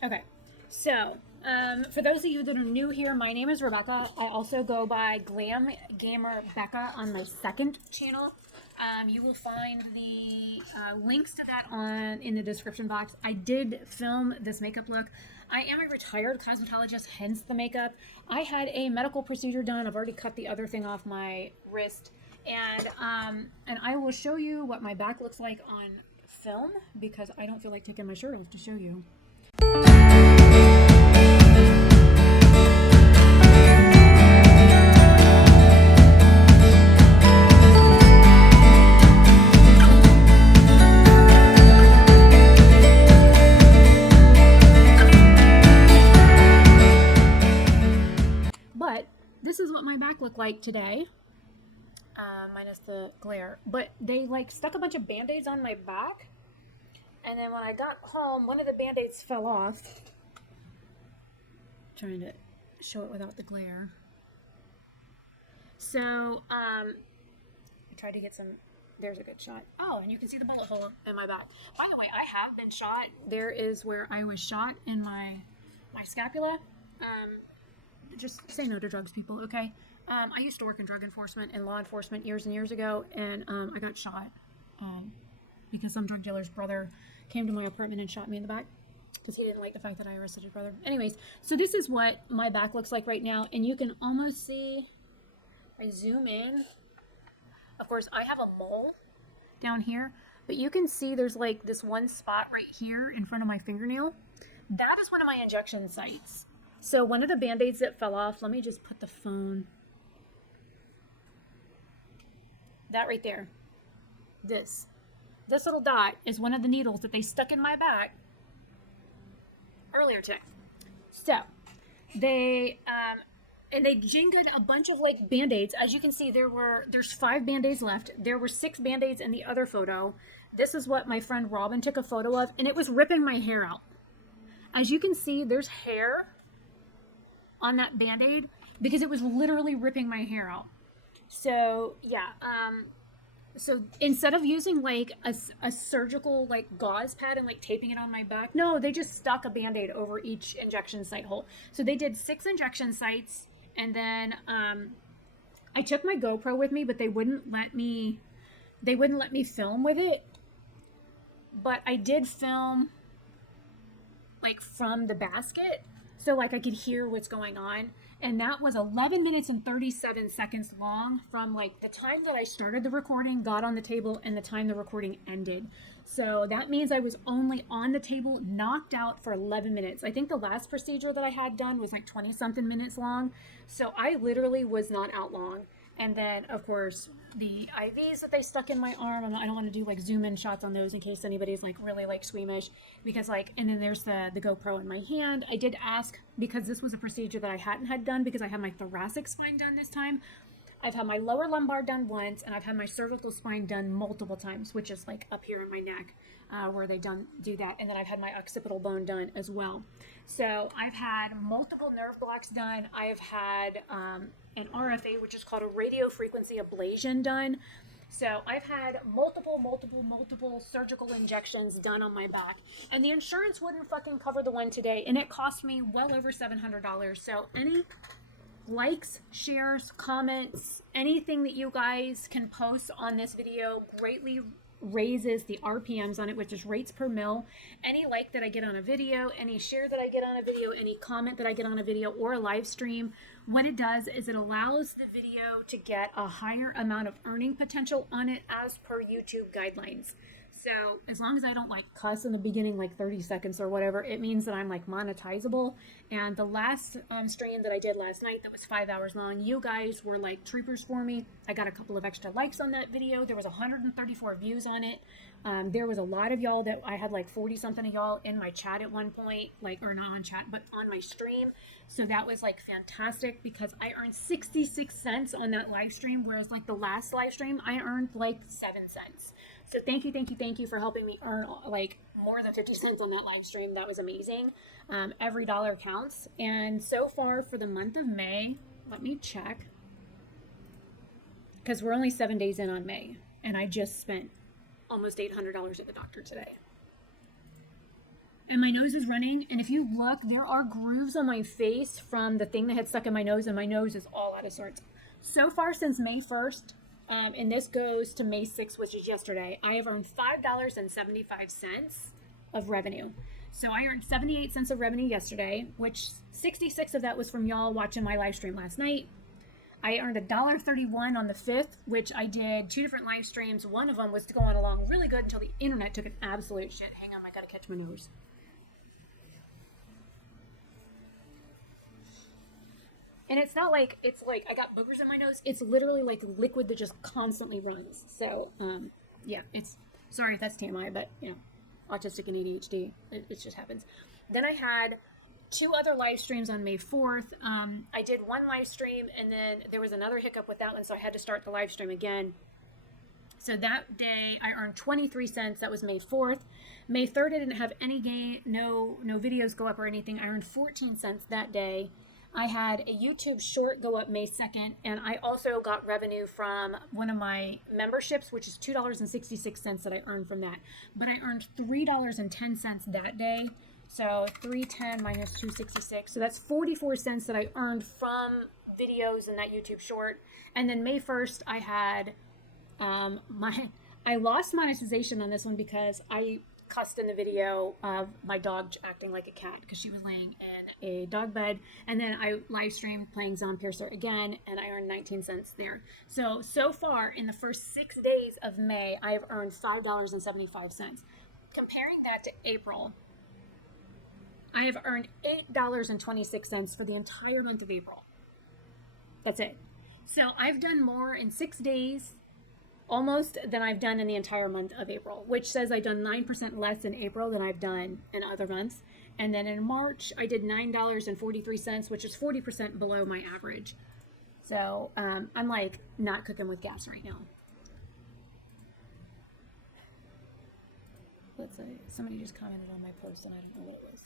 Okay, so for those of you that are new here, my name is Rebecca. I also go by Glam Gamer Becca on my second channel. You will find the links to that in the description box. I did film this makeup look. I am a retired cosmetologist, hence the makeup. I had a medical procedure done. I've already cut the other thing off my wrist, and I will show you what my back looks like on film because I don't feel like taking my shirt off to show you. But this is what my back looked like today, minus the glare. But they like stuck a bunch of band-aids on my back, and then when I got home, one of the band-aids fell off. Trying to show it without the glare. So I tried to get some. There's a good shot. Oh, and you can see the bullet hole in my back. By the way, I have been shot. There is where I was shot in my scapula. Just say no to drugs, people, okay? I used to work in drug enforcement and law enforcement years and years ago, and I got shot because some drug dealer's brother came to my apartment and shot me in the back because he didn't like the fact that I arrested his brother. Anyways, so this is what my back looks like right now, and you can almost see, I zoom in. Of course, I have a mole down here, but you can see there's like this one spot right here in front of my fingernail. That is one of my injection sites. So one of the band-aids that fell off, let me just put the phone. That right there. This little dot is one of the needles that they stuck in my back earlier today. So they jingled a bunch of like band-aids. As you can see, there's 5 band-aids left. There were 6 band-aids in the other photo. This is what my friend Robin took a photo of, and it was ripping my hair out. As you can see, there's hair on that band-aid because it was literally ripping my hair out. So yeah, so instead of using like a surgical like gauze pad and like taping it on my back, no, they just stuck a band-aid over each injection site hole. So they did 6 injection sites, and then I took my GoPro with me, but they wouldn't let me film with it. But I did film like from the basket, so like I could hear what's going on. And that was 11 minutes and 37 seconds long from like the time that I started the recording, got on the table, and the time the recording ended. So that means I was only on the table, knocked out for 11 minutes. I think the last procedure that I had done was like 20 something minutes long. So I literally was not out long. And then, of course, the IVs that they stuck in my arm, I don't want to do like zoom in shots on those in case anybody's like really like squeamish, because like, and then there's the GoPro in my hand. I did ask, because this was a procedure that I hadn't had done because I had my thoracic spine done this time. I've had my lower lumbar done once, and I've had my cervical spine done multiple times, which is like up here in my neck where they do that. And then I've had my occipital bone done as well. So I've had multiple nerve blocks done. I've had an RFA, which is called a radio frequency ablation, done. So I've had multiple surgical injections done on my back, and the insurance wouldn't fucking cover the one today, and it cost me well over $700. So any likes, shares, comments, anything that you guys can post on this video greatly raises the RPMs on it, which is rates per mil. Any like that I get on a video, any share that I get on a video, any comment that I get on a video or a live stream, what it does is it allows the video to get a higher amount of earning potential on it as per YouTube guidelines. So as long as I don't like cuss in the beginning, like 30 seconds or whatever, it means that I'm like monetizable. And the last stream that I did last night that was 5 hours long, you guys were like troopers for me. I got a couple of extra likes on that video. There was 134 views on it. There was a lot of y'all that I had like 40 something of y'all in my chat at one point, like, or not on chat, but on my stream. So that was like fantastic because I earned 66 cents on that live stream, whereas like the last live stream I earned like 7 cents. So thank you for helping me earn like more than 50 cents on that live stream. That was amazing. Every dollar counts. And so far for the month of May, let me check, because we're only 7 days in on May, and I just spent almost $800 at the doctor today. and my nose is running. And if you look, there are grooves on my face from the thing that had stuck in my nose, and my nose is all out of sorts. So far since May 1st, and this goes to May 6th, which is yesterday, I have earned $5.75 of revenue. So I earned 78 cents of revenue yesterday, which 66 of that was from y'all watching my live stream last night. I earned $1.31 on the 5th, which I did 2 different live streams. One of them was going along really good until the internet took an absolute shit. Hang on, I gotta catch my nose. And it's not like, it's like I got boogers in my nose. It's literally like liquid that just constantly runs. So, yeah, it's, sorry if that's TMI, but, you know, autistic and ADHD, it just happens. Then I had 2 other live streams on May 4th. I did 1 live stream, and then there was another hiccup with that one, so I had to start the live stream again. So that day I earned 23 cents. That was May 4th. May 3rd I didn't have any gain, no videos go up or anything. I earned 14 cents that day. I had a YouTube short go up May 2nd, and I also got revenue from one of my memberships, which is $2.66 that I earned from that. But I earned $3.10 that day. So 310 minus 266. So that's 44 cents that I earned from videos in that YouTube short. And then May 1st, I had I lost monetization on this one because I cussed in the video of my dog acting like a cat because she was laying in a dog bed, and then I live streamed playing Zompiercer again, and I earned 19 cents there. So far in the first 6 days of May, I have earned $5.75. Comparing that to April, I have earned $8.26 for the entire month of April. That's it. So I've done more in 6 days almost than I've done in the entire month of April, which says I've done 9% less in April than I've done in other months. And then in March, I did $9.43, which is 40% below my average. So I'm like not cooking with gas right now. Let's see. Somebody just commented on my post and I don't know what it was.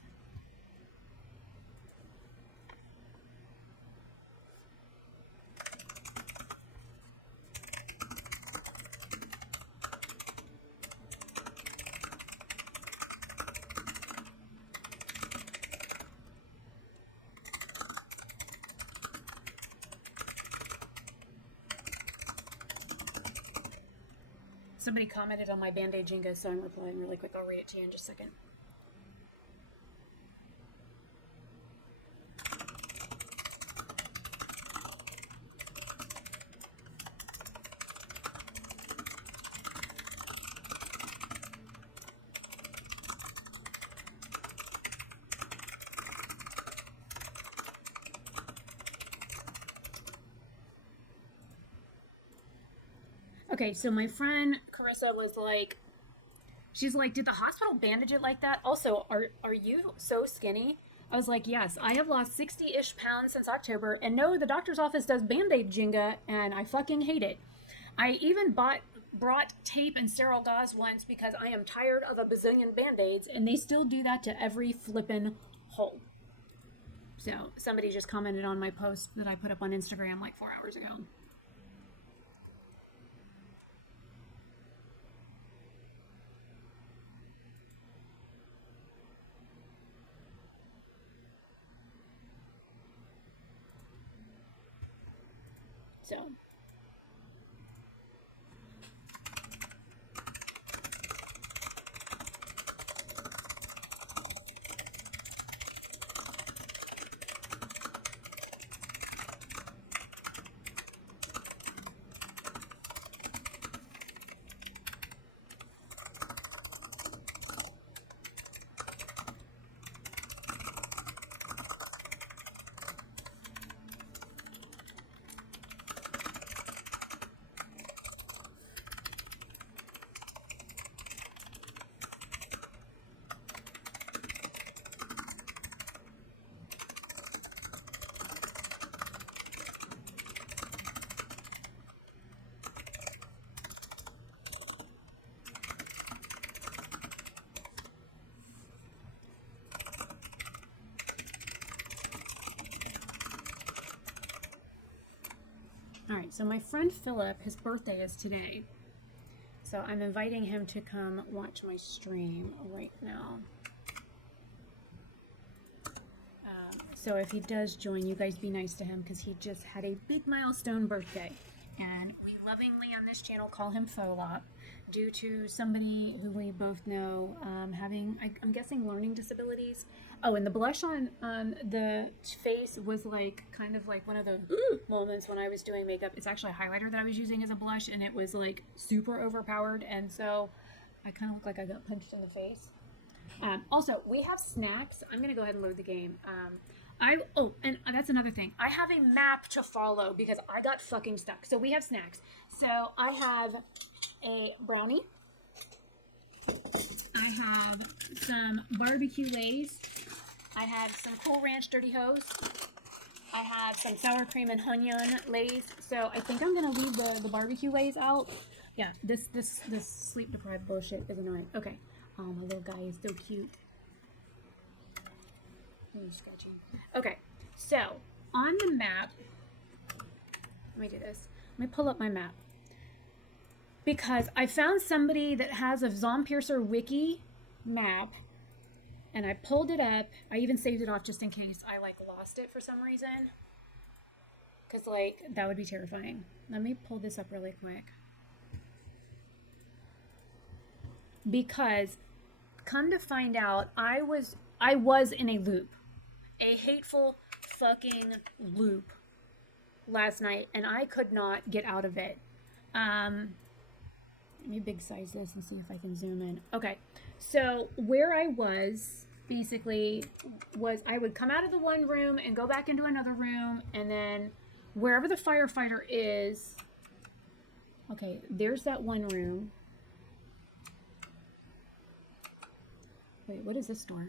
Somebody commented on my Band-Aid Jenga, so I'm replying really quick. I'll read it to you in just a second. Okay, so my friend Carissa was like, she's like, did the hospital bandage it like that? Also, are you so skinny? I was like, yes, I have lost 60-ish pounds since October, and no, the doctor's office does Band-Aid Jenga, and I fucking hate it. I even brought tape and sterile gauze once because I am tired of a bazillion Band-Aids, and they still do that to every flippin' hole. So somebody just commented on my post that I put up on Instagram like 4 hours ago. So all right, so my friend Philip, his birthday is today. So I'm inviting him to come watch my stream right now. So if he does join, you guys be nice to him because he just had a big milestone birthday. And we lovingly on this channel call him Folop due to somebody who we both know having, I'm guessing, learning disabilities. Oh, and the blush on the face was like kind of like one of the moments when I was doing makeup. It's actually a highlighter that I was using as a blush, and it was like super overpowered, and so I kind of look like I got punched in the face. Also, we have snacks. I'm gonna go ahead and load the game. And that's another thing. I have a map to follow because I got fucking stuck. So we have snacks. So I have a brownie. I have some barbecue Lays. I have some Cool Ranch Dirty Hose. I have some sour cream and onion Lays. So I think I'm gonna leave the barbecue Lays out. Yeah, this sleep deprived bullshit is annoying. Okay. Oh, my little guy is so cute. He's scratching. Okay, so on the map, let me do this. Let me pull up my map. Because I found somebody that has a Zompiercer wiki map, and I pulled it up. I even saved it off just in case I like lost it for some reason. Because like, that would be terrifying. Let me pull this up really quick. Because come to find out, I was in a loop. A hateful fucking loop last night, and I could not get out of it. Let me big size this and see if I can zoom in. Okay, so where I was basically was I would come out of the one room and go back into another room, and then wherever the firefighter is, okay, there's that one room. Wait, what is this door?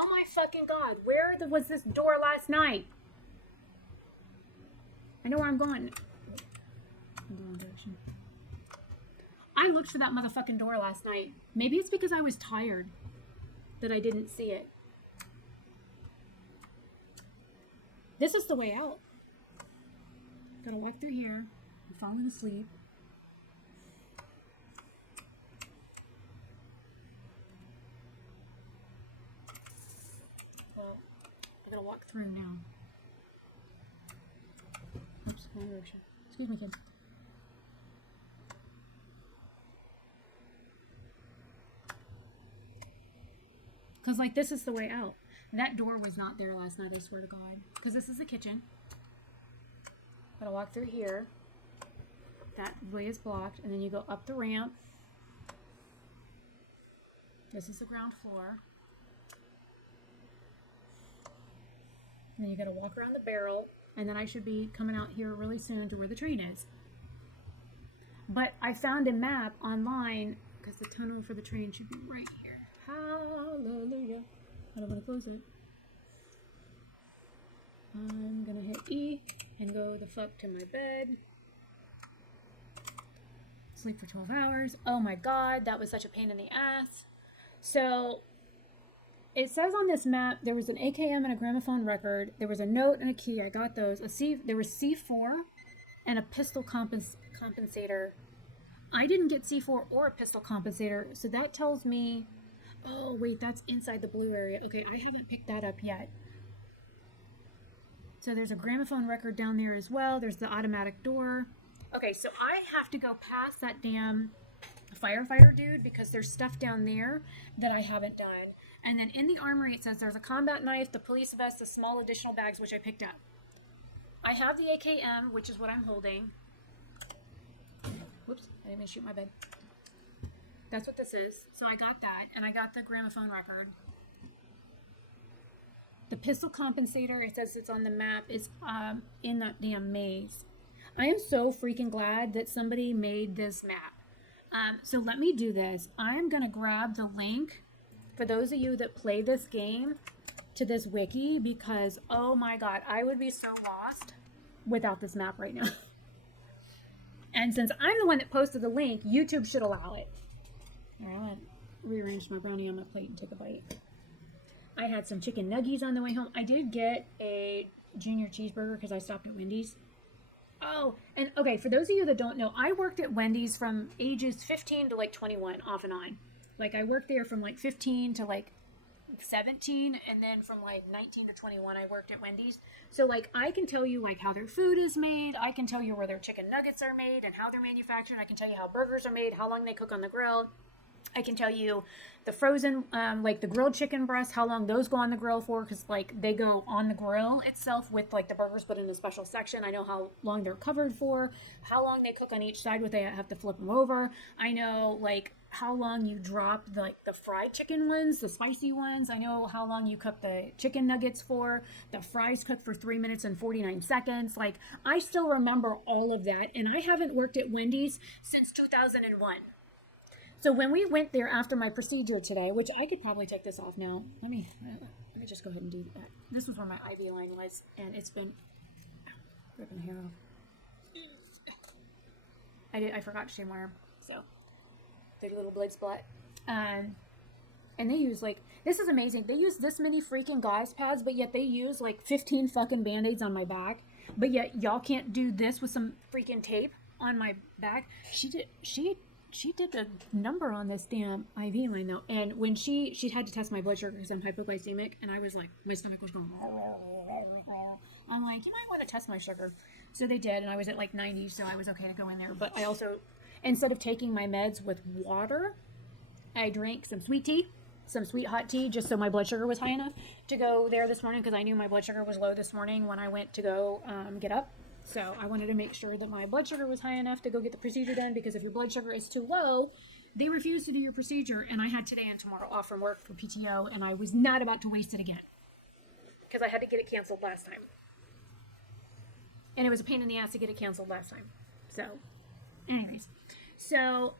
Oh my fucking god, where was this door last night? I know where I'm going. In the wrong direction. I looked for that motherfucking door last night. Maybe it's because I was tired that I didn't see it. This is the way out. Gotta walk through here. I'm falling asleep. Well, I gotta walk through now. Oops, wrong direction. Excuse me, kids. Because, like, this is the way out. That door was not there last night, I swear to God. Because this is the kitchen. Gotta walk through here. That way is blocked. And then you go up the ramp. This is the ground floor. And then you gotta walk around the barrel. And then I should be coming out here really soon to where the train is. But I found a map online because the tunnel for the train should be right here. Hallelujah. I don't want to close it. I'm gonna hit E and go the fuck to my bed. Sleep for 12 hours. Oh my god, that was such a pain in the ass. So it says on this map there was an AKM and a gramophone record. There was a note and a key. I got those. There was C4 and a pistol compensator. I didn't get C4 or a pistol compensator, so that tells me. Oh wait, that's inside the blue area. Okay, I haven't picked that up yet. So there's a gramophone record down there as well. There's the automatic door. Okay, so I have to go past that damn firefighter dude because there's stuff down there that I haven't done. And then in the armory it says there's a combat knife, the police vest, the small additional bags, which I picked up. I have the AKM, which is what I'm holding. Whoops, I didn't mean to shoot my bed. That's what this is. So I got that, and I got the gramophone record. The pistol compensator, it says it's on the map, is in that damn maze. I am so freaking glad that somebody made this map. So let me do this. I'm going to grab the link for those of you that play this game to this wiki because, oh my god, I would be so lost without this map right now. And since I'm the one that posted the link, YouTube should allow it. All right, I'm going to rearrange my brownie on my plate and take a bite. I had some chicken nuggies on the way home. I did get a junior cheeseburger because I stopped at Wendy's. Oh, and okay, for those of you that don't know, I worked at Wendy's from ages 15 to like 21, off and on. Like, I worked there from like 15 to like 17, and then from like 19 to 21 I worked at Wendy's. So like, I can tell you like how their food is made. I can tell you where their chicken nuggets are made and how they're manufactured. I can tell you how burgers are made, how long they cook on the grill. I can tell you the frozen, like the grilled chicken breasts, how long those go on the grill for, because like they go on the grill itself with like the burgers, but in a special section. I know how long they're covered for, how long they cook on each side, what they have to flip them over. I know like how long you drop like the fried chicken ones, the spicy ones. I know how long you cook the chicken nuggets for. The fries cook for 3 minutes and 49 seconds. Like, I still remember all of that, and I haven't worked at Wendy's since 2001. So when we went there after my procedure today, which I could probably take this off now. Let me just go ahead and do that. This was where my IV line was, and it's been ripping the hair off. I forgot to shave my arm, so the little blade splat. And they use like, this is amazing. They use this many freaking gauze pads, but yet they use like 15 fucking band-aids on my back. But yet y'all can't do this with some freaking tape on my back. She did a number on this damn IV line though. And when she had to test my blood sugar because I'm hypoglycemic, and I was like, my stomach was going. I'm like, you might want to test my sugar. So they did, and I was at like 90, so I was okay to go in there. But I also, instead of taking my meds with water, I drank some sweet tea, some sweet hot tea, just so my blood sugar was high enough to go there this morning, because I knew my blood sugar was low this morning when I went to go get up. So I wanted to make sure that my blood sugar was high enough to go get the procedure done, because if your blood sugar is too low, they refuse to do your procedure. And I had today and tomorrow off from work for PTO, and I was not about to waste it again, because I had to get it canceled last time. And it was a pain in the ass to get it canceled last time. So, anyways. So,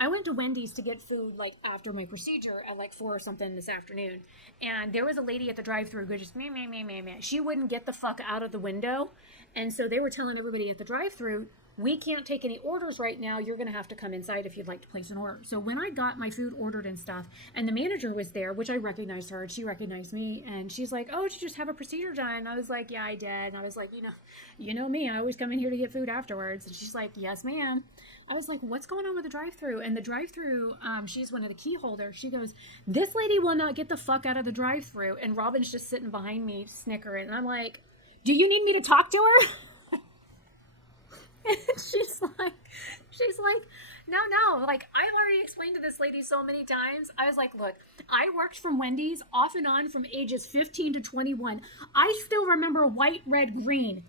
I went to Wendy's to get food like after my procedure at like 4 or something this afternoon. And there was a lady at the drive-thru who just meh. She wouldn't get the fuck out of the window. And so they were telling everybody at the drive-thru, we can't take any orders right now. You're going to have to come inside if you'd like to place an order. So when I got my food ordered and stuff, and the manager was there, which I recognized her, and she recognized me, and she's like, oh, did you just have a procedure done? And I was like, yeah, I did. And I was like, you know me, I always come in here to get food afterwards. And she's like, yes, ma'am. I was like, what's going on with the drive-thru? And the drive-thru, she's one of the key holders. She goes, this lady will not get the fuck out of the drive-thru. And Robin's just sitting behind me snickering. And I'm like, do you need me to talk to her? And she's like, no, like, I've already explained to this lady so many times. I was like, look, I worked from Wendy's off and on from ages 15 to 21. I still remember white, red, green,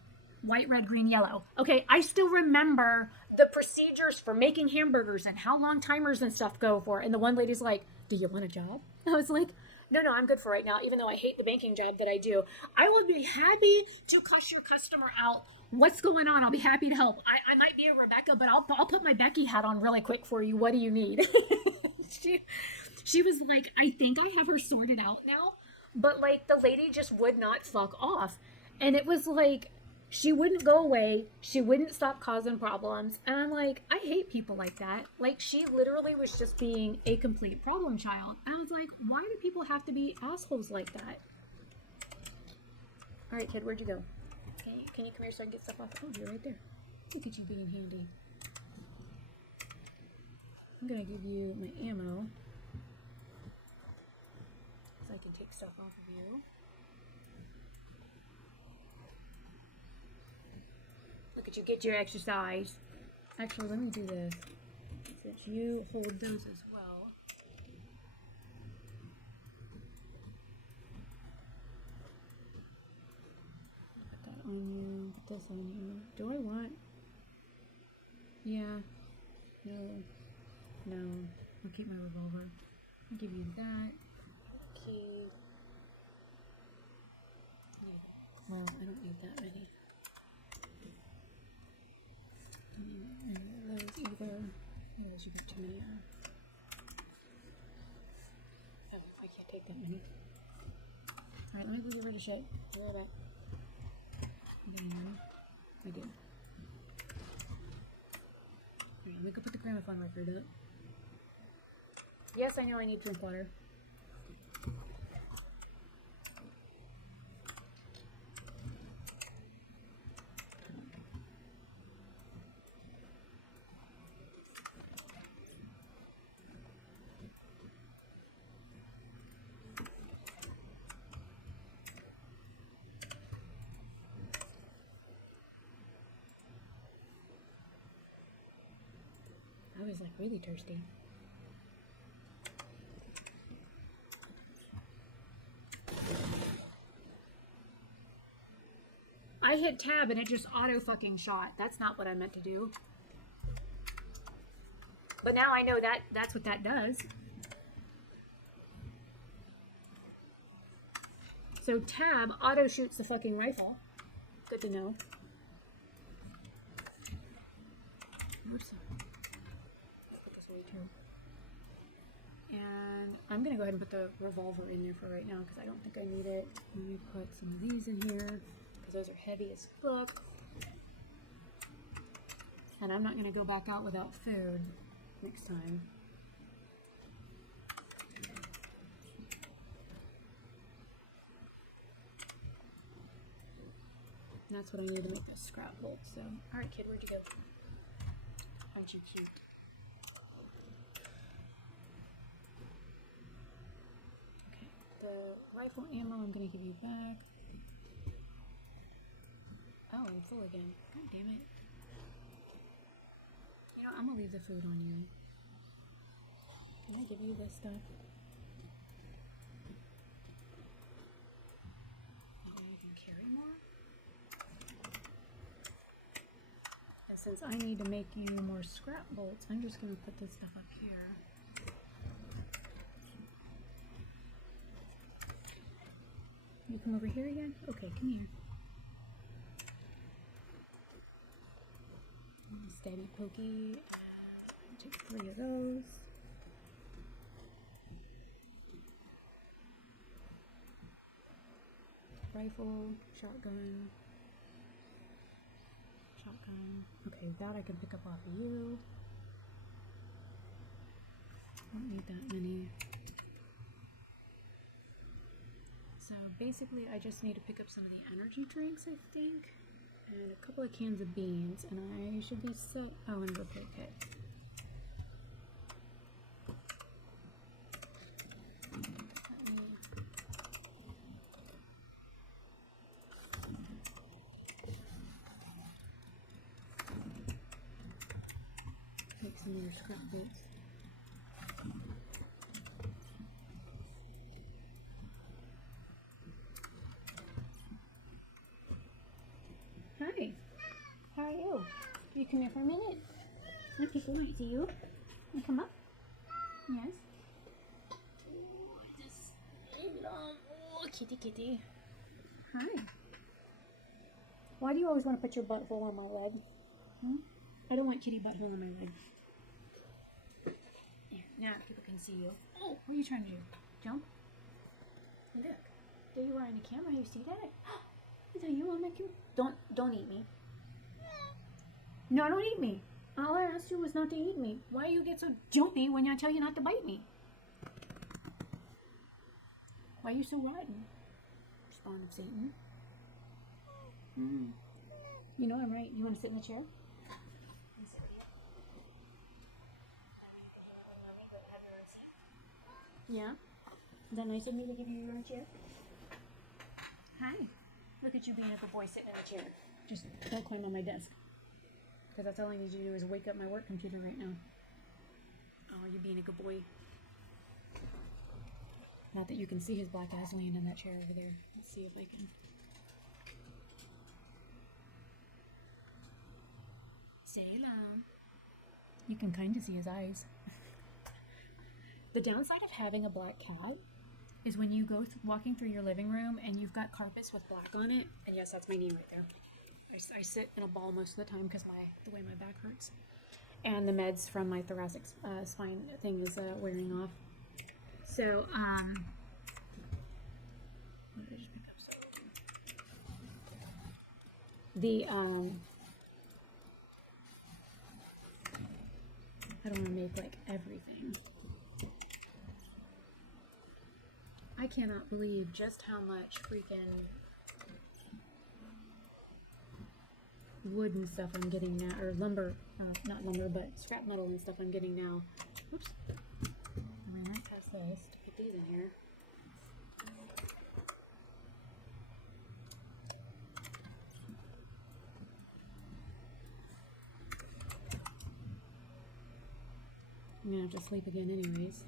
yellow. Okay, I still remember the procedures for making hamburgers and how long timers and stuff go for. And the one lady's like, do you want a job? I was like, no, I'm good for right now, even though I hate the banking job that I do. I will be happy to cuss your customer out. What's going on? I'll be happy to help. I might be a Rebecca, but I'll put my Becky hat on really quick for you. What do you need? She was like, I think I have her sorted out now. But like, the lady just would not fuck off. And it was like, she wouldn't go away. She wouldn't stop causing problems. And I'm like, I hate people like that. Like, she literally was just being a complete problem child. And I was like, why do people have to be assholes like that? All right, kid, where'd you go? Can you come here so I can get stuff off? Oh, you're right there. Look at you being handy. I'm going to give you my ammo, so I can take stuff off of you. Look at you get your exercise. Actually, let me do this. Since you hold those as well. Put that on you. Put this on you. Do I want? Yeah. No. I'll keep my revolver. I'll give you that. Key. Well, I don't need that many. Those either. Those you got too many of. Oh, I can't take that many. Alright, let me put you ready to shake. Be right back. Okay, I did. Alright, we could put the gramophone record up. Yes, I know I need drink water. He's like really thirsty. I hit tab and it just auto fucking shot. That's not what I meant to do. But now I know that that's what that does. So tab auto shoots the fucking rifle. Good to know. Oops. Put this away too. And I'm gonna go ahead and put the revolver in there for right now because I don't think I need it. Let me put some of these in here because those are heavy as fuck. And I'm not gonna go back out without food next time. And that's what I need to make this scrap bolt. So, all right, kid, where'd you go? Aren't you cute? Okay, the rifle ammo I'm gonna give you back. Oh, I'm full again. God damn it. You know, I'm gonna leave the food on you. Can I give you this stuff? Maybe I can carry more? And since I need to make you more scrap bolts, I'm just gonna put this stuff up here. You come over here again? Okay, come here. Steady pokey, and take 3 of those. Rifle, shotgun, shotgun. Okay, that I can pick up off of you. Don't need that many. So basically I just need to pick up some of the energy drinks, I think. And a couple of cans of beans, and I should be set. Oh, and a repair kit. Make some more scrap boots. Hi. How are you? Can you come here for a minute? Okay, so nice. See you? You come up? Yes. Oh, kitty, kitty. Hi. Why do you always want to put your butthole on my leg? Hmm? I don't want kitty butthole on my leg. There, now people can see you. Oh, what are you trying to do? Jump? Look. There you are on the camera. You see that? Is that you on my camera? Don't eat me. No, don't eat me. All I asked you was not to eat me. Why you get so jumpy when I tell you not to bite me? Why are you so rotten? Spawn of Satan. You know I'm right. You want to sit in the chair? Yeah? Is that nice of me to give you your own chair? Hi. Look at you being a good boy sitting in the chair. Just don't climb on my desk. Because that's all I need you to do is wake up my work computer right now. Oh, you being a good boy. Not that you can see his black ass laying in that chair over there. Let's see if I can. Say hello. You can kind of see his eyes. The downside of having a black cat is when you go walking through your living room and you've got carpets with black on it. And yes, that's my knee right there. I sit in a ball most of the time because the way my back hurts. And the meds from my thoracic spine thing is wearing off. So, what did I just pick up? I don't want to make like everything. I cannot believe just how much freaking wood and stuff I'm getting now, or lumber, not lumber, but scrap metal and stuff I'm getting now. Oops. I mean, I pass this to put these in here. I'm gonna have to sleep again anyways.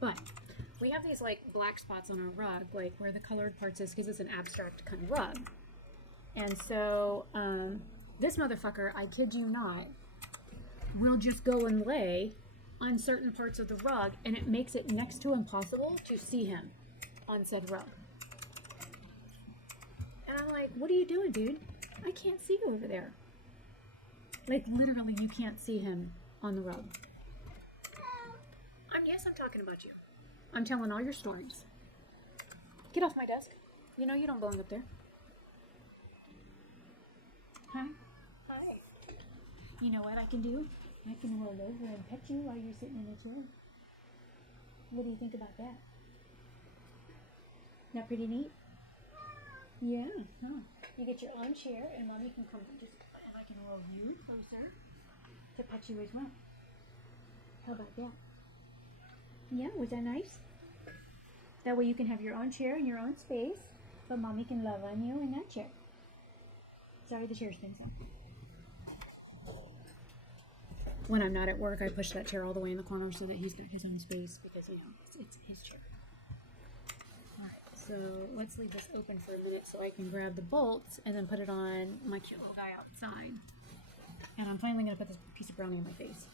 But we have these like black spots on our rug, like where the colored parts is, because it's an abstract kind of rug. And so this motherfucker, I kid you not, will just go and lay on certain parts of the rug, and it makes it next to impossible to see him on said rug. And I'm like, what are you doing, dude? I can't see you over there. Like, literally, you can't see him on the rug. Yes, I'm talking about you. I'm telling all your stories. Get off my desk. You know you don't belong up there. Huh? Hi. You know what I can do? I can roll over and pet you while you're sitting in the chair. What do you think about that? Not pretty neat? Yeah, huh? You get your own chair, and Mommy can come and I can roll you closer to pet you as well. How about that? Yeah, was that nice? That way you can have your own chair and your own space, but Mommy can love on you in that chair. Sorry, the chair spins up. When I'm not at work, I push that chair all the way in the corner so that he's got his own space, because, you know, it's his chair. Alright, so let's leave this open for a minute so I can grab the bolts and then put it on my cute little guy outside. And I'm finally going to put this piece of brownie in my face.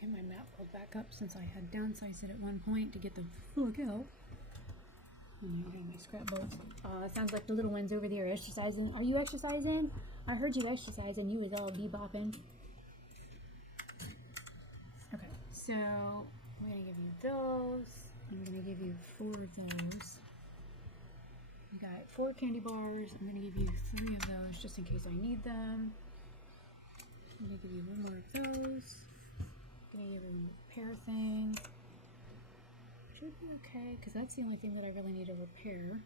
Get my map pulled back up since I had downsized it at one point to get the look out. And I got my scrap bolts. Sounds like the little ones over there exercising. Are you exercising? I heard you exercising. You was all bebopping. Okay, so I'm gonna give you those. I'm gonna give you 4 of those. You got 4 candy bars. I'm gonna give you 3 of those just in case I need them. I'm gonna give you 1 more of those. I'm gonna give you a repair thing. Should be okay, because that's the only thing that I really need to repair.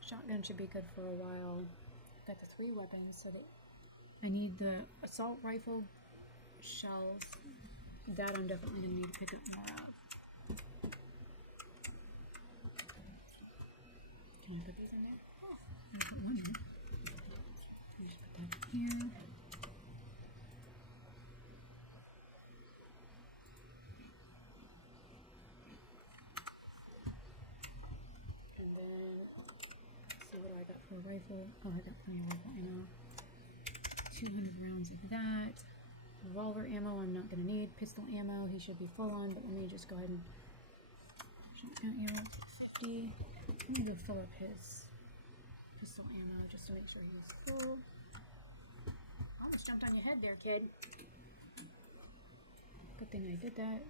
Shotgun should be good for a while. got the 3 weapons, so I need the assault rifle shells. That I'm definitely gonna need to pick up more of. Can I put these in there? Oh, I put one in. Just put that here. And then, let's see, what do I got for a rifle? Oh, I got plenty of rifle ammo. 200 rounds of that. Revolver ammo I'm not going to need. Pistol ammo he should be full on, but let me just go ahead and shotgun ammo 50. I'm going to go fill up his pistol ammo just to make sure he's full. Almost jumped on your head there, kid. Good thing I did that.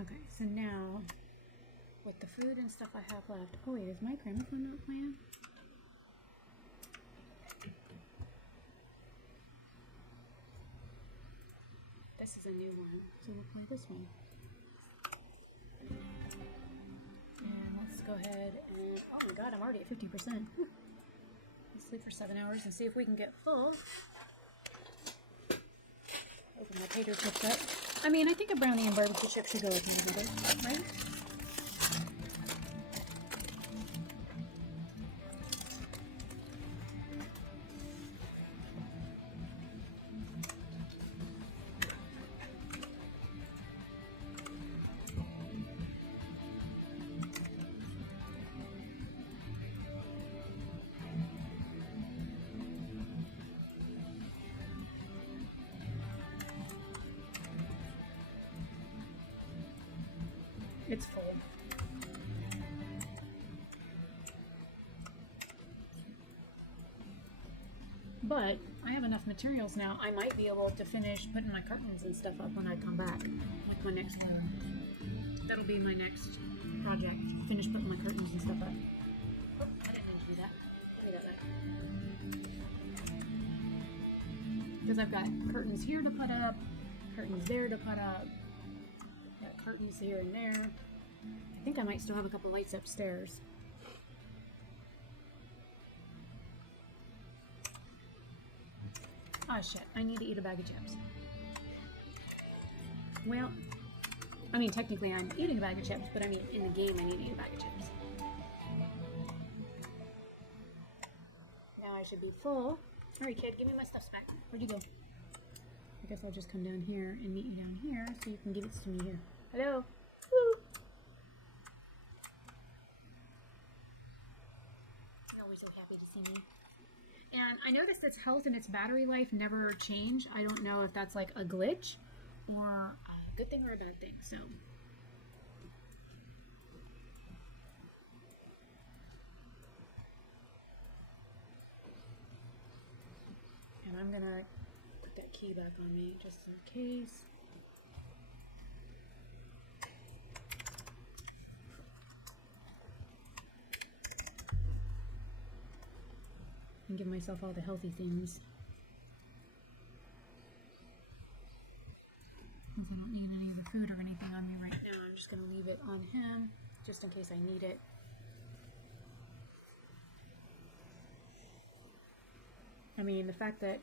Okay, so now, with the food and stuff I have left, oh wait, is my gramophone not playing? This is a new one, so we'll play this one. And let's go ahead and, oh my god, I'm already at 50%. Let's sleep for 7 hours and see if we can get full. Open my potato chips up. I mean, I think a brownie and barbecue chip should go with one another, right? It's full. But I have enough materials now. I might be able to finish putting my curtains and stuff up when I come back with my next one. That'll be my next project. Finish putting my curtains and stuff up. Oh, I didn't mean to do that. Give me that back. Because I've got curtains here to put up, curtains there to put up. Got curtains here and there. I think I might still have a couple lights upstairs. Oh shit, I need to eat a bag of chips. Well, I mean technically I'm eating a bag of chips, but I mean in the game I need to eat a bag of chips. Now I should be full. Alright kid, give me my stuff back. Where'd you go? I guess I'll just come down here and meet you down here so you can give it to me here. Hello? Woo! You're always so happy to see me. And I noticed its health and its battery life never change. I don't know if that's like a glitch or a good thing or a bad thing, so. And I'm gonna put that key back on me just in case. And give myself all the healthy things. Since I don't need any of the food or anything on me right now, I'm just going to leave it on him just in case I need it. I mean, the fact that,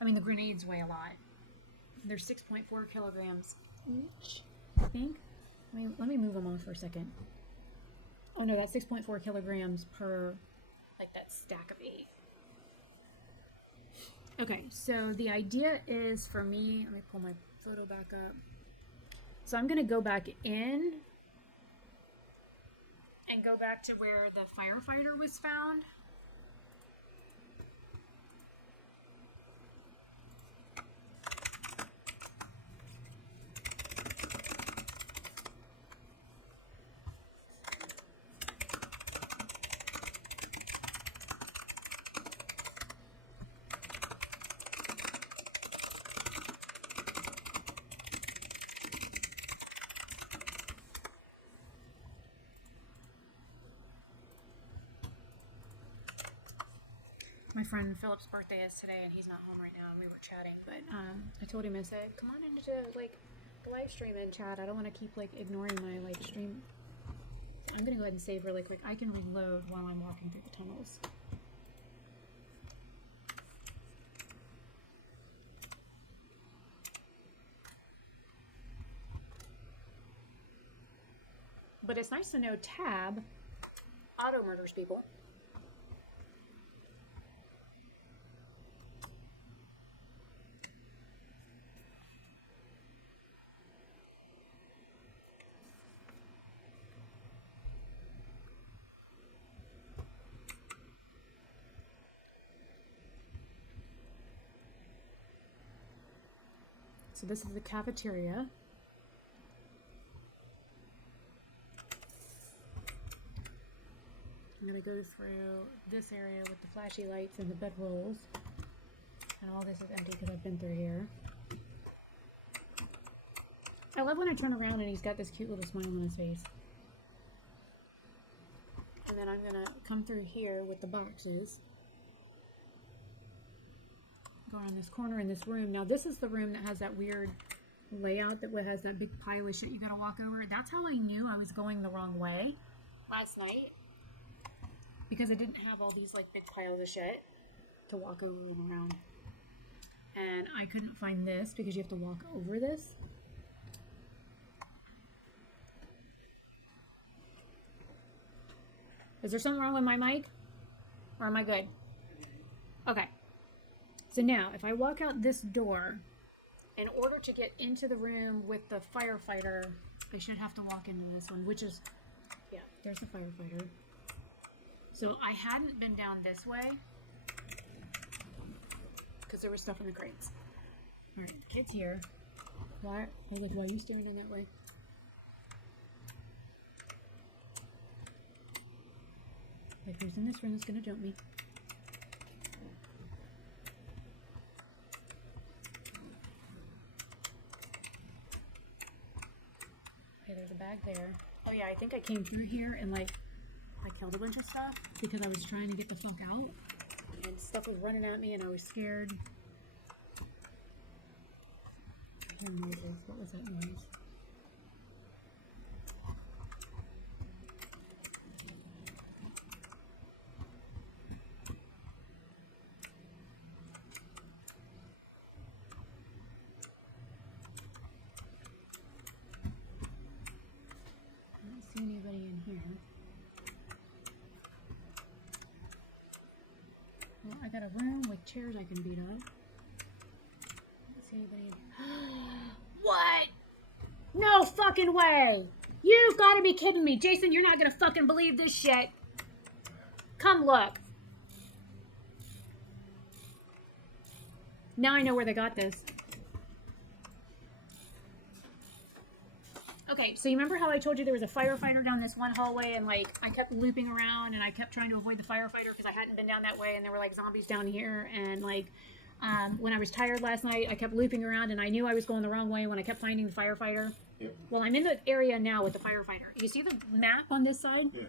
the grenades weigh a lot. They're 6.4 kilograms each, I think. Let me move them on for a second. Oh no, that's 6.4 kilograms per, like that stack of 8. Okay, so the idea is for me, let me pull my photo back up. So I'm going to go back in and go back to where the firefighter was found. My friend Philip's birthday is today, and he's not home right now, and we were chatting. But I told him, I said, come on into like the live stream and chat. I don't want to keep like ignoring my live stream. I'm gonna go ahead and save really quick. I can reload while I'm walking through the tunnels. But it's nice to know tab auto murders people. So this is the cafeteria. I'm going to go through this area with the flashy lights and the bedrolls. And all this is empty because I've been through here. I love when I turn around and he's got this cute little smile on his face. And then I'm going to come through here with the boxes. Go around this corner in this room. Now this is the room that has that weird layout that has that big pile of shit you gotta walk over. That's how I knew I was going the wrong way last night. Because it didn't have all these like big piles of shit to walk over and around. And I couldn't find this because you have to walk over this. Is there something wrong with my mic? Or am I good? Okay. So now, if I walk out this door, in order to get into the room with the firefighter, I should have to walk into this one, which is, yeah, there's the firefighter. So I hadn't been down this way, because there was stuff in the crates. All right, the kid's here. Why are you staring in that way? Like, who's in this room that's gonna jump me? Okay, there's a bag there. Oh yeah, I think I came through here and like I killed a bunch of stuff because I was trying to get the fuck out and stuff was running at me and I was scared. I hear noises. What was that noise? Anybody in here? Well, I got a room with chairs I can beat up. I don't see anybody in What? No fucking way! You've got to be kidding me. Jason, you're not gonna fucking believe this shit. Come look. Now I know where they got this. Okay, so you remember how I told you there was a firefighter down this one hallway and like I kept looping around and I kept trying to avoid the firefighter because I hadn't been down that way and there were like zombies down here and like when I was tired last night I kept looping around and I knew I was going the wrong way when I kept finding the firefighter. Yep. Well, I'm in the area now with the firefighter. You see the map on this side? Yeah.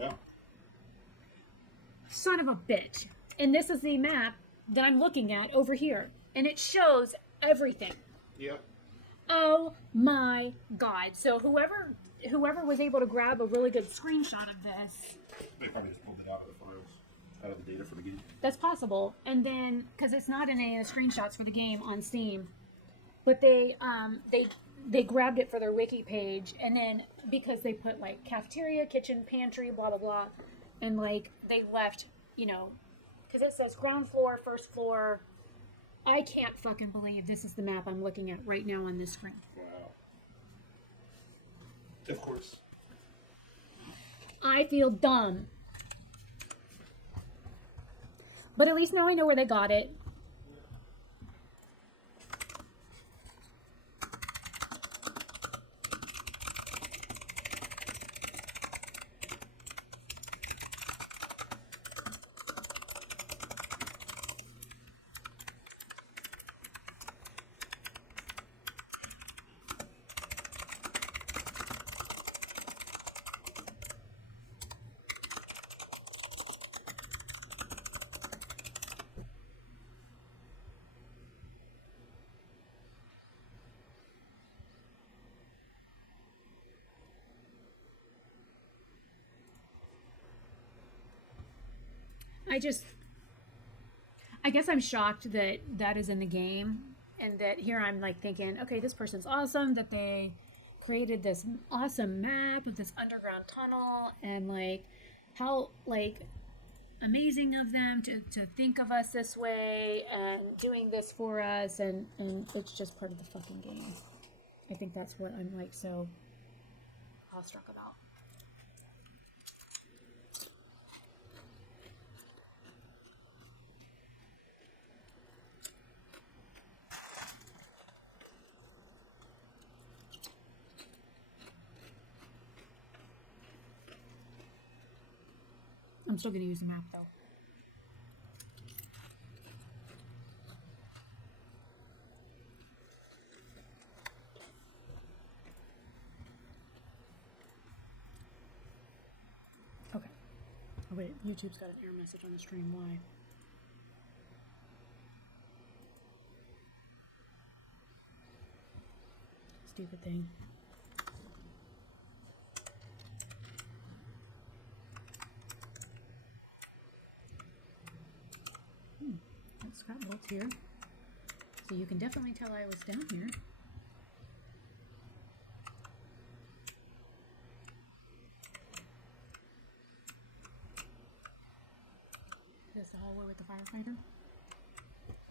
Yeah. Son of a bitch. And this is the map that I'm looking at over here and it shows everything. Yep. Oh my god. So whoever was able to grab a really good screenshot of this. They probably just pulled it out of the files, out of the data for the game. That's possible. And then, because it's not in any of the screenshots for the game on Steam, but they grabbed it for their wiki page, and then because they put like cafeteria, kitchen, pantry, blah blah blah, and like they left, you know, because it says ground floor, first floor. I can't fucking believe this is the map I'm looking at right now on this screen. Wow. Of course. I feel dumb. But at least now I know where they got it. I guess I'm shocked that that is in the game, and that here I'm like thinking, okay, this person's awesome, that they created this awesome map of this underground tunnel, and like how like amazing of them to think of us this way and doing this for us, and it's just part of the fucking game. I think that's what I'm like so awestruck about. I'm still gonna use the map though. Okay. Oh wait, YouTube's got an error message on the stream. Why? Stupid thing. Got scrap bolts here. So you can definitely tell I was down here. Is this the hallway with the firefighter?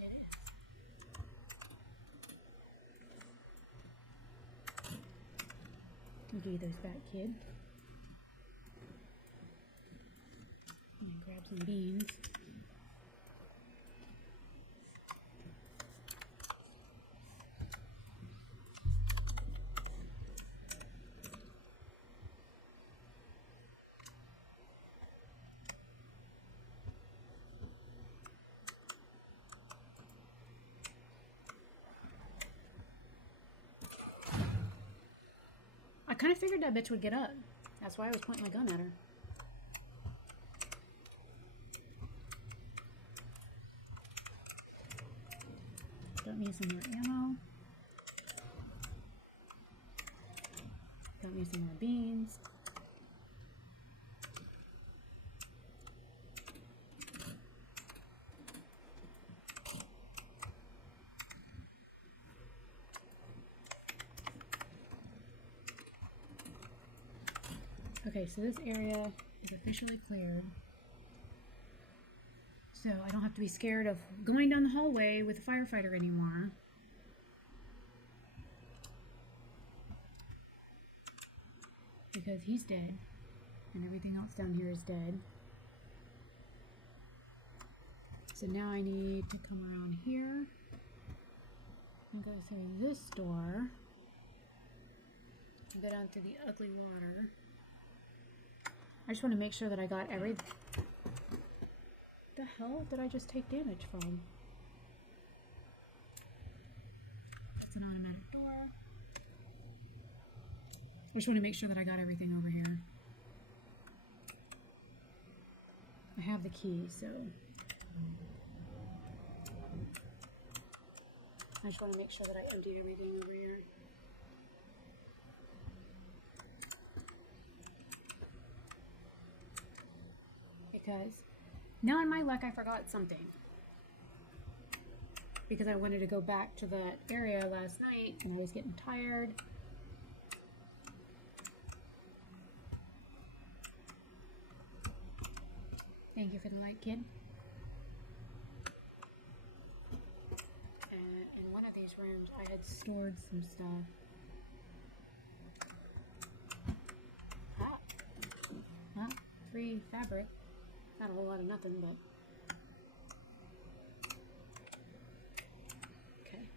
It is. I'll give you those back, kid. And then grab some beans. I kind of figured that bitch would get up. That's why I was pointing my gun at her. Got me some more ammo. Got me some more beans. Okay, so this area is officially cleared. So I don't have to be scared of going down the hallway with a firefighter anymore. Because he's dead. And everything else down here is dead. So now I need to come around here and go through this door and go down through the ugly water. I just want to make sure that I got every... The hell did I just take damage from? That's an automatic door. I just want to make sure that I got everything over here. I have the key, so... I just want to make sure that I emptied everything over here. Because now in my luck I forgot something. Because I wanted to go back to that area last night and I was getting tired. Thank you for the light, kid. And in one of these rooms I had stored some stuff. Well, 3 fabric. Not a whole lot of nothing, but okay.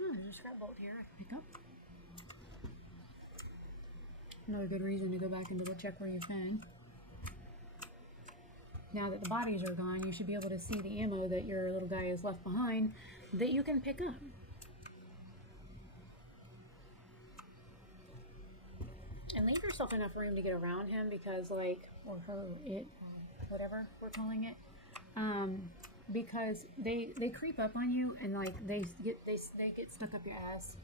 There's a scrap bolt here I can pick up. Another good reason to go back and double check where you found. Now that the bodies are gone, you should be able to see the ammo that your little guy has left behind that you can pick up. And leave yourself enough room to get around him because, like, or her, it, whatever we're calling it, because they creep up on you and like they get stuck up your ass.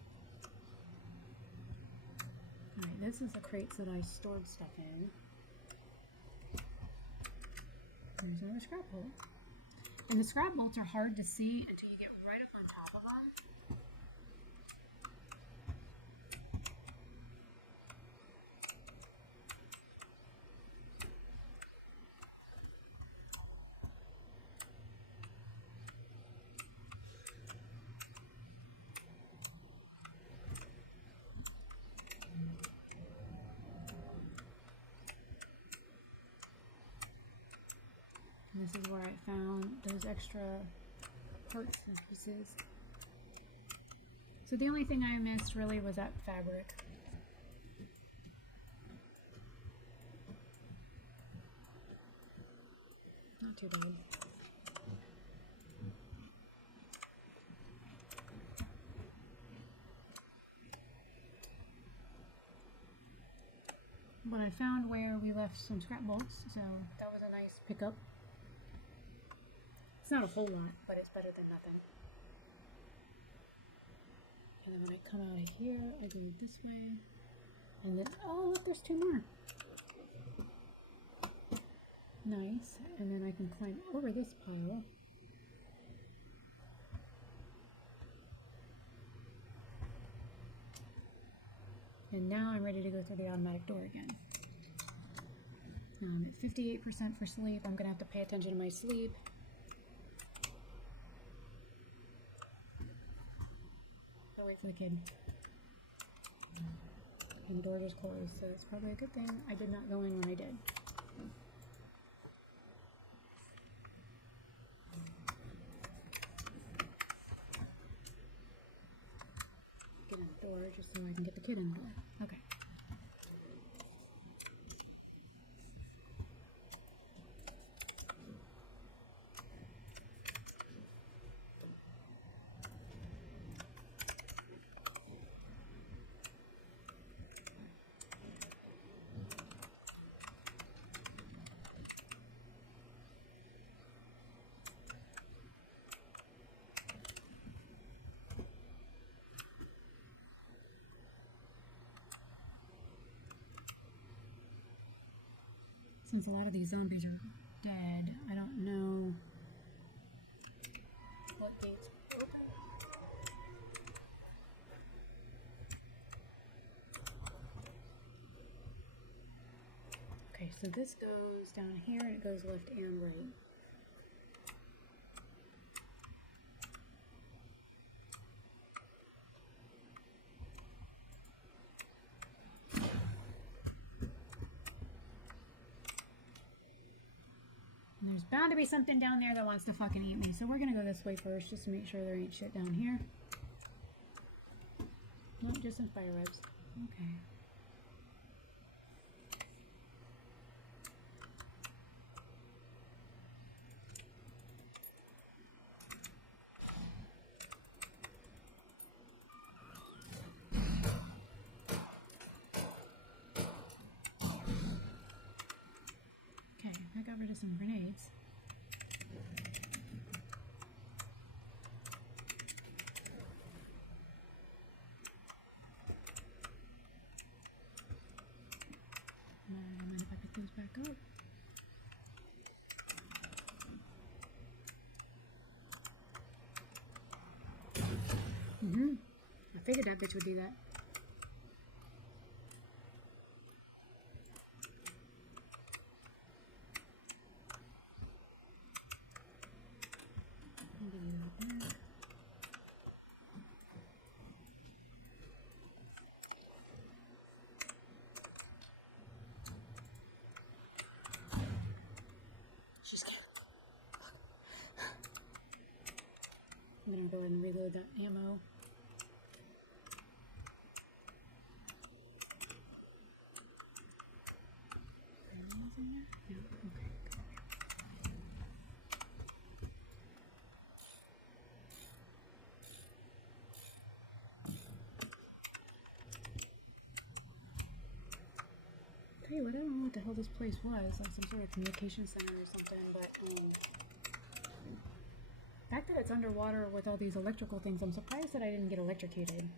All right, this is the crates that I stored stuff in. There's another scrap bolt. And the scrap bolts are hard to see until you get right up on top of them. And this is where I found those extra parts and pieces. So the only thing I missed really was that fabric. Not too bad. But I found where we left some scrap bolts, so that was a nice pickup. It's not a whole lot, but it's better than nothing. And then when I come out of here, I go this way. And then, oh look, there's two more. Nice. And then I can climb over this pile. And now I'm ready to go through the automatic door again. Now I'm at 58% for sleep. I'm gonna have to pay attention to my sleep. I'll wait for the kid. And the door just closed, so it's probably a good thing I did not go in when I did. Get in the door just so I can get the kid in the door. Okay. Since a lot of these zombies are dead, I don't know what gates open. Okay, so this goes down here and it goes left and right. There's bound to be something down there that wants to fucking eat me, so we're gonna go this way first just to make sure there ain't shit down here. Nope, just some spider webs. Okay. Okay, I got rid of some grenades. I don't mind if I pick those back up. I figured that bitch would do that. She's scared. I'm gonna go ahead and reload that ammo. Yeah, okay. Tell you what, I don't know what the hell this place was, like some sort of communication center or something, but fact that it's underwater with all these electrical things, I'm surprised that I didn't get electrocuted.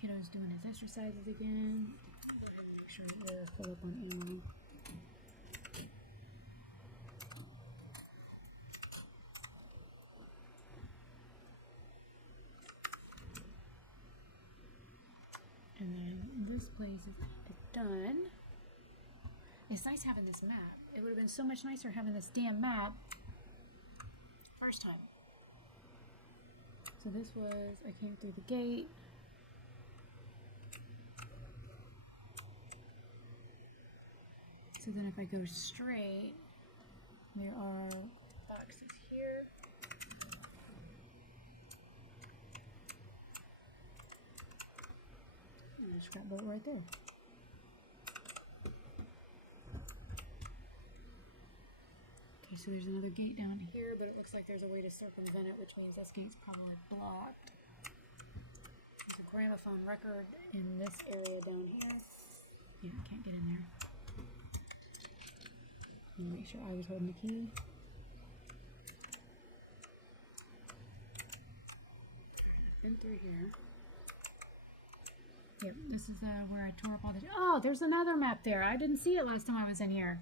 Kiddo's doing his exercises again. Go ahead and make sure we're full up on ammo. And then this place is done. It's nice having this map. It would have been so much nicer having this damn map first time. So this was, I came through the gate. So then if I go straight, there are boxes here. And a scrap bolt right there. Okay, so there's another gate down here, but it looks like there's a way to circumvent it, which means this gate's probably blocked. There's a gramophone record in this area down here. Yeah, I can't get in there. Make sure I was holding the key. I've been through here. Yep, this is where I tore up all the... Oh, there's another map there. I didn't see it last time I was in here.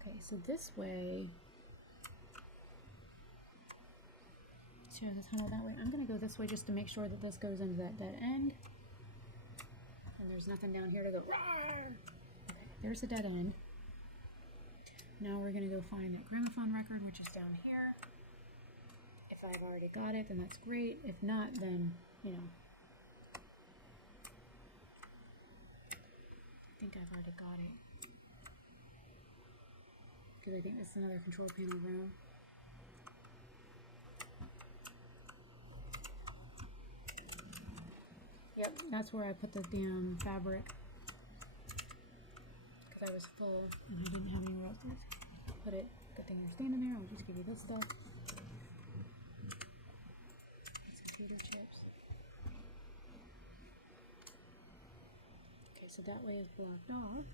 Okay, so this way... Share the tunnel that way. I'm going to go this way just to make sure that this goes into that dead end. And there's nothing down here to go. Okay, there's the dead end. Now we're going to go find that gramophone record, which is down here. If I've already got it, then that's great. If not, then, you know. I think I've already got it. Because I think this is another control panel room. Yep, that's where I put the damn fabric. Because I was full and I didn't have anywhere else to put it. Good thing you're standing there. I'll just give you this stuff. Some potato chips. Okay, so that way is blocked off.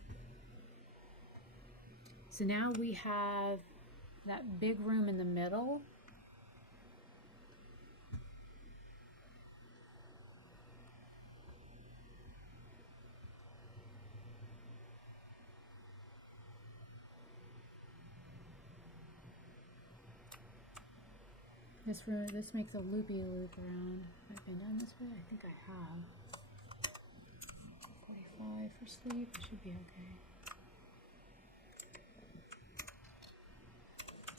So now we have that big room in the middle. This makes a loopy loop around. Have I been down this way? I think I have. 45 for sleep. I should be okay.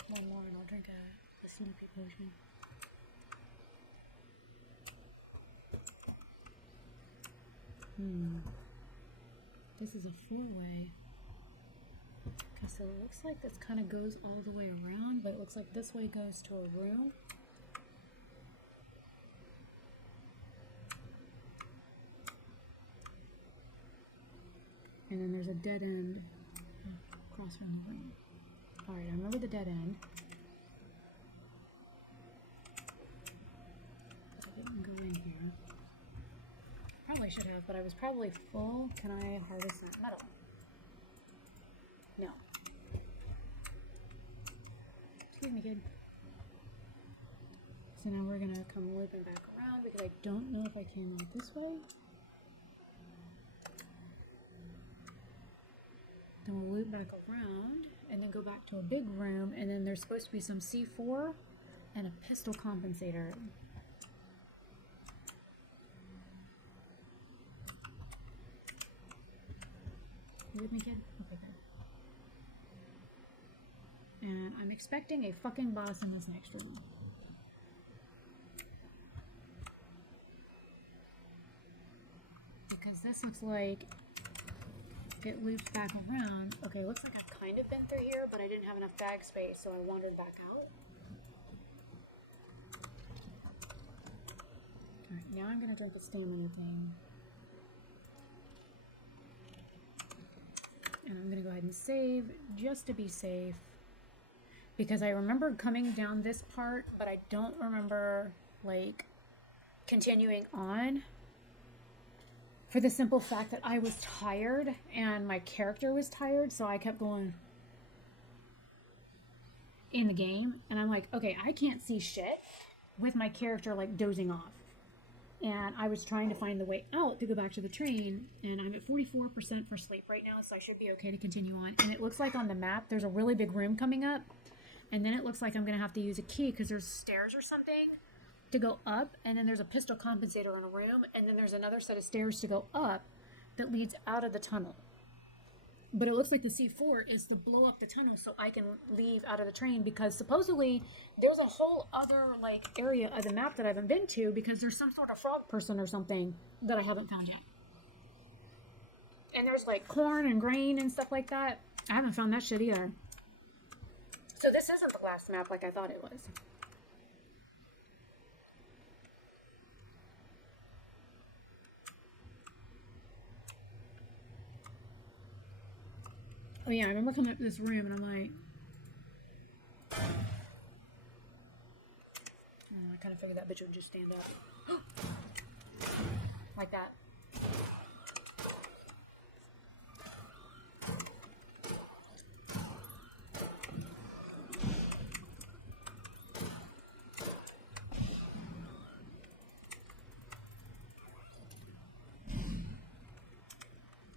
One more and I'll drink a sleepy potion. This is a four-way. Okay, so it looks like this kind of goes all the way around, but it looks like this way goes to a room. And then there's a dead end across from the room. Alright, I remember the dead end. I didn't go in here. Probably should have, but I was probably full. Can I harvest that metal? No. Excuse me, kid. So now we're gonna come looping back around because I don't know if I can go this way. Then we'll loop back around and then go back to a big room, and then there's supposed to be some C4 and a pistol compensator. You with me, kid? Okay, good. And I'm expecting a fucking boss in this next room. Because this looks like it loops back around. Okay, looks like I've kind of been through here, but I didn't have enough bag space, so I wandered back out. Alright, now I'm gonna drink a stamina thing. I'm gonna go ahead and save just to be safe, because I remember coming down this part, but I don't remember like continuing on, for the simple fact that I was tired and my character was tired, so I kept going in the game, and I'm like, okay, I can't see shit with my character like dozing off. And I was trying to find the way out to go back to the train, and I'm at 44% for sleep right now, so I should be okay to continue on. And it looks like on the map there's a really big room coming up, and then it looks like I'm gonna have to use a key because there's stairs or something to go up, and then there's a pistol compensator in a room, and then there's another set of stairs to go up that leads out of the tunnel. But it looks like the C4 is to blow up the tunnel so I can leave out of the train, because supposedly there's a whole other like area of the map that I haven't been to, because there's some sort of frog person or something that I haven't found yet. And there's like corn and grain and stuff like that. I haven't found that shit either. So this isn't the last map like I thought it was. Oh yeah, I remember coming up to this room and I'm like, oh, I kind of figured that bitch would just stand up. Like that.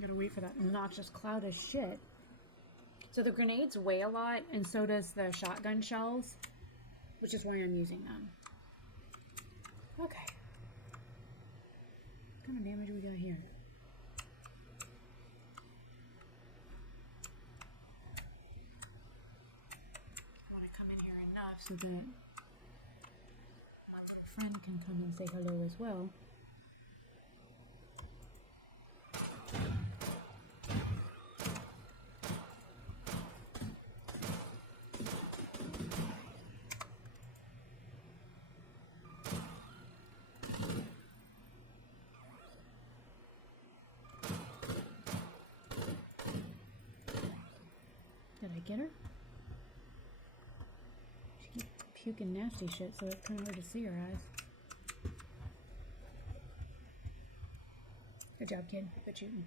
Gotta wait for that noxious cloud of shit. So the grenades weigh a lot, and so does the shotgun shells, which is why I'm using them. Okay. What kind of damage we got here? I want to come in here enough so that my friend can come and say hello as well. Did I get her? She keeps puking nasty shit, so it's kind of hard to see her eyes. Good job, kid. Good shooting.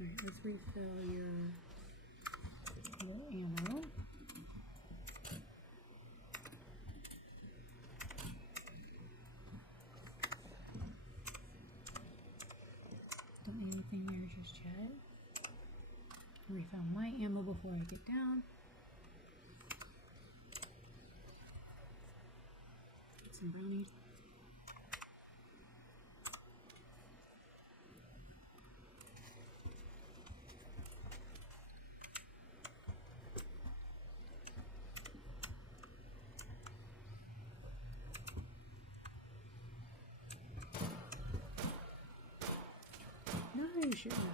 Alright, let's refill your little ammo. Don't need anything there just yet. Refill my ammo before I get down. Get some brownies. No, you shouldn't have.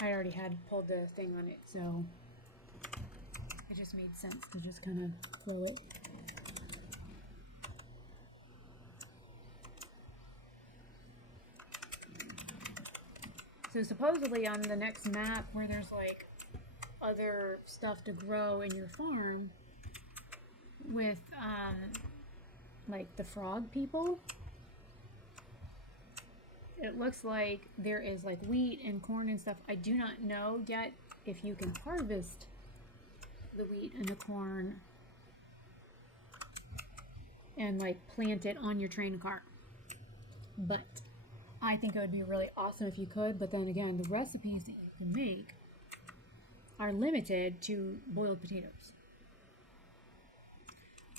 I already had pulled the thing on it, so it just made sense to just kind of throw it. So supposedly on the next map where there's like other stuff to grow in your farm with like the frog people, it looks like there is like wheat and corn and stuff. I do not know yet if you can harvest the wheat and the corn and like plant it on your train cart, but I think it would be really awesome if you could. But then again, the recipes that you can make are limited to boiled potatoes,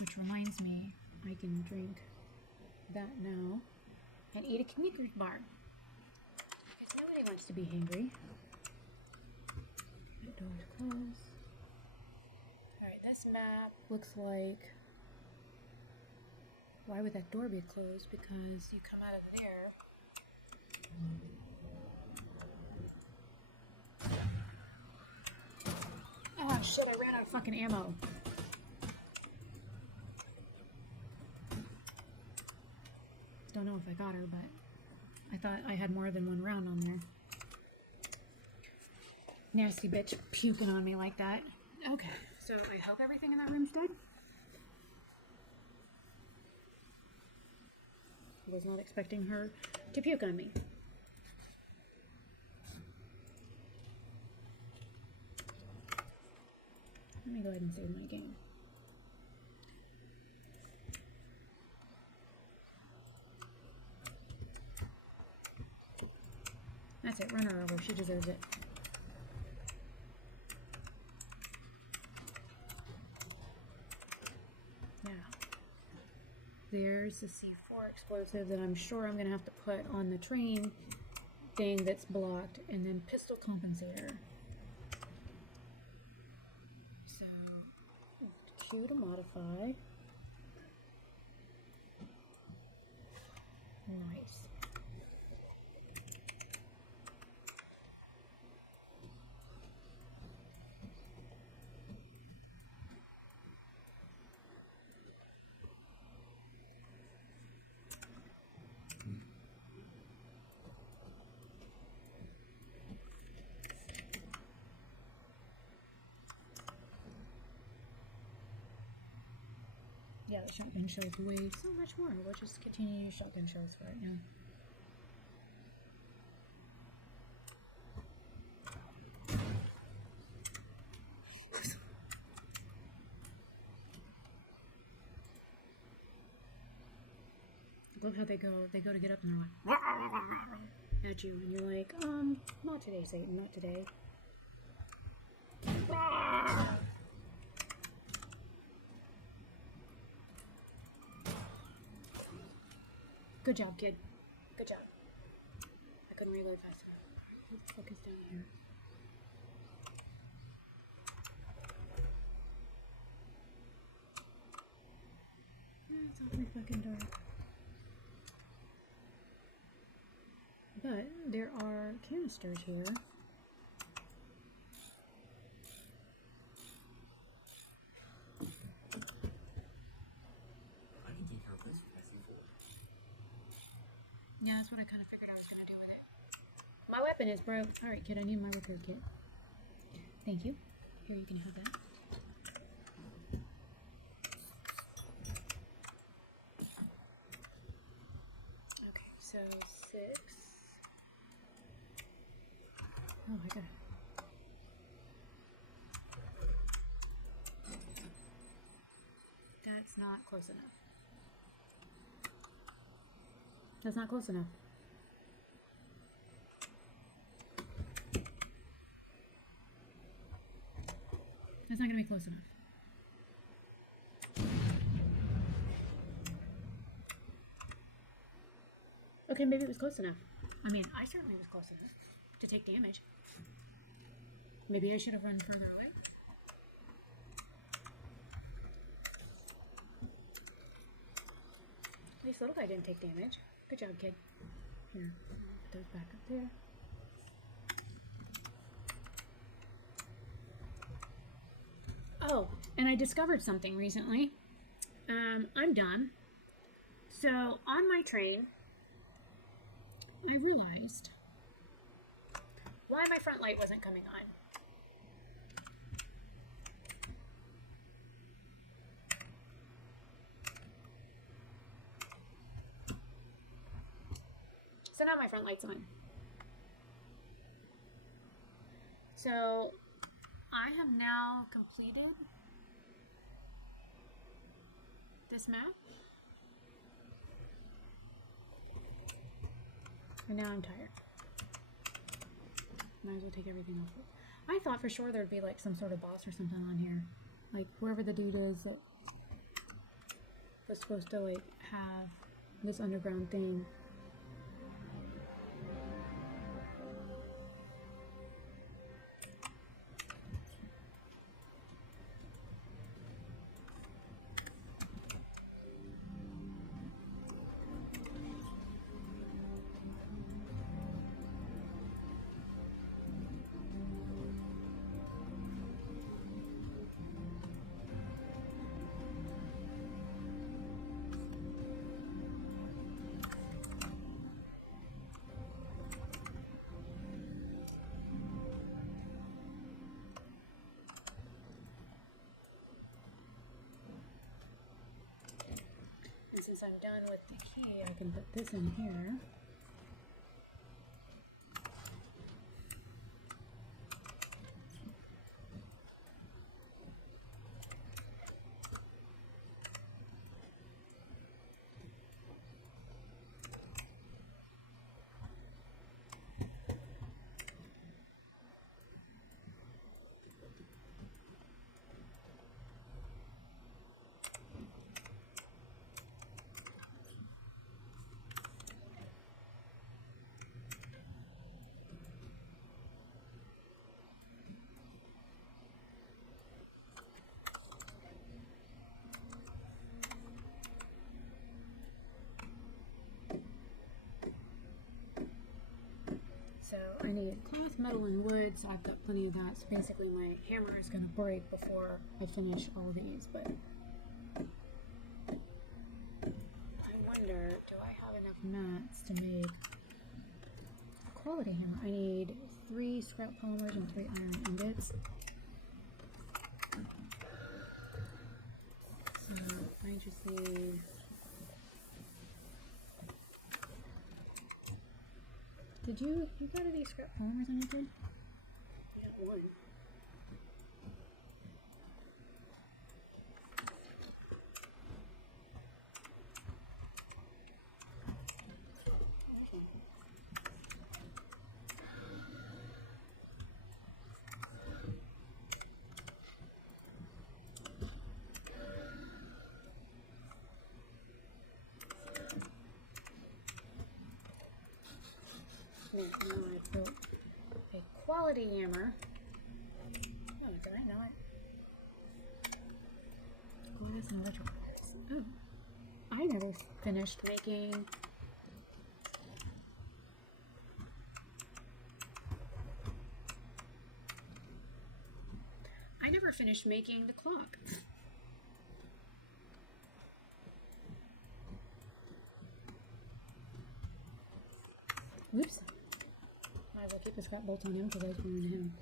which reminds me, I can drink that now and eat a Snickers bar, because nobody wants to be hungry. That door's closed. Alright, this map looks like... Why would that door be closed? Because you come out of there shit, I ran out of fucking ammo. Don't know if I got her, but I thought I had more than one round on there. Nasty bitch puking on me like that. Okay, so I hope everything in that room's dead. Was not expecting her to puke on me. Let me go ahead and save my game. That's it, run her over, she deserves it. Now, there's the C4 explosive that I'm sure I'm gonna have to put on the train thing that's blocked, and then pistol compensator. So, Q to modify. Nice. Yeah, the shotgun shells weigh so much more. We'll just continue to use shotgun shells for right now. Look how they go to get up and they're like at you, and you're like, not today, Satan, not today. Good job, kid. Good job. I couldn't reload fast enough. What the fuck is down here? It's awfully fucking dark. But there are canisters here. Yeah, that's what I kind of figured I was gonna do with it. My weapon is broke. Alright, kid, I need my repair kit. Thank you. Here, you can have that. Okay, so 6. Oh my god. That's not close enough. That's not close enough. That's not gonna be close enough. Okay, maybe it was close enough. I mean, I certainly was close enough to take damage. Maybe I should have run further away. At least little guy didn't take damage. Good job, kid. Here, put those back up there. Oh, and I discovered something recently. I'm done. So, on my train, I realized why my front light wasn't coming on. So now my front light's on. So I have now completed this map. And now I'm tired. Might as well take everything off. I thought for sure there'd be like some sort of boss or something on here. Like whoever the dude is that was supposed to like have this underground thing. I can put this in here. So I need cloth, metal, and wood, so I've got plenty of that. So basically my hammer is going to break before I finish all these, but I wonder, do I have enough mats to make a quality hammer? I need 3 scrap polymers and 3 iron ingots. So I just need... you got any scrap polymers on your thing? I got 1. Now I built a quality hammer. Oh, did I not? Glass and electrical. Oh, I never finished making. I never finished making the clock. Oops. Might as well keep the scrap bolts on him because I was ruining him.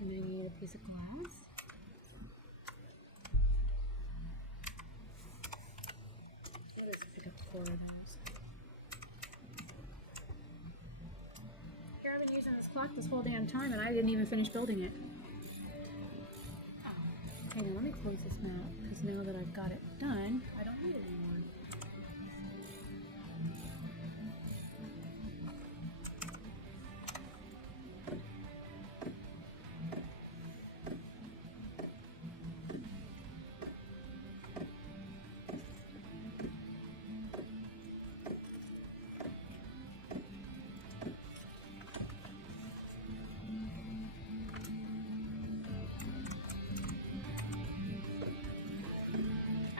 And I need a piece of glass. I'll just pick up 4 of those. Here I've been using this clock this whole damn time and I didn't even finish building it. Okay, now let me close this map, because now that I've got it done, I don't need it anymore.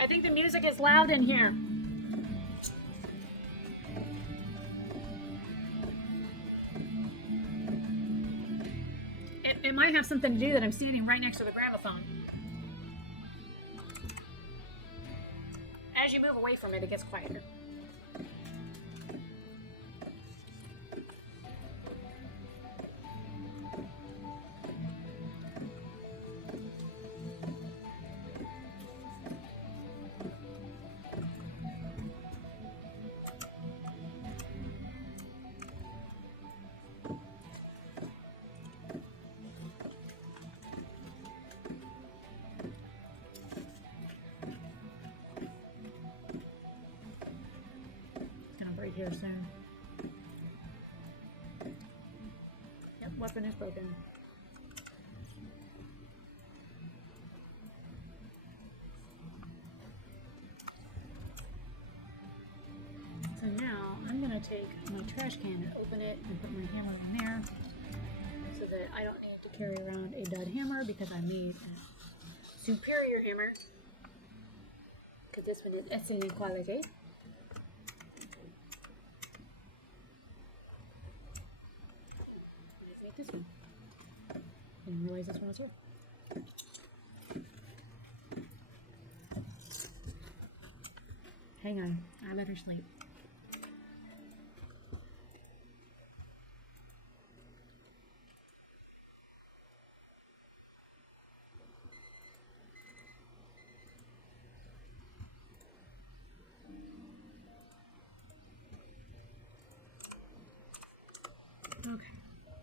I think the music is loud in here. It might have something to do that I'm standing right next to the gramophone. As you move away from it, it gets quieter. Here soon. Yep, weapon is broken. So now I'm going to take my trash can and open it and put my hammer in there so that I don't need to carry around a dud hammer because I made a superior hammer because this one is excellent quality. This one. I didn't realize this one was here. Hang on, I better sleep.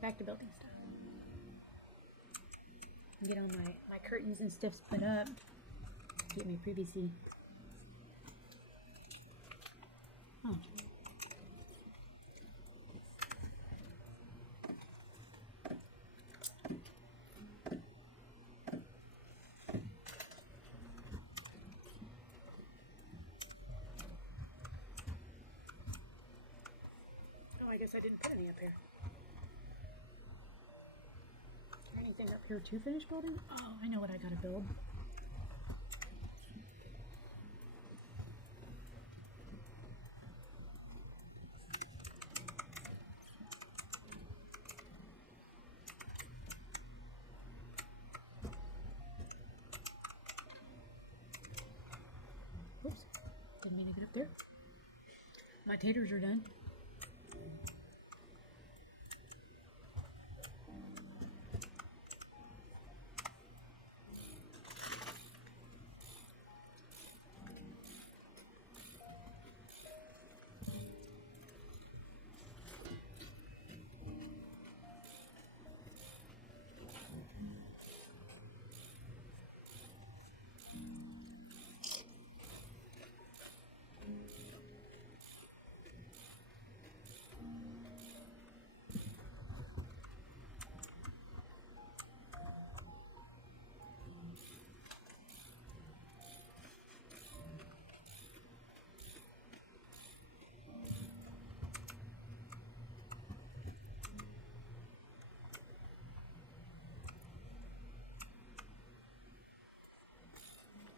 back to building stuff. Get all my curtains and stuff put up. Get my privacy. Oh. I guess I didn't put any up here. Anything up here to finish building? Oh, I know what I gotta build. Oops, didn't mean to get up there. My taters are done.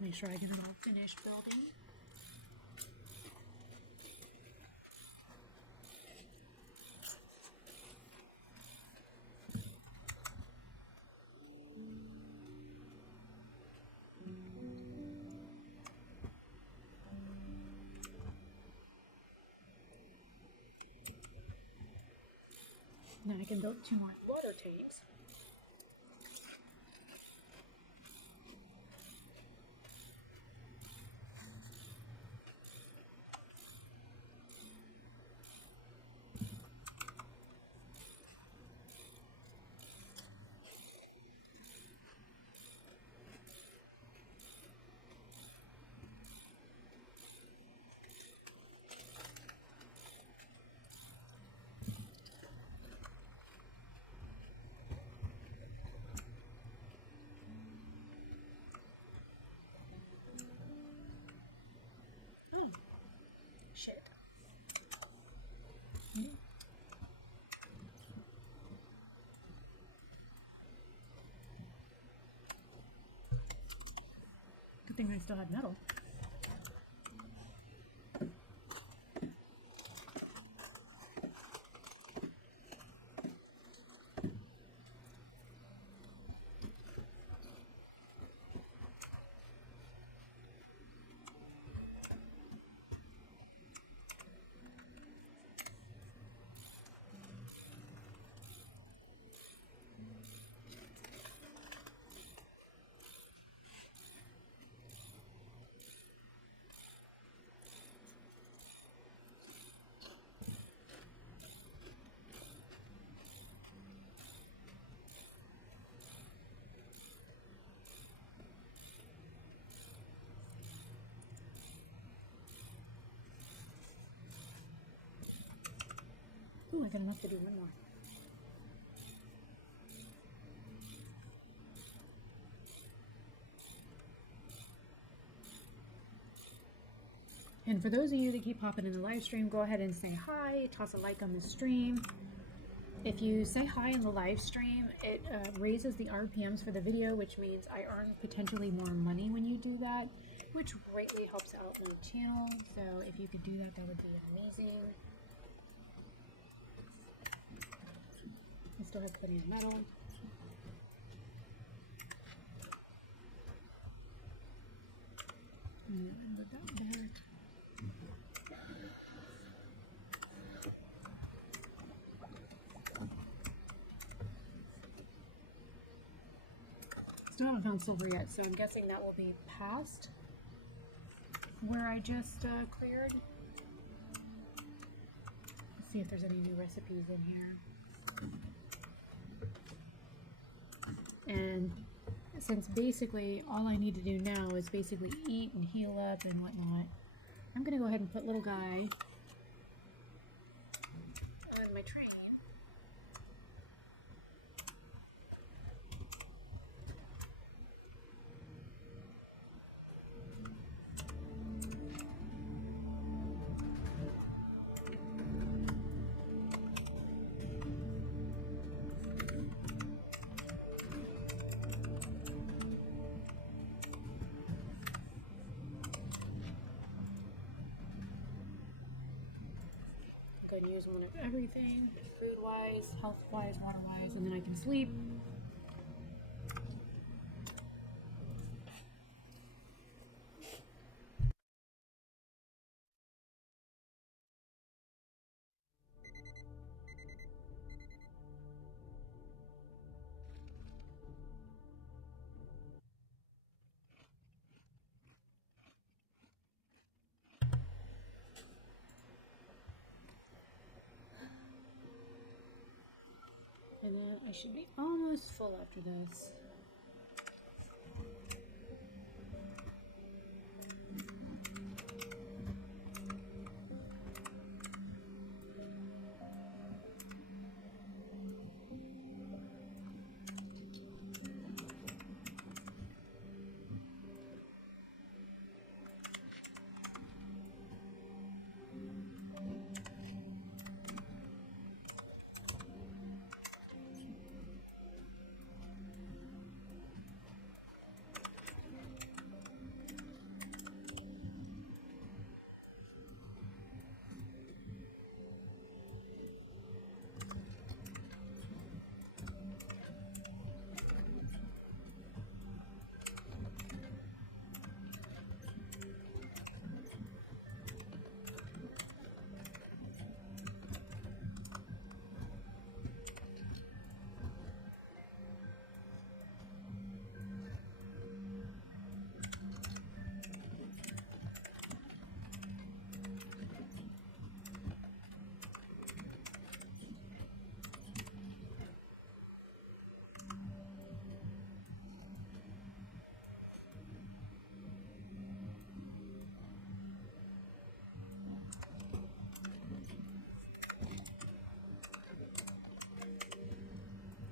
Make sure I get it all finished building. Now I can build 2 more water tanks. Oh, shit. Good thing I still have metal. Ooh, I got enough to do one more. And for those of you that keep popping in the live stream, go ahead and say hi, toss a like on the stream. If you say hi in the live stream, it raises the RPMs for the video, which means I earn potentially more money when you do that, which greatly helps out my channel. So if you could do that, that would be amazing. I still have plenty of metal. Put that there. Still haven't found silver yet, so I'm guessing that will be past where I just cleared. Let's see if there's any new recipes in here. And since basically all I need to do now is basically eat and heal up and whatnot, I'm gonna go ahead and put little guy on my train. Go ahead and use one of everything, food-wise, health-wise, water-wise, and then I can sleep. And then I should be almost full after this.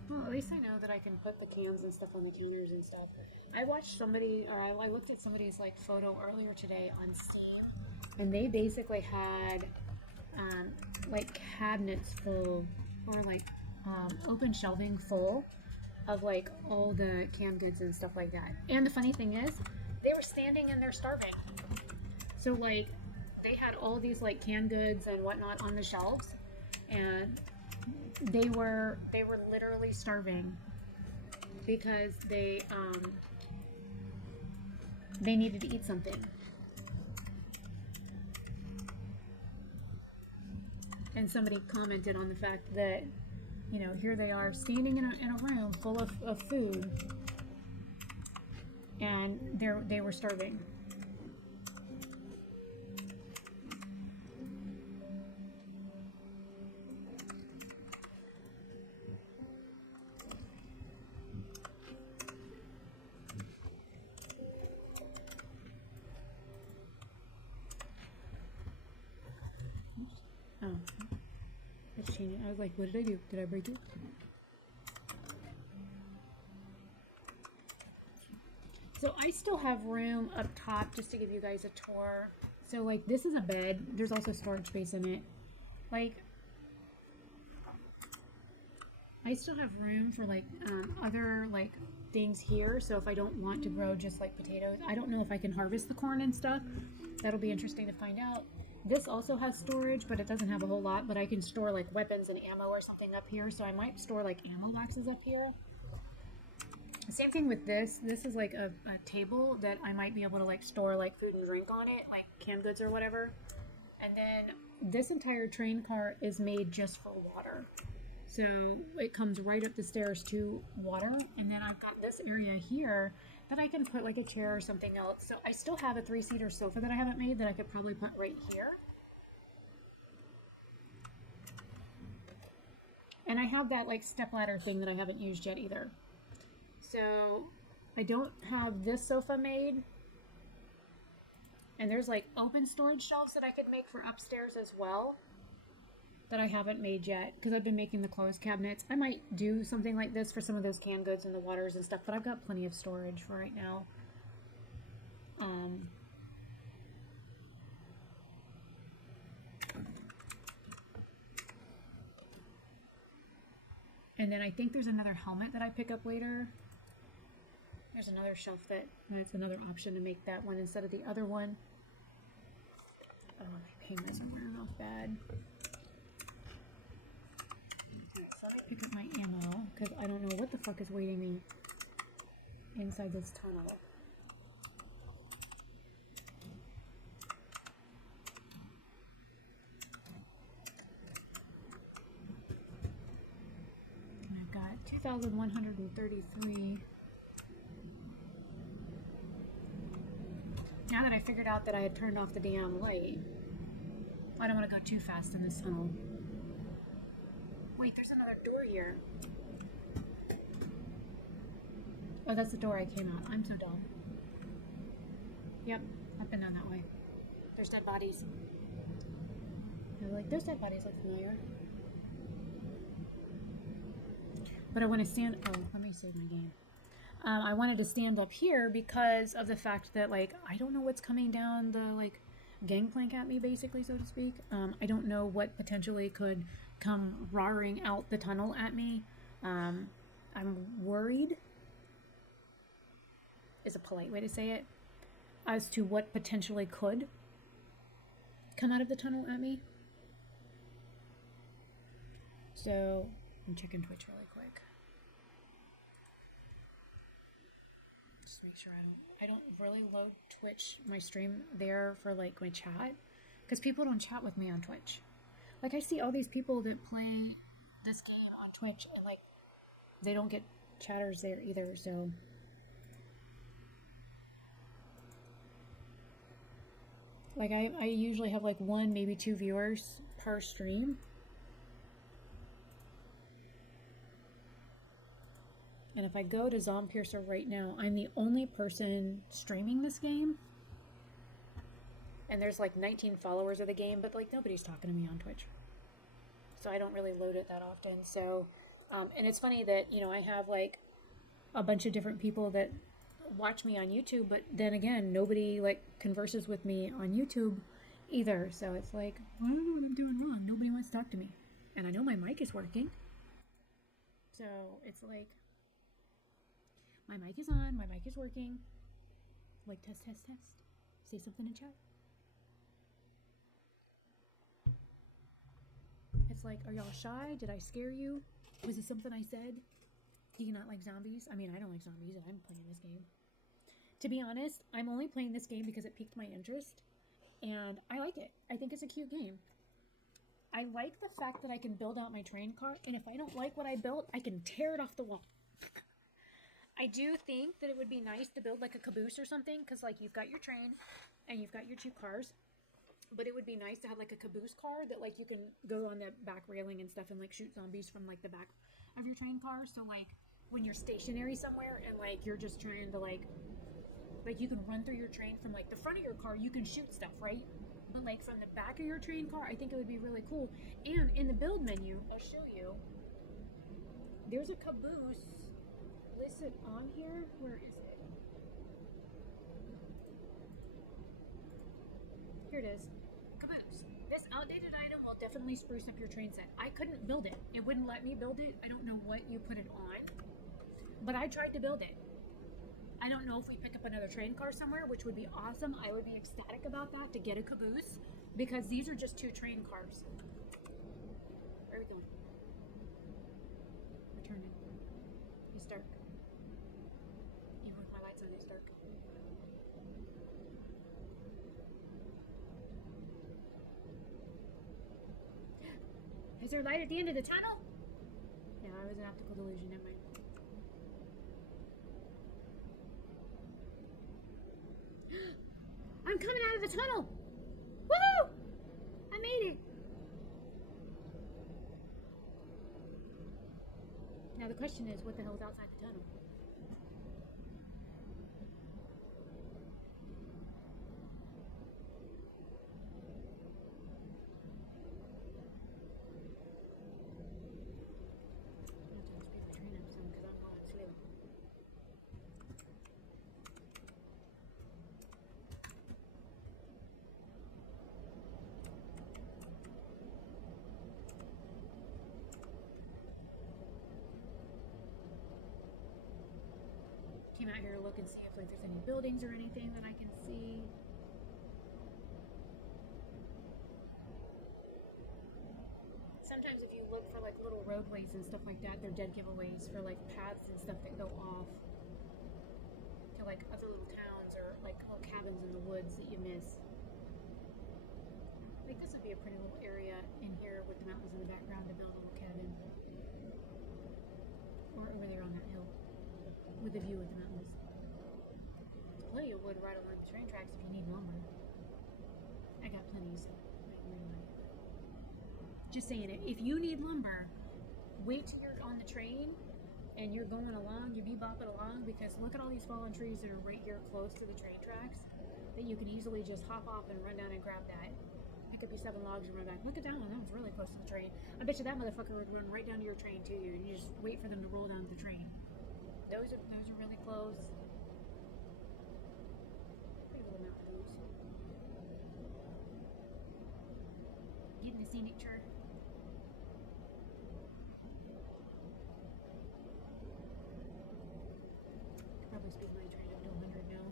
Well, at least I know that I can put the cans and stuff on the counters and stuff. I watched somebody, or I looked at somebody's like photo earlier today on Steam, and they basically had like cabinets full, or like open shelving full of like all the canned goods and stuff like that. And the funny thing is, they were standing and they're starving. So like, they had all these like canned goods and whatnot on the shelves, and they were literally starving because they needed to eat something. And somebody commented on the fact that, you know, here they are standing in a room full of food, and they were starving. Oh, let's change it. I was like, what did I do? Did I break it? So I still have room up top just to give you guys a tour. So like, this is a bed. There's also storage space in it. Like, I still have room for like other like things here. So if I don't want to grow just like potatoes, I don't know if I can harvest the corn and stuff. That'll be interesting to find out. This also has storage, but it doesn't have a whole lot, but I can store like weapons and ammo or something up here. So I might store like ammo boxes up here. Same thing with this. This is like a table that I might be able to like store like food and drink on it, like canned goods or whatever. And then this entire train car is made just for water. So it comes right up the stairs to water. And then I've got this area here that I can put like a chair or something else. So I still have a 3-seater sofa that I haven't made that I could probably put right here. And I have that like step ladder thing that I haven't used yet either. So I don't have this sofa made. And there's like open storage shelves that I could make for upstairs as well that I haven't made yet because I've been making the clothes cabinets. I might do something like this for some of those canned goods and the waters and stuff, but I've got plenty of storage for right now. And then I think there's another helmet that I pick up later. There's another shelf that's another option to make that one instead of the other one. Oh, my pain is wearing off bad. So let me pick up my ammo because I don't know what the fuck is waiting me inside this tunnel. And I've got 2,133. Now that I figured out that I had turned off the damn light, I don't want to go too fast in this tunnel. Wait, there's another door here. Oh, that's the door I came out. I'm so dumb. Yep, I've been down that way. There's dead bodies. They're like, those dead bodies look familiar. But I want to stand. Oh, let me save my game. I wanted to stand up here because of the fact that, like, I don't know what's coming down the, like, gangplank at me, basically, so to speak. I don't know what potentially could come roaring out the tunnel at me. I'm worried, is a polite way to say it, as to what potentially could come out of the tunnel at me. So, I'm checking Twitch really quick. Just make sure I don't really load Twitch, my stream there for like my chat, because people don't chat with me on Twitch. Like I see all these people that play this game on Twitch and like they don't get chatters there either, so like I usually have like 1 maybe 2 viewers per stream. And if I go to Zompiercer right now, I'm the only person streaming this game. And there's like 19 followers of the game, but like nobody's talking to me on Twitch. So I don't really load it that often. So, and it's funny that, you know, I have like a bunch of different people that watch me on YouTube, but then again, nobody like converses with me on YouTube either. So it's like, I don't know what I'm doing wrong. Nobody wants to talk to me. And I know my mic is working. So it's like, my mic is on, my mic is working. Like, test, test, test. Say something in chat. It's like, are y'all shy? Did I scare you? Was it something I said? Do you not like zombies? I mean, I don't like zombies and I'm playing this game. To be honest, I'm only playing this game because it piqued my interest. And I like it. I think it's a cute game. I like the fact that I can build out my train car. And if I don't like what I built, I can tear it off the wall. I do think that it would be nice to build like a caboose or something, because like you've got your train and you've got your 2 cars, but it would be nice to have like a caboose car that like you can go on the back railing and stuff and like shoot zombies from like the back of your train car. So like when you're stationary somewhere and like you're just trying to like you can run through your train from like the front of your car, you can shoot stuff, right? But like from the back of your train car, I think it would be really cool. And in the build menu, I'll show you, there's a caboose listed on here. Where is it? Here it is. Caboose. This outdated item will definitely spruce up your train set. I couldn't build it. It wouldn't let me build it. I don't know what you put it on, but I tried to build it. I don't know if we pick up another train car somewhere, which would be awesome. I would be ecstatic about that, to get a caboose, because these are just 2 train cars. Where are we going? We're turning. It's dark. Even with my lights on, it's dark. Is there light at the end of the tunnel? Yeah, I was an optical delusion, never mind. I'm coming out of the tunnel! Woohoo! I made it! Now the question is, what the hell is outside the tunnel? came out here to look and see if like there's any buildings or anything that I can see. Sometimes if you look for like little roadways and stuff like that, they're dead giveaways for like paths and stuff that go off to like other little towns or like little cabins in the woods that you miss. Like this would be a pretty little area in here with the mountains in the background to build a little cabin. Or over there on that hill with a view of the mountains. There's plenty of wood right along the train tracks if you need lumber. I got plenty, so I can bring money. Just saying it. If you need lumber, wait till you're on the train and you're going along, you're bebopping along, because look at all these fallen trees that are right here close to the train tracks that you can easily just hop off and run down and grab that. Pick up your 7 logs and run back. Look at that one. That one's really close to the train. I bet you that motherfucker would run right down to your train to you. You just wait for them to roll down to the train. Those are really close. Pretty little mountain views. Getting the scenic chart. Could probably speed my train up to 100 now.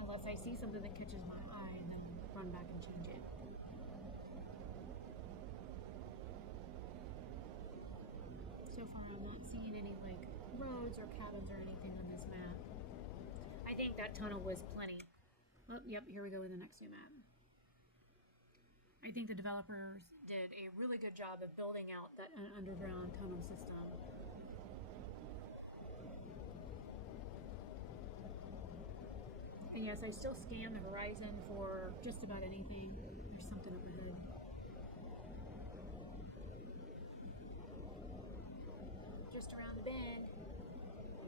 Unless I see something that catches my eye and then run back and change it. So far I'm not seeing any like roads or cabins or anything on this map. I think that tunnel was plenty. Oh, yep, here we go with the next new map. I think the developers did a really good job of building out that underground tunnel system. And yes, I still scan the horizon for just about anything. There's something up ahead. Just around the bend.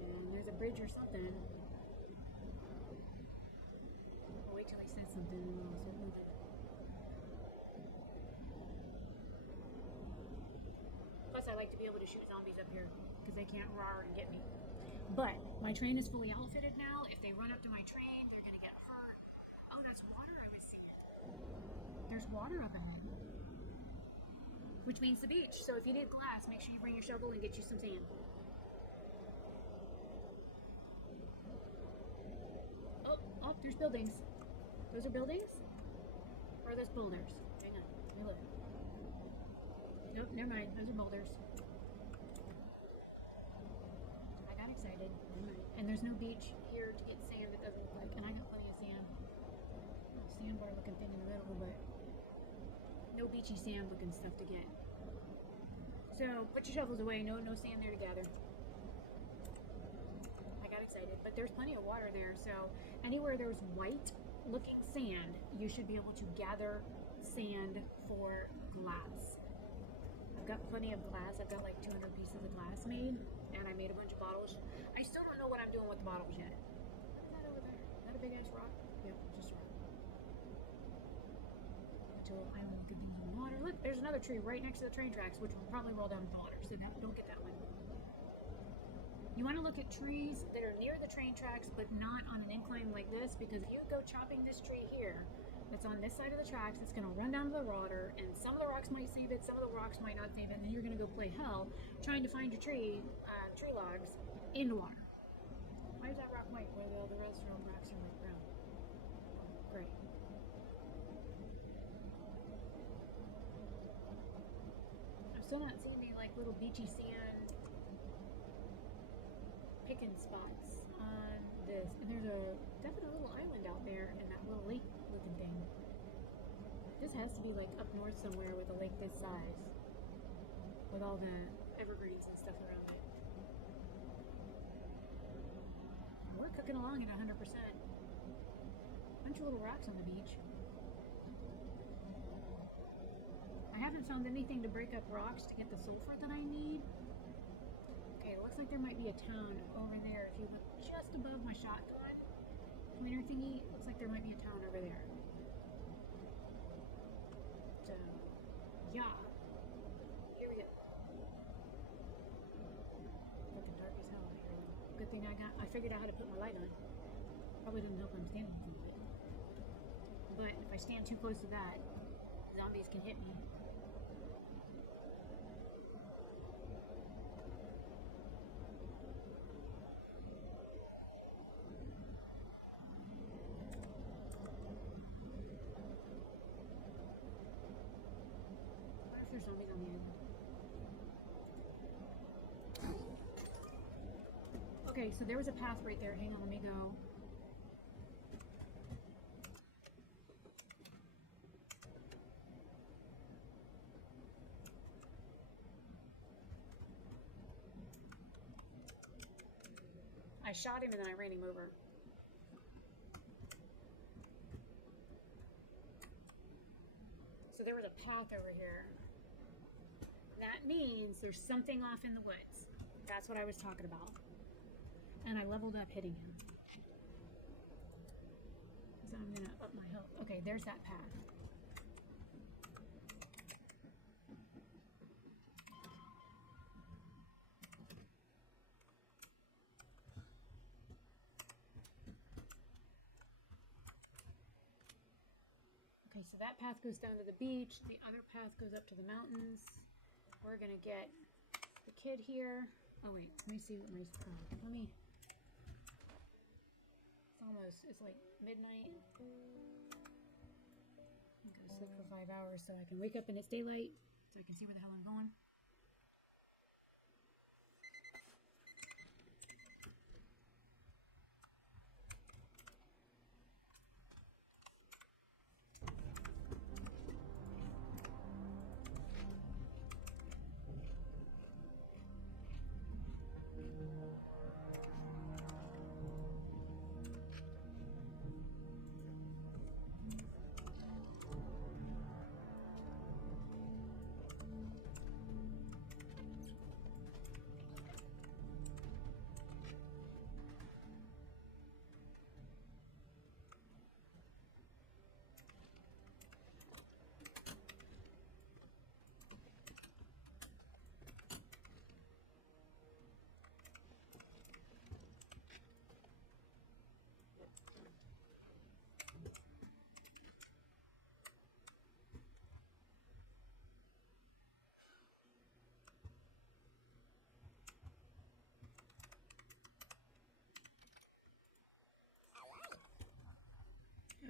And there's a bridge or something. I'll wait till he says something and I'll start moving. Plus, I like to be able to shoot zombies up here because they can't roar and get me. But my train is fully outfitted now. If they run up to my train, they're going to get hurt. Oh, that's water I was seeing. There's water up ahead. Which means the beach. So if you need glass, make sure you bring your shovel and get you some sand. Oh, there's buildings. Those are buildings? Or are those boulders? Hang on, let me look. Nope, never mind. Those are boulders. I got excited. And there's no beach here to get sand, it doesn't look like. And I got plenty of sand. Sandbar looking thing in the middle, but no beachy sand looking stuff to get. So put your shovels away. No sand there to gather. I got excited, but there's plenty of water there. So anywhere there's white looking sand, you should be able to gather sand for glass. I've got plenty of glass. I've got like 200 pieces of glass made, and I made a bunch of bottles. I still don't know what I'm doing with the bottles yet. What is that over there? Is that a big ass rock? Yep, just a rock. Until I don't get things in the water. Look, there's another tree right next to the train tracks, which will probably roll down the water. So don't get that one. You want to look at trees that are near the train tracks, but not on an incline like this, because if you go chopping this tree here, that's on this side of the tracks, it's going to run down to the water, and some of the rocks might save it, some of the rocks might not save it, and then you're going to go play hell trying to find your tree logs in the water. Why is that rock white where the rest of the rocks are like brown? Great. I'm still not seeing any like little beachy sand picking spots on this. And there's a definite little island out there in that little lake looking thing. This has to be like up north somewhere with a lake this size, with all the evergreens and stuff around it. And we're cooking along at 100%. Bunch of little rocks on the beach. I haven't found anything to break up rocks to get the sulfur that I need. Okay, it looks like there might be a town over there. If you look just above my shotgun pointer thingy, it looks like there might be a town over there. So, yeah. Here we go. Fucking dark as hell out here. Good thing I figured out how to put my light on. Probably doesn't help I'm standing in front of it. But if I stand too close to that, zombies can hit me. What if there's zombies on the island? Okay, so there was a path right there. Hang on, let me go. I shot him and then I ran him over. So there was a path over here. That means there's something off in the woods. That's what I was talking about. And I leveled up hitting him. So I'm gonna up my health. Okay, there's that path. Okay, so that path goes down to the beach. The other path goes up to the mountains. We're gonna get the kid here. Oh wait, let me see what my let me. It's like midnight. I'm gonna sleep for 5 hours so I can wake up and it's daylight, so I can see where the hell I'm going.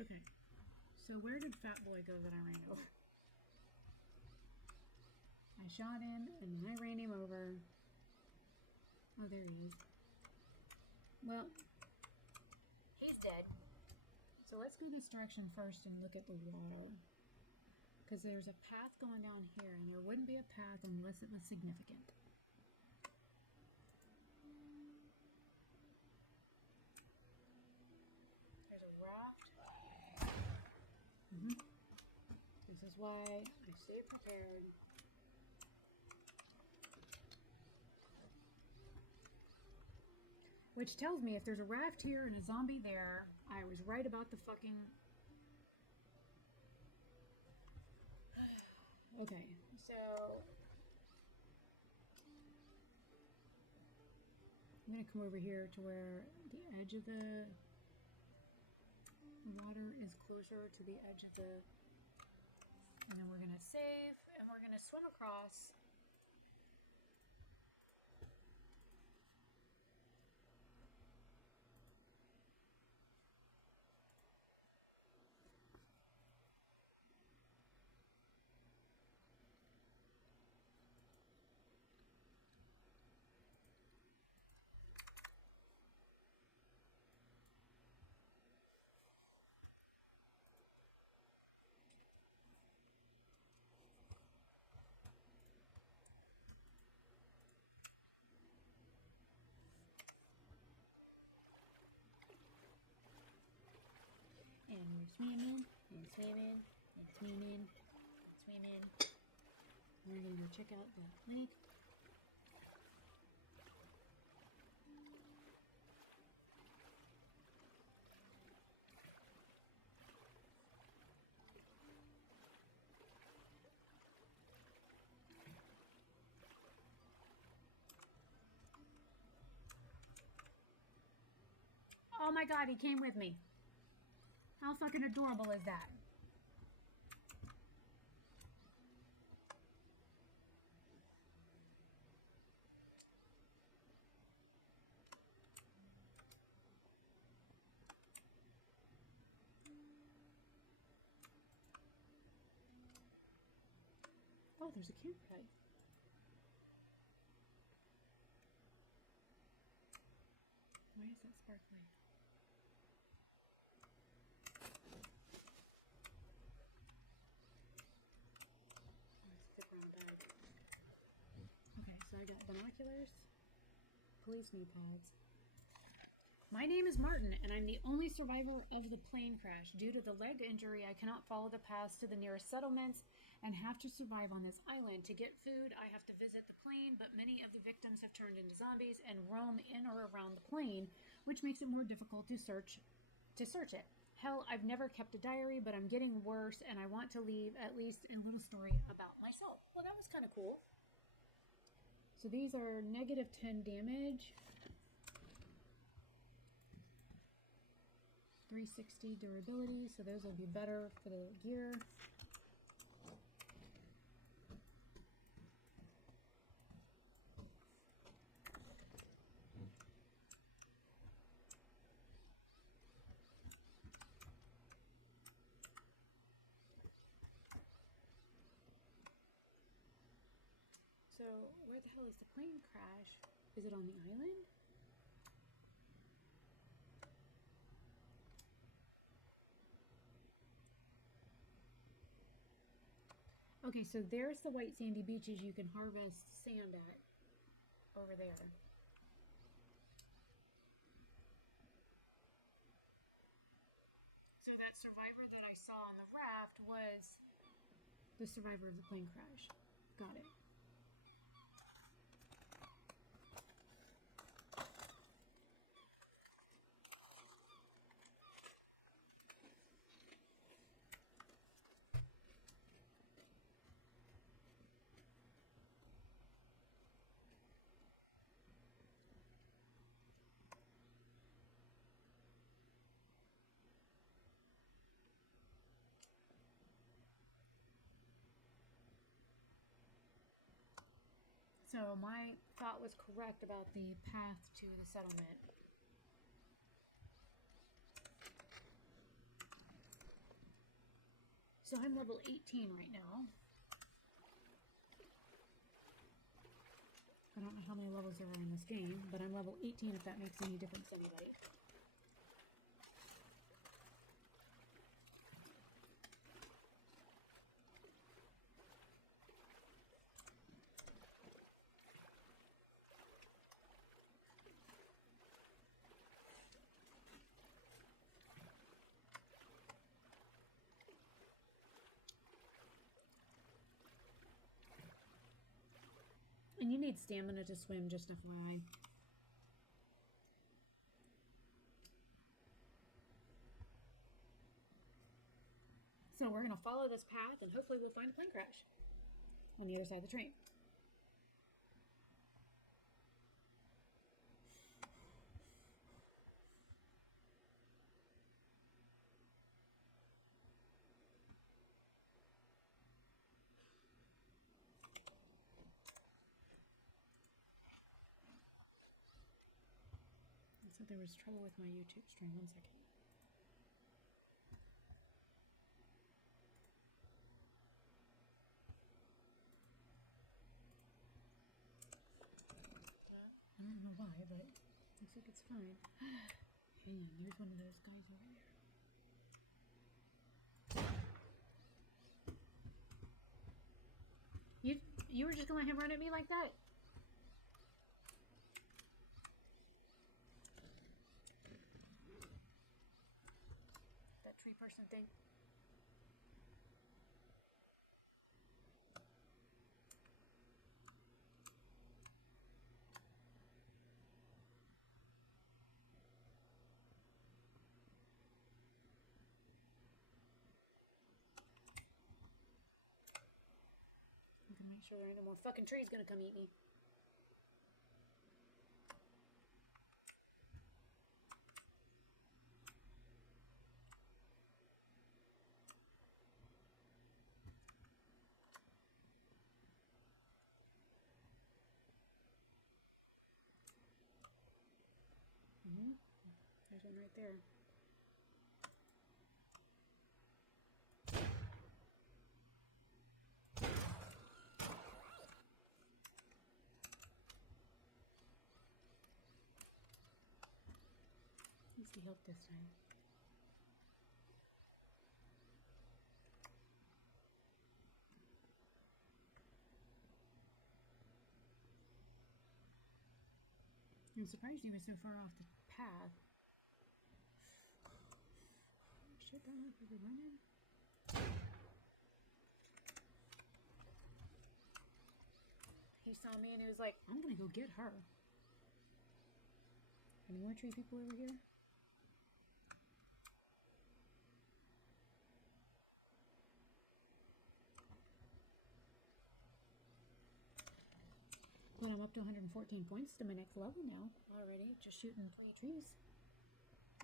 Okay, so where did Fat Boy go that I ran over? I shot him and then I ran him over. Oh, there he is. Well, he's dead. So let's go this direction first and look at the water. Because there's a path going down here, and there wouldn't be a path unless it was significant. There's a raft. This is why I stay prepared. Which tells me if there's a raft here and a zombie there, I was right about the fucking... Okay, so... I'm gonna come over here to where the edge of the water is closer to the edge of the... And then we're gonna save, and we're gonna swim across. And we're swimming, and swimming, and swimming, and swimming. We're gonna go check out the lake. Oh my god, he came with me. How fucking adorable is that? Oh, there's a camera head. Why is that sparkling? Oh, it's a brown bag. Okay, so I got binoculars, police knee pads. My name is Martin, and I'm the only survivor of the plane crash. Due to the leg injury, I cannot follow the paths to the nearest settlements and have to survive on this island. To get food, I have to visit the plane, but many of the victims have turned into zombies and roam in or around the plane, which makes it more difficult to search it. Hell, I've never kept a diary, but I'm getting worse, and I want to leave at least a little story about myself. Well, that was kind of cool. So these are negative 10 damage. 360 durability, so those will be better for the gear. So where the hell is the plane crash? Is it on the island? Okay, so there's the white sandy beaches you can harvest sand at over there. So that survivor that I saw on the raft was the survivor of the plane crash. Got it. So my thought was correct about the path to the settlement. So I'm level 18 right now. I don't know how many levels there are in this game, but I'm level 18 if that makes any difference to anybody. And you need stamina to swim, just FYI. So we're going to follow this path and hopefully we'll find a plane crash on the other side of the train. I thought there was trouble with my YouTube stream. 1 second. I don't know why, but looks like it's fine. Hang on, there's one of those guys over there. You were just gonna let him run at me like that? That tree person thing. I'm gonna make sure there ain't no more fucking trees gonna come eat me. There's one right there. At least he helped this time. I'm surprised he was so far off the path. Shit, that look like we're running. He saw me and he was like, I'm gonna go get her. Any more tree people over here? But I'm up to 114 points to my next level now already. Just shooting 20 trees.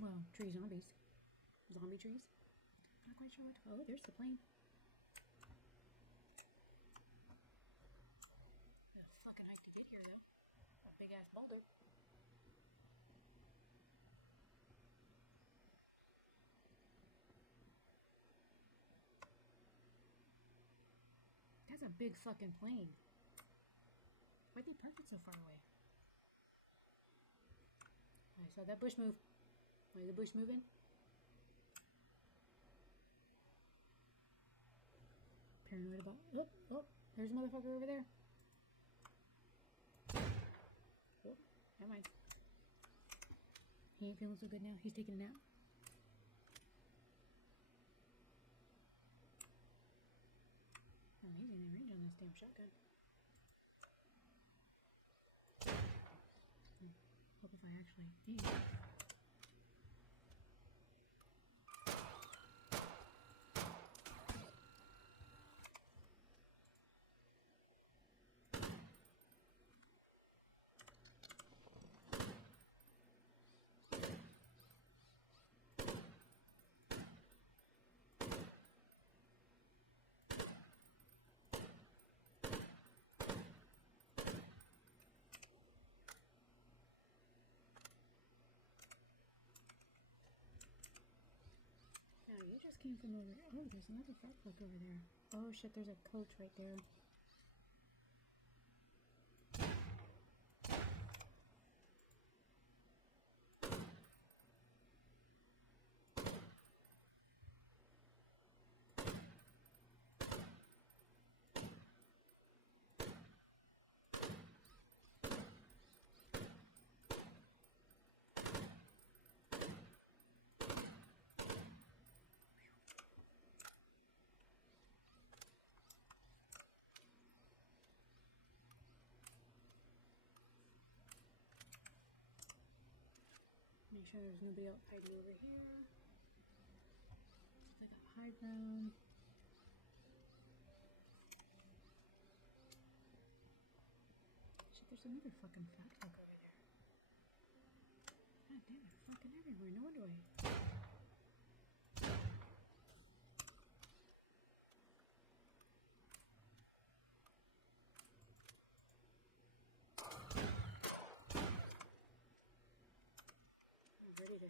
Well, tree zombies. Zombie trees. Not quite sure what to... Oh, there's the plane. A fucking hike to get here, though. A big ass boulder. That's a big fucking plane. Why'd they park it so far away? I saw that bush move. Why is the bush moving? Paranoid about... Oh, oh, there's a motherfucker over there. Oh, never mind. He ain't feeling so good now. He's taking a nap. Amazing range on this damn shotgun. Hope if I actually aim. Now you just came from over. Oh, there's another fat fuck over there. Oh shit, there's a coach right there. Make sure there's nobody else hiding over here. It's like a high ground. Shit, there's another fucking fat fuck over there. God damn, they're fucking everywhere. No wonder why. Ready to...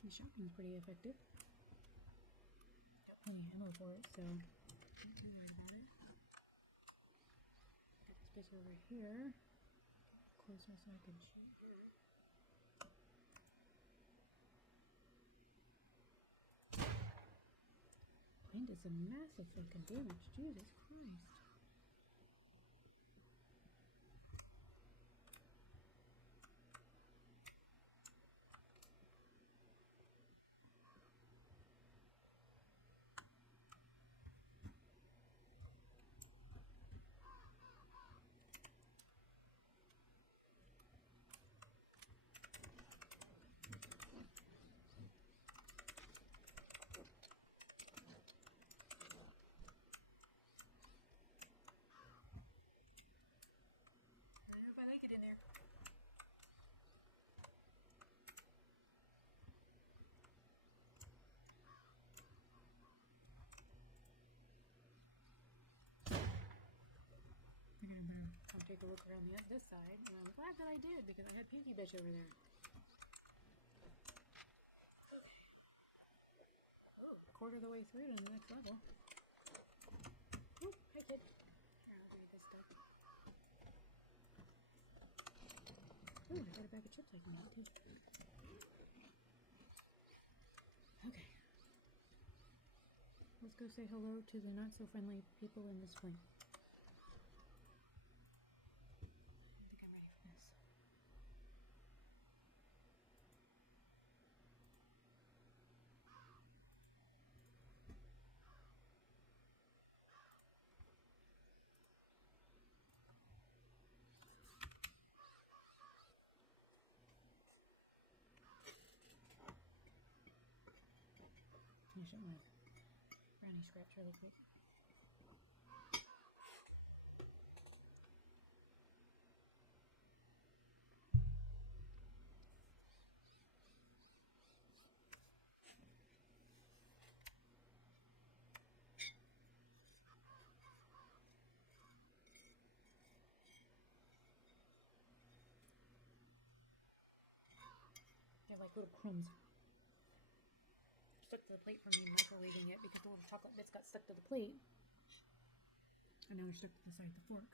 The shotgun's pretty effective. Got plenty of ammo for it, so don't worry about it. Got the space over here. Closer so I can shoot. Plane did some massive fucking damage. Jesus Christ. take a look around this side, and I'm glad that I did because I had Pukey Bitch over there. Quarter of the way through to the next level. Ooh, hi kid. Here, I'll give you this stuff. Ooh, I got a bag of chips I can eat too. Okay. Let's go say hello to the not so friendly people in this plane. I think I'm ready for this. Finish up my brownie scraps really quick. They're like little crumbs. Stuck to the plate from me microwaving it because the little chocolate bits got stuck to the plate. And now they're stuck to the side of the fork.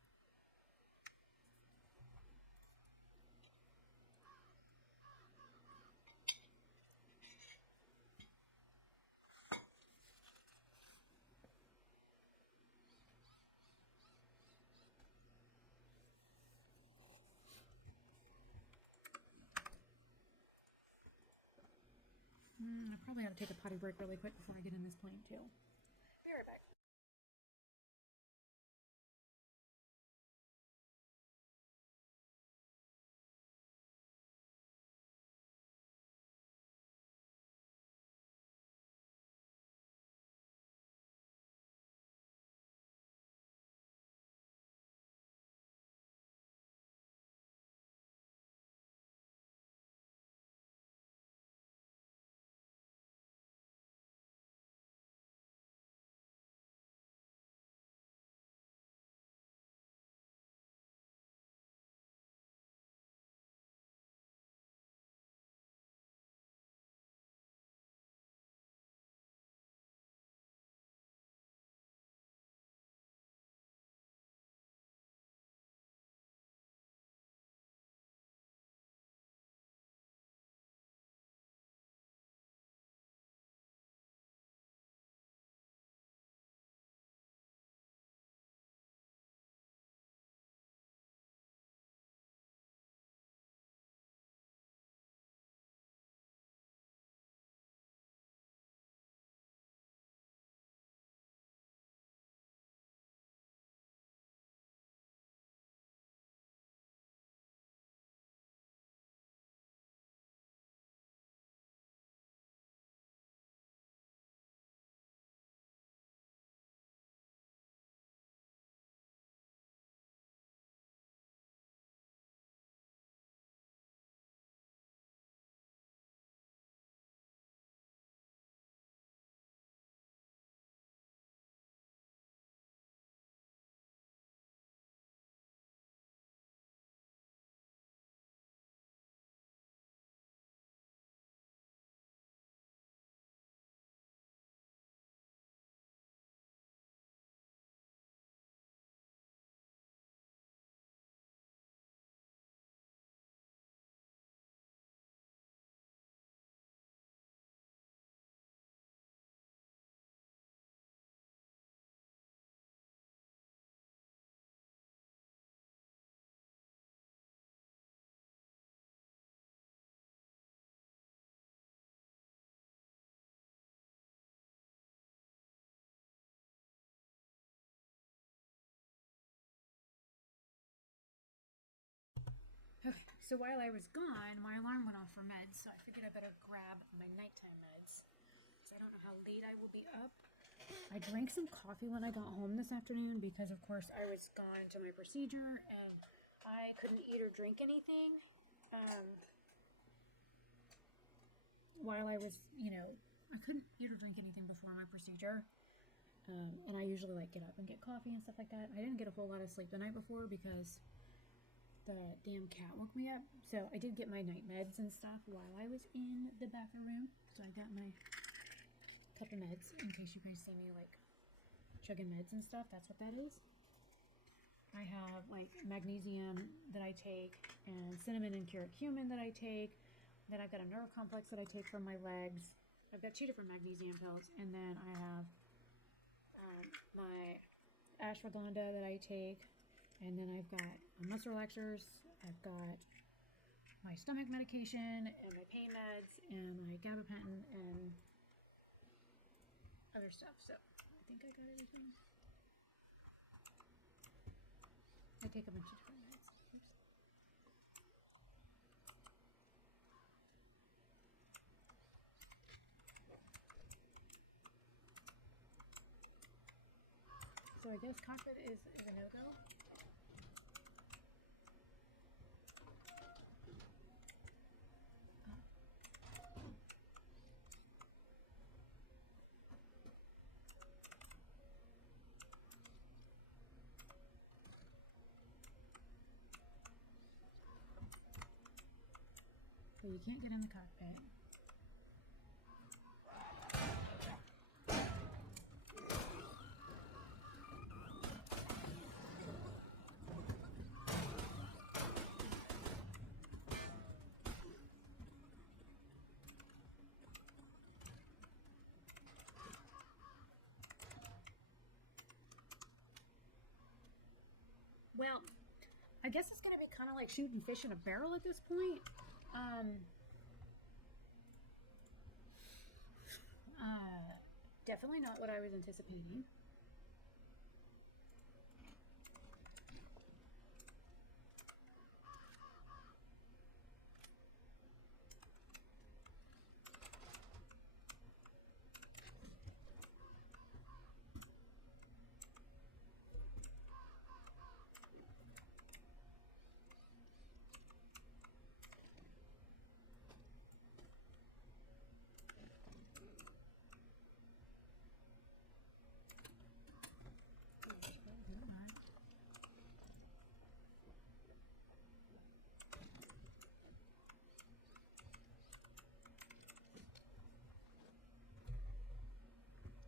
I probably ought to take a potty break really quick before I get in this plane too. Be right back. Okay, so while I was gone, my alarm went off for meds, so I figured I better grab my nighttime meds. Because I don't know how late I will be up. I drank some coffee when I got home this afternoon because, of course, I was gone to my procedure and I couldn't eat or drink anything. While I was, I couldn't eat or drink anything before my procedure. And I usually get up and get coffee and stuff like that. I didn't get a whole lot of sleep the night before because the damn cat woke me up. So I did get my night meds and stuff while I was in the bathroom. So I got my cup of meds in case you guys see me like chugging meds and stuff. That's what that is. I have like magnesium that I take and cinnamon and curcumin that I take. Then I've got a neurocomplex that I take for my legs. I've got 2 different magnesium pills. And then I have my ashwagandha that I take. And then I've got muscle relaxers. I've got my stomach medication and my pain meds and my gabapentin and other stuff. So I think I got everything. I take a bunch of different meds. Oops. So I guess cockpit is a no-go. So you can't get in the cockpit. Well, I guess it's going to be kind of like shooting fish in a barrel at this point. Definitely not what I was anticipating.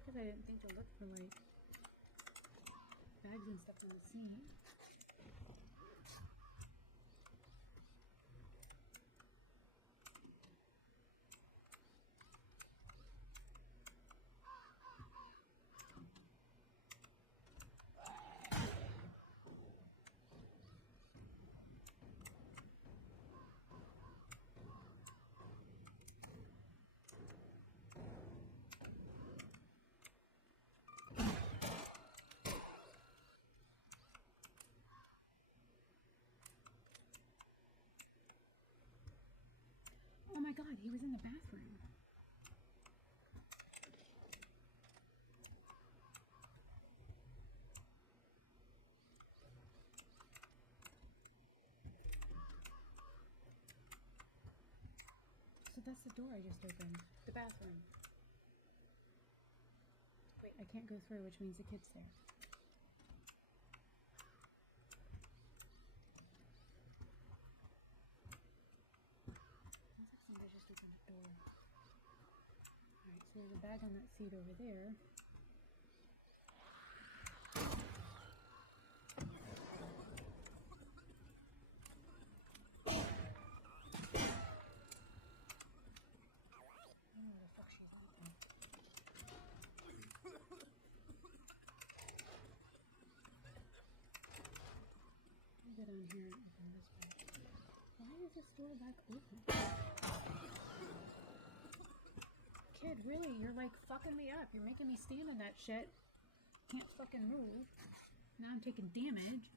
Because I didn't think to look for like bags and stuff on the seat. Oh my god, he was in the bathroom. So that's the door I just opened. The bathroom. Wait, I can't go through, which means the kid's there. I just opened the door. Alright, so there's a bag on that seat over there. I don't know where the fuck she's at then. Let me get on here and open this bag. Why is this door back open? Kid, really, you're like fucking me up. You're making me stand in that shit. Can't fucking move. Now I'm taking damage.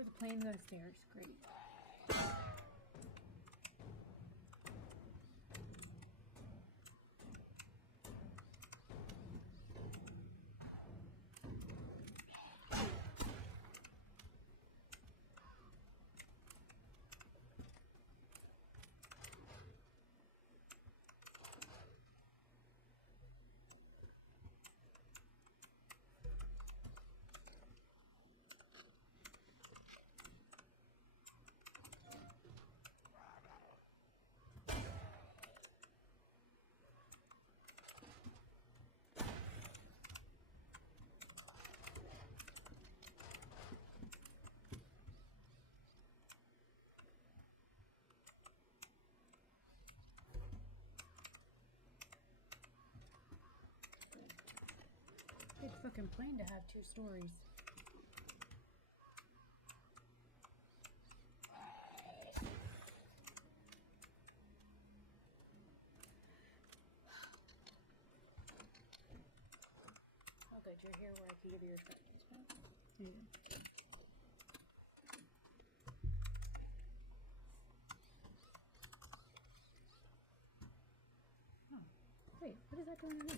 Oh, the plane's on the stairs. Great. Big fucking plane to have 2 stories. Oh good, you're here where I can give you your instructions. Yeah. Oh, wait, what is that going on here?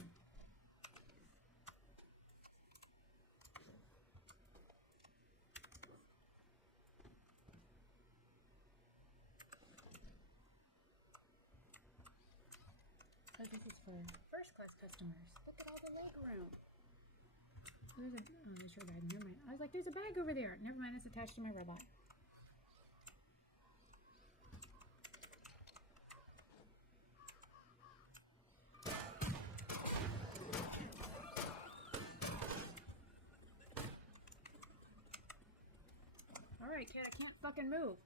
Oh, this is for first class customers. Look at all the leg room. There's a, oh, there's your bag. Never mind. I was like, there's a bag over there. Never mind, it's attached to my robot. Alright, cat, I can't fucking move.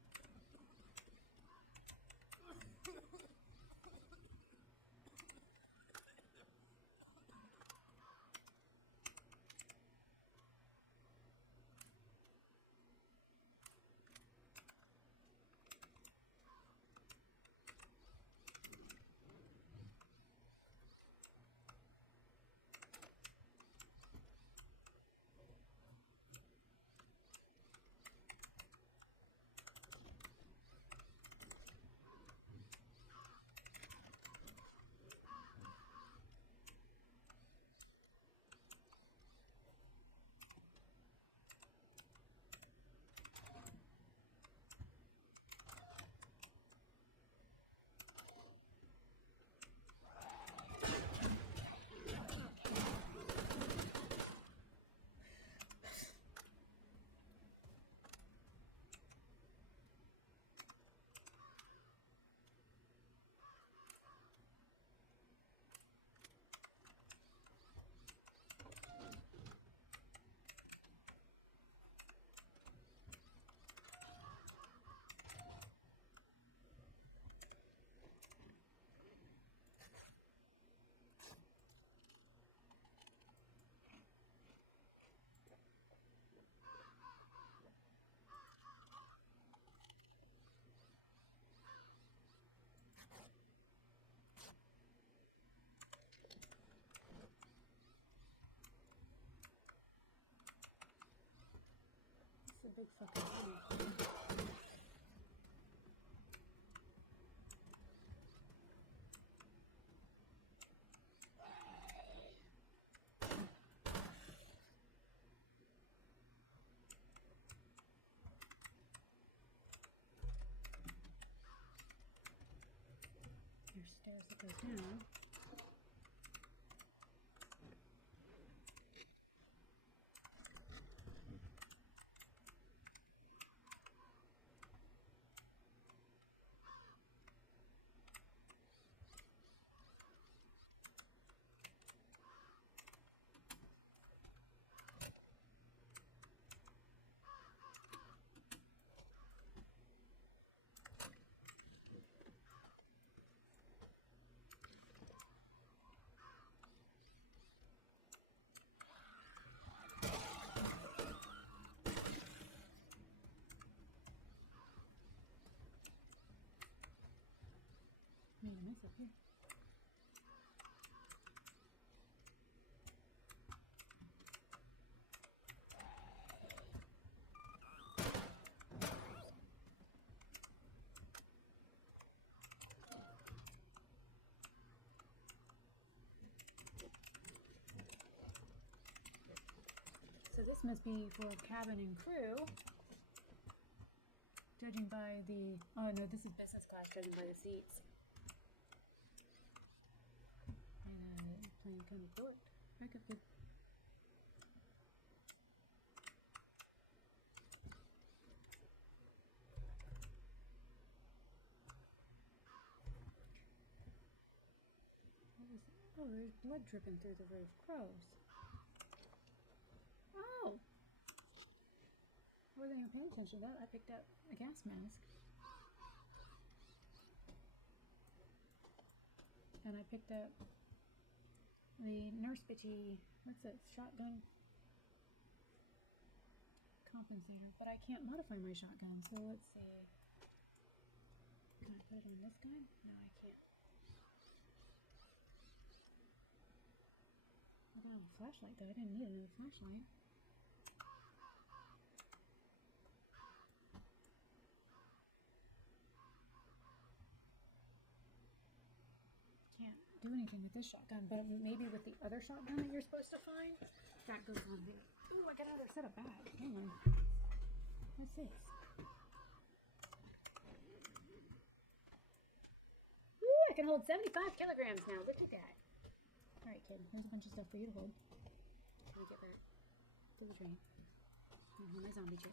It's a big fucking thing. There's stairs that goes down. Made a mess up here. this must be for cabin and crew. Judging by the... Oh, no, this is business class, judging by the seats. And plane kind of dorked. I could put... Oh, there's blood dripping through the roof. Gross. Oh! I wasn't even paying attention to that. I picked up a gas mask. And I picked up the nurse bitchy, what's that, shotgun compensator. But I can't modify my shotgun, so let's see. Can I put it on this guy? No, I can't. I got a flashlight though. I didn't need another flashlight. Can't do anything with this shotgun, but maybe with the other shotgun that you're supposed to find, that goes on there. Oh, I got another set of bags. Hang on. What's this? Woo, I can hold 75 kilograms now. Look at that. Alright, kid, here's a bunch of stuff for you to hold. Let me get back to the train. And hold my zombie chick.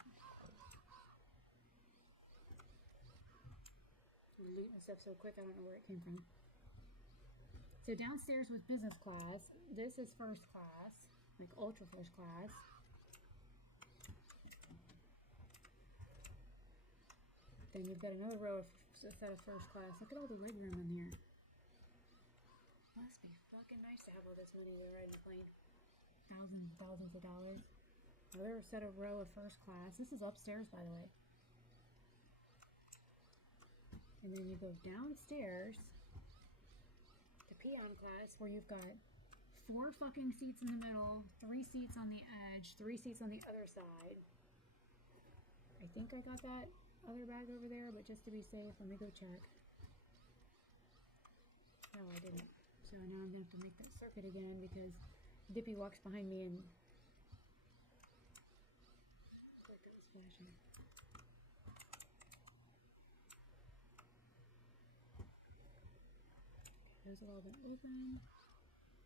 I'm looting stuff so quick I don't know where it came from. So downstairs was business class. This is first class, like ultra first class. Then you've got another row of set of first class. Look at all the leg room in here. Must be fucking nice to have all this money to ride in a plane. Thousands of dollars. Another set of row of first class. This is upstairs, by the way. And then you go downstairs to peon class, where you've got 4 fucking seats in the middle, 3 seats on the edge, 3 seats on the other side. I think I got that other bag over there, but just to be safe, let me go check. No, I didn't. So now I'm going to have to make that circuit again because Dippy walks behind me and... splashing. Those have all been open.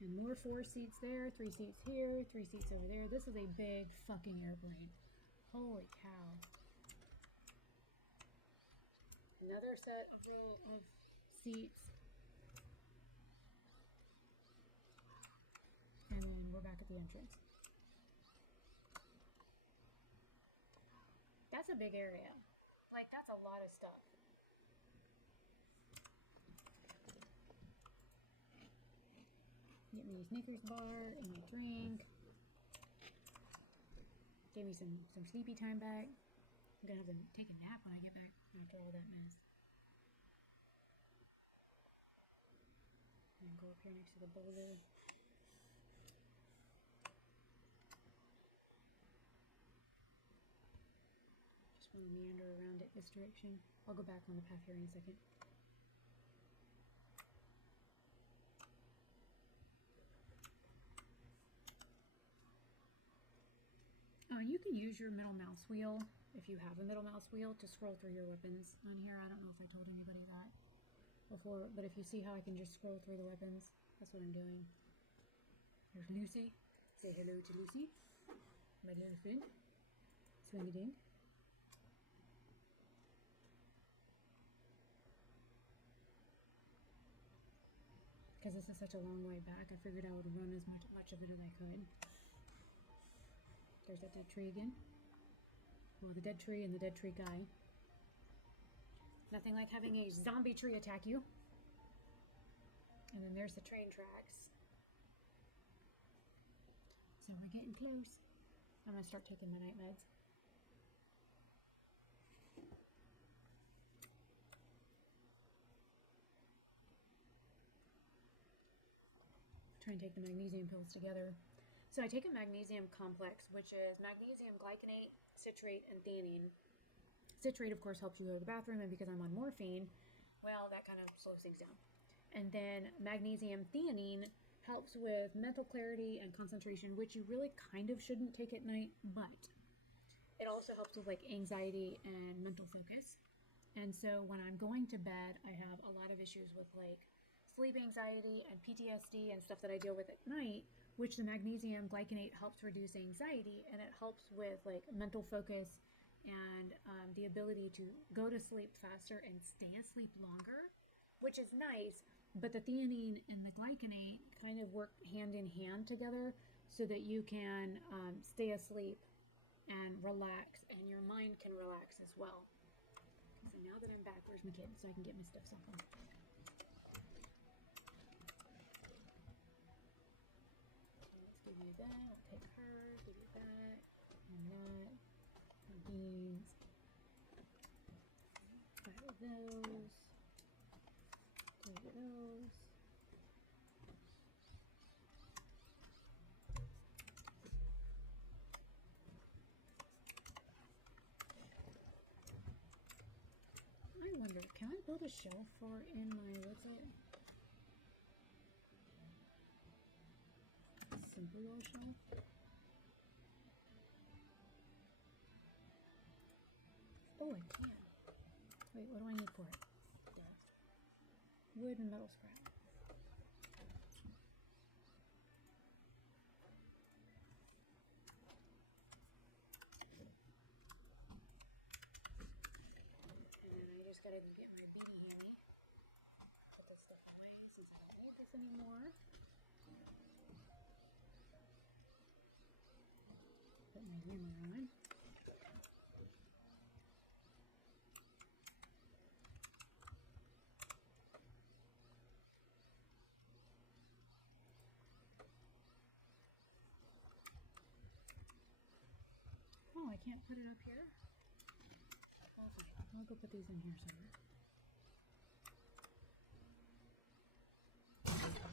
And more 4 seats there, 3 seats here, 3 seats over there. This is a big fucking airplane. Holy cow. Another set of row of seats. And then we're back at the entrance. That's a big area. Like, that's a lot of stuff. Get me a Snickers bar and my drink. Gave me some sleepy time back. I'm gonna have to take a nap when I get back after all that mess. And go up here next to the boulder. Just want to meander around it this direction. I'll go back on the path here in a second. You can use your middle mouse wheel, if you have a middle mouse wheel, to scroll through your weapons on here. I don't know if I told anybody that before, but if you see how I can just scroll through the weapons, that's what I'm doing. There's Lucy. Say hello to Lucy, my little friend. Swingy ding. Because this is such a long way back, I figured I would run as much of it as I could. There's that dead tree again. Well, the dead tree and the dead tree guy. Nothing like having a zombie tree attack you. And then there's the train tracks. So we're getting close. I'm gonna start taking my night meds. Try and take the magnesium pills together. So I take a magnesium complex, which is magnesium glycinate, citrate, and theanine. Citrate, of course, helps you go to the bathroom, and because I'm on morphine, well, that kind of slows things down. And then magnesium theanine helps with mental clarity and concentration, which you really kind of shouldn't take at night, but it also helps with like anxiety and mental focus. And so when I'm going to bed, I have a lot of issues with like sleep anxiety and PTSD and stuff that I deal with at night, which the magnesium glycinate helps reduce anxiety, and it helps with like mental focus and the ability to go to sleep faster and stay asleep longer, which is nice. But the theanine and the glycinate kind of work hand in hand together so that you can stay asleep and relax, and your mind can relax as well. So now that I'm back, where's my kid? So I can get my stuff off him. Let's give you that. I'll take her, give you that, and that, and beans. 5 of those. 2 of those. I wonder, can I build a shelf for in my, what's it? Simple little shelf? Oh, I can. Wait, what do I need for it? There. Wood and metal scrap. Just gotta get my beady handy. Put this stuff away since I don't need this anymore. Put my hammer on. Oh, I can't put it up here? Okay, I'll go put these in here somewhere.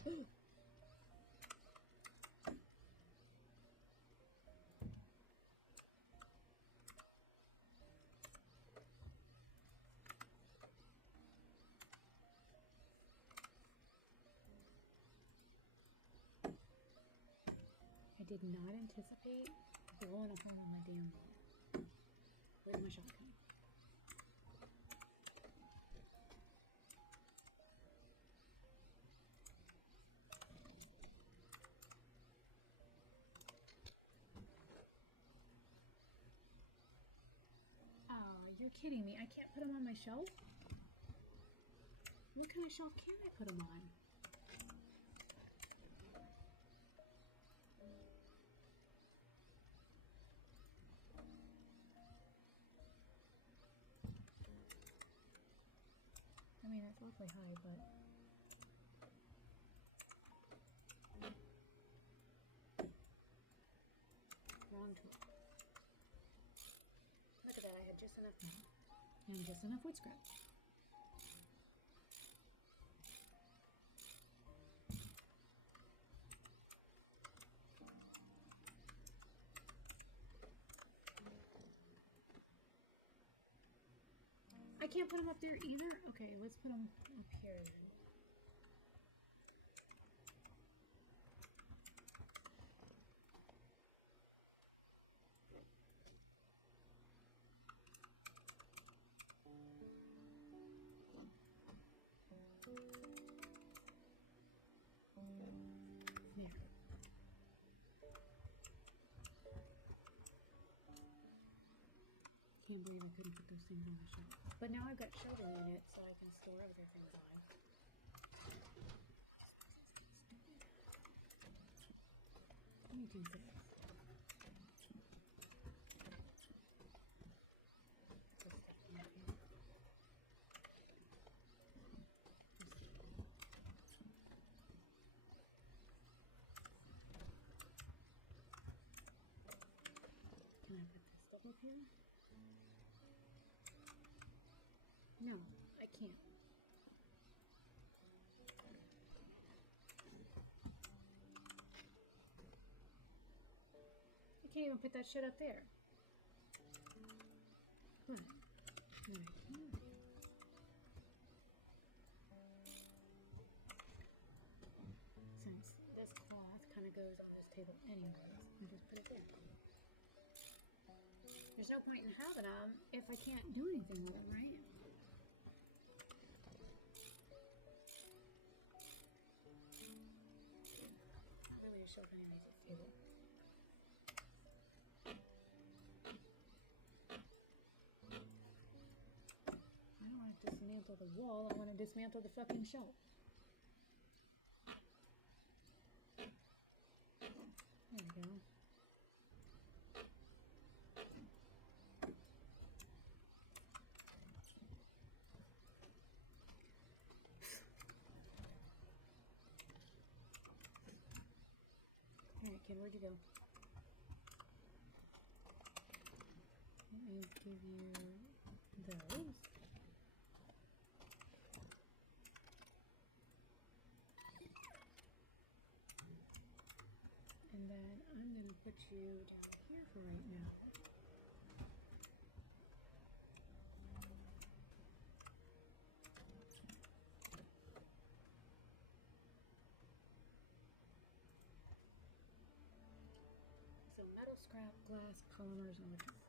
Ooh. I did not anticipate blowing a hole in my damn wall. Where's my shotgun? Oh, you're kidding me. I can't put them on my shelf? What kind of shelf can I put them on? I mean, it's awfully high, but... Wrong tool. Look at that, I had just enough metal and just enough wood scrap. I can't put them up there either? Okay, let's put them up here then. There. Can't believe I couldn't put those things on the shelf. But now I've got shelving in it, so I can store other things on. You can see. Can I put this stuff up here? No, I can't. I can't even put that shit up there. But what I can do, since this goes on this table anyways. I just put it there. There's no point in having them if I can't do anything with them, right? Not really a shelf anyways, it's a table. I don't want to dismantle the wall, I want to dismantle the fucking shelf. There we go. Alright, kid, where'd you go? Let me give you those. And then I'm going to put you down here for right now. So metal scrap, glass, polymers, and materials.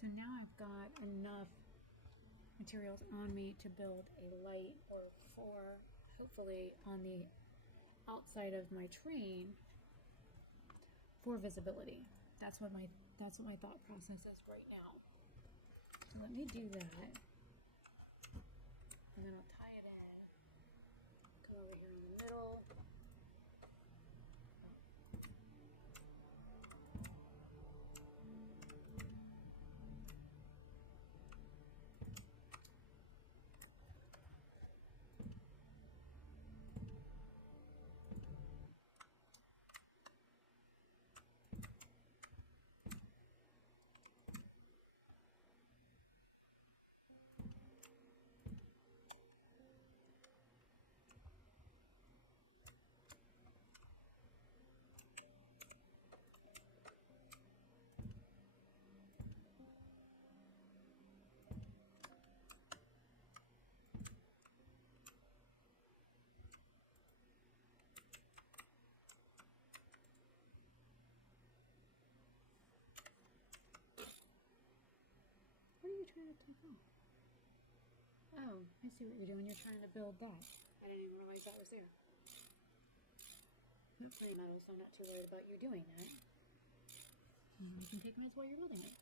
So now I've got enough materials on me to build a light or four, hopefully on the outside of my train for visibility. That's what my thought process is right now. So let me do that. And then I'll tie it in. Come over here in the middle. What are you trying to take off? Oh, I see what you're doing. You're trying to build that. I didn't even realize that was there. Not pretty metal, so I'm not too worried about you doing that. You can take notes while you're building it.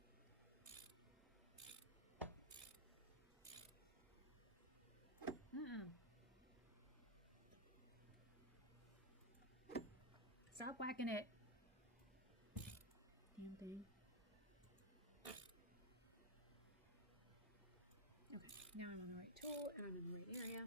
Stop whacking it. Damn thing. Okay, now I'm on the right tool and I'm in the right area.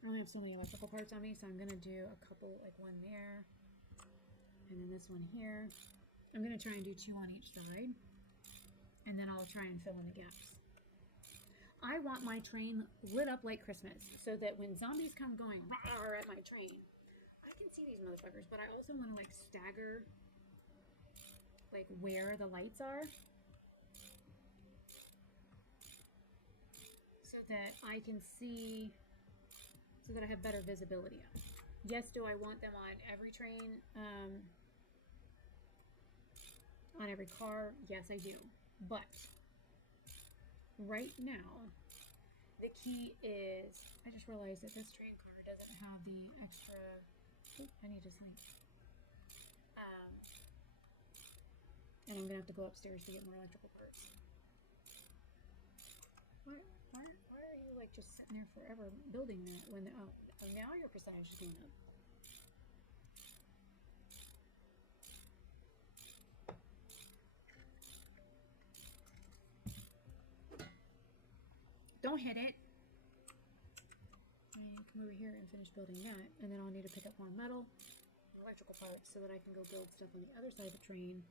I only have so many electrical parts on me, so I'm gonna do a couple, like one there, and then this one here. I'm gonna try and do two on each side, and then I'll try and fill in the gaps. I want my train lit up like Christmas, so that when zombies come going rawr at my train, I can see these motherfuckers, but I also want to like stagger like where the lights are so that I can see, so that I have better visibility of. Yes, do I want them on every train, on every car? Yes, I do. But right now, the key is, I just realized that this train car doesn't have the extra Oop, I need to sleep. And I'm gonna have to go upstairs to get more electrical parts. Why are you like just sitting there forever building that when oh now your percentage is going up. Don't hit it. I need to come over here and finish building that, and then I'll need to pick up more metal and electrical parts so that I can go build stuff on the other side of the train.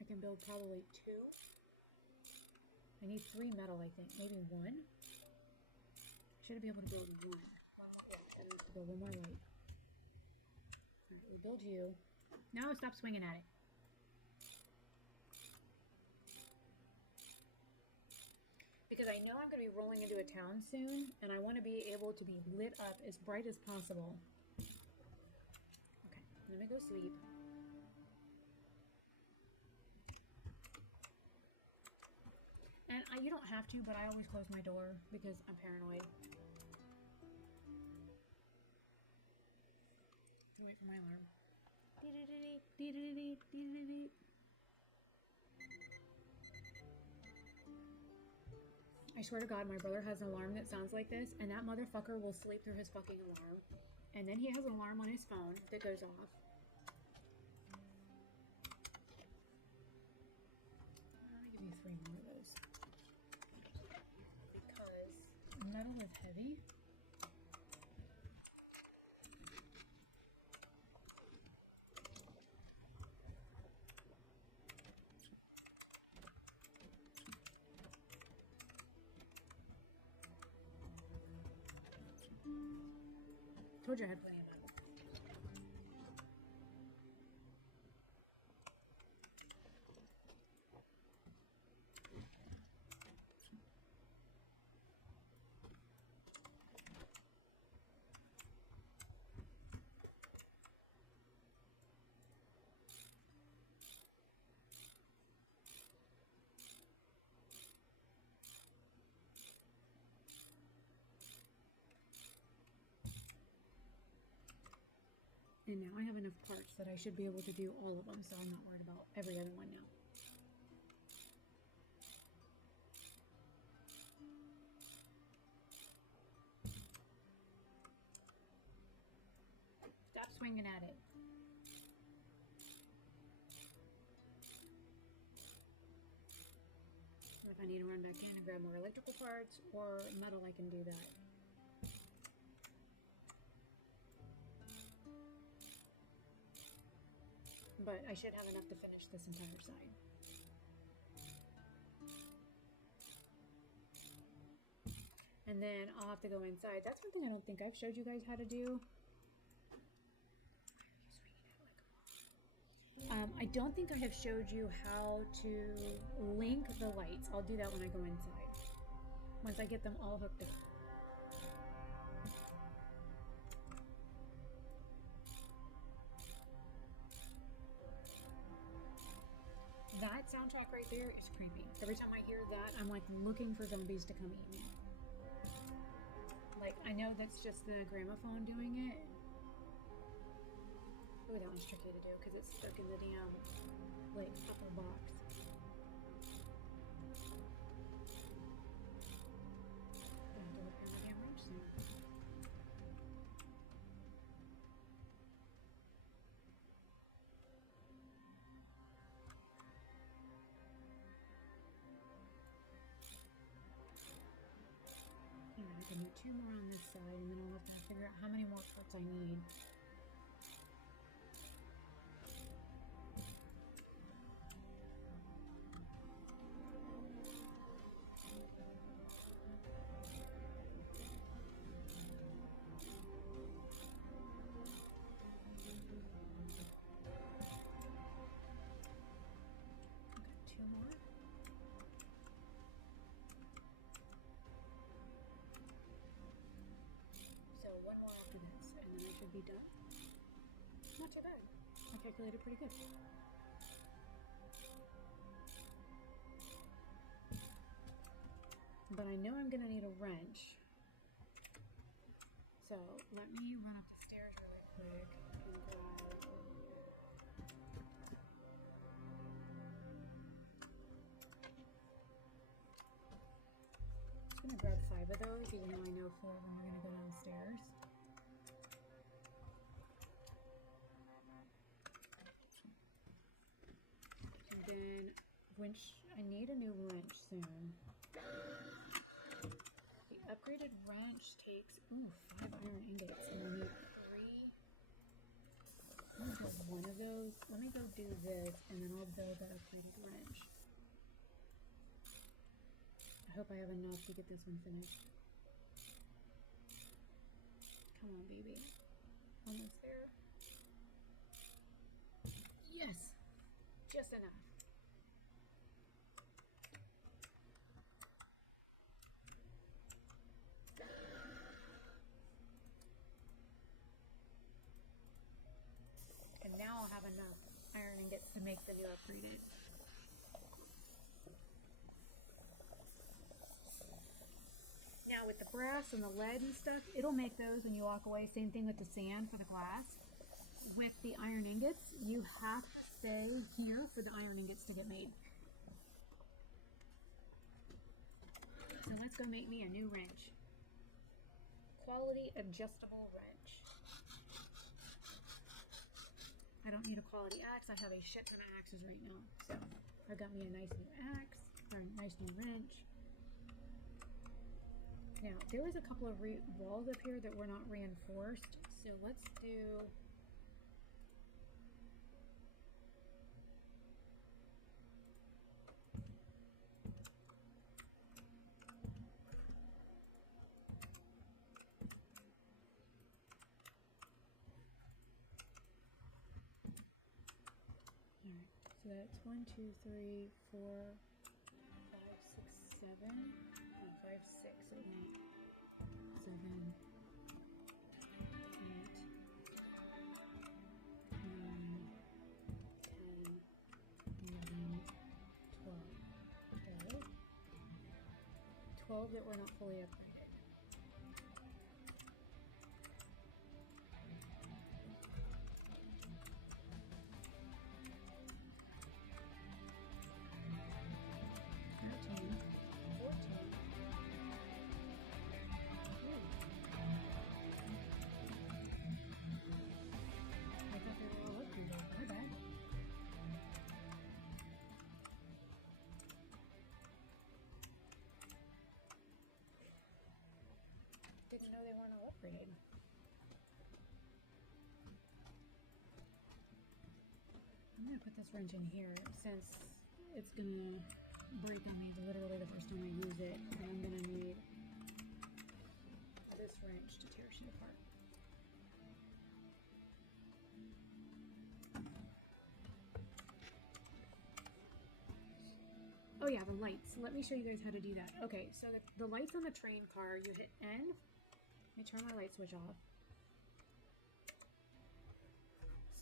I can build probably 2. I need 3 metal, I think. Maybe 1. Should be able to build 1. One more, yeah, I have to build 1 more light. Alright, we build you. No, stop swinging at it. Because I know I'm going to be rolling into a town soon, and I want to be able to be lit up as bright as possible. Okay, let me go sleep. And you don't have to, but I always close my door because I'm paranoid. Wait for my alarm. I swear to God, my brother has an alarm that sounds like this, and that motherfucker will sleep through his fucking alarm. And then he has an alarm on his phone that goes off. I'm gonna give you 3 more of those. Because metal is heavy. Told you I had plenty of metal. And now I have enough parts that I should be able to do all of them, so I'm not worried about every other one now. Stop swinging at it. Or if I need to run back in and grab more electrical parts or metal, I can do that. But I should have enough to finish this entire side. And then I'll have to go inside. That's one thing I don't think I've showed you guys how to do. I don't think I have showed you how to link the lights. I'll do that when I go inside. Once I get them all hooked up. That soundtrack right there is creepy. Every time I hear that, I'm like looking for zombies to come eat me. Like, I know that's just the gramophone doing it. Oh, that one's tricky to do because it's stuck in the damn, like, upper box. I have to look at my damn wrench soon. Alright, I can do 2 more on this side, and then I'll have to figure out how many more parts I need. Okay, 2 more. So 1 more after this, and then I should be done. Not too bad. I calculated pretty good. But I know I'm gonna need a wrench. So let me run up the stairs really and grab. I'm gonna grab 5 of those, even though I know 4 of them are gonna go downstairs. And then winch, I need a new wrench soon. The upgraded wrench takes 5 iron ingots, and I need 3. Let me build one of those. Let me go do this, and then I'll build that upgraded wrench. I hope I have enough to get this one finished. Come on, baby. Almost there. Yes! Just enough. And now I'll have enough iron ingots to make the new upgraded. Now with the brass and the lead and stuff, it'll make those when you walk away. Same thing with the sand for the glass. With the iron ingots, you have to stay here for the iron ingots to get made. So let's go make me a new wrench. Quality adjustable wrench. I don't need a quality axe. I have a shit ton of axes right now. So I got me a nice new axe, or a nice new wrench. Now, there was a couple of walls up here that were not reinforced, so let's do... Alright, so that's 1, 2, 3, 4, 5, 6, 7, 5, 6, 8, 7, 8, 9, 10, 11, 12. 12 that were not fully upgraded. Didn't know they weren't all upgraded. I'm gonna put this wrench in here since it's gonna break on me literally the first time I use it, and I'm gonna need this wrench to tear shit apart. Oh yeah, the lights. Let me show you guys how to do that. Okay, so the lights on the train car, you hit N. Let me turn my light switch off.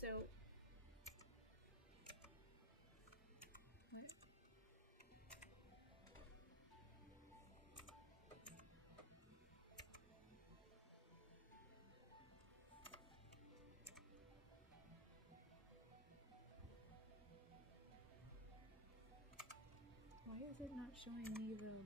So, what? Why is it not showing me the N?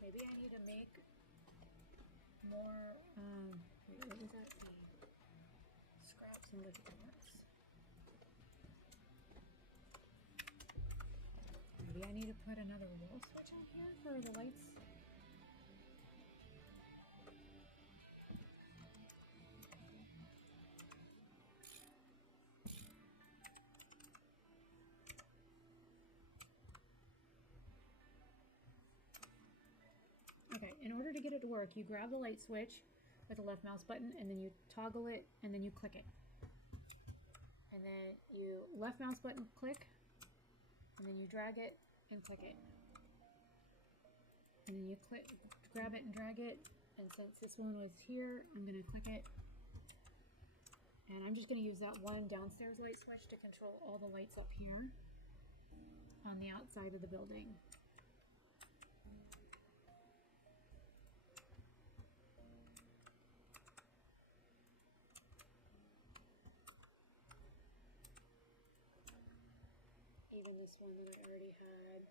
Maybe I need to make more, wait, what was that? The scraps and guitars. Maybe I need to put another wall switch in here for the lights. Okay, in order to get it to work, you grab the light switch with the left mouse button, and then you toggle it, and then you click it. And then you left mouse button click, and then you drag it and click it. And then you grab it and drag it. And since this one was here, I'm gonna click it. And I'm just gonna use that one downstairs light switch to control all the lights up here on the outside of the building. Even this one that I already had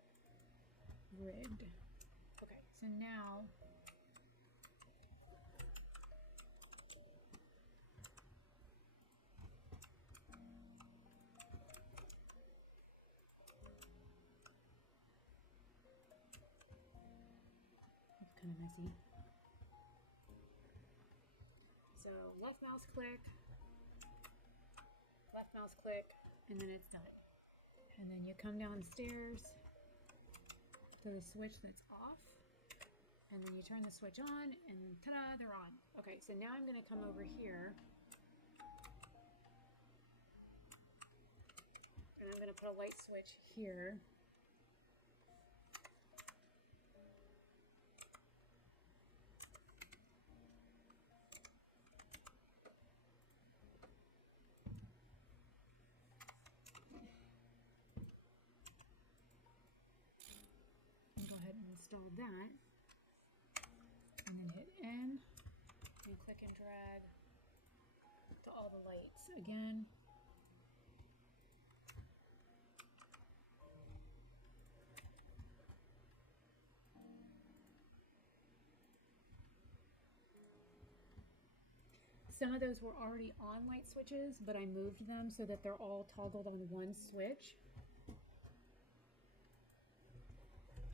rigged. Okay, so now it's kind of messy. So left mouse click, and then it's done. And then you come downstairs to the switch that's off, and then you turn the switch on, and ta-da, they're on. Okay, so now I'm gonna come over here, and I'm gonna put a light switch here. Go ahead and install that, and then hit N and click and drag to all the lights again. Some of those were already on light switches, but I moved them so that they're all toggled on one switch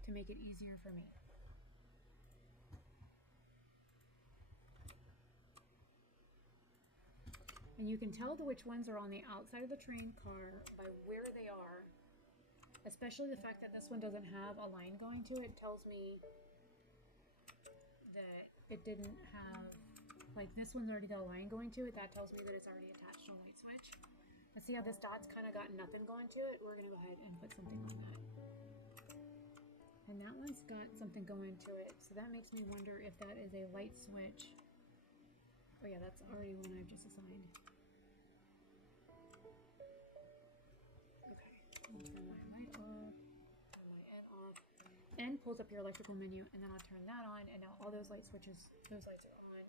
to make it easier for me. And you can tell which ones are on the outside of the train car by where they are, especially the fact that this one doesn't have a line going to it tells me that it didn't have, like this one's already got a line going to it, that tells me that it's already attached to a light switch. Let's see how this dot's kind of got nothing going to it. We're gonna go ahead and put something on that. And that one's got something going to it, so that makes me wonder if that is a light switch. Oh yeah, that's already one I've just assigned. Okay, I'll turn my light off, turn my N off. N pulls up your electrical menu, and then I'll turn that on, and now all those light switches, those lights are on.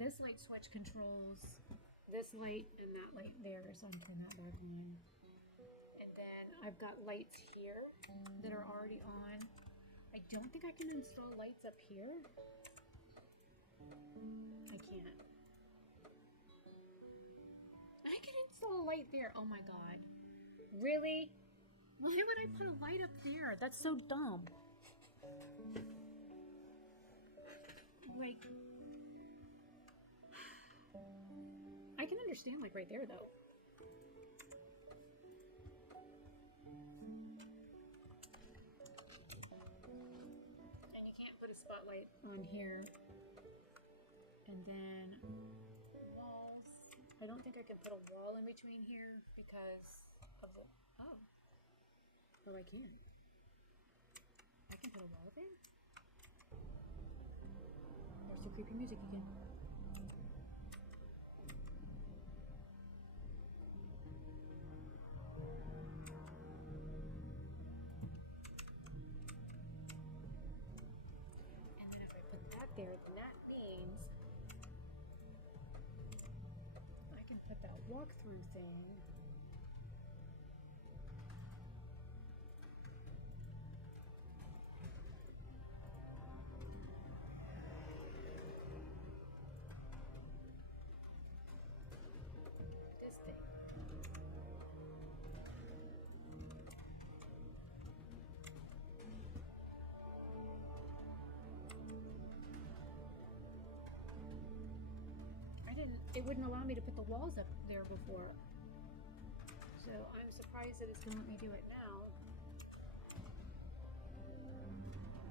This light switch controls this light and that light there, so I'm turning that back on. And then I've got lights here that are already on. I don't think I can install lights up here. I can't. I can install a light there. Oh my god. Really? Why would I put a light up there? That's so dumb. Like, I can understand like right there though. Put a spotlight on here, and then walls. I don't think I can put a wall in between here because of the, oh I can put a wall there. There's the creepy music again. There, then that means I can put that walkthrough thing this thing. It wouldn't allow me to put the walls up there before. So I'm surprised that it's gonna let me do it now.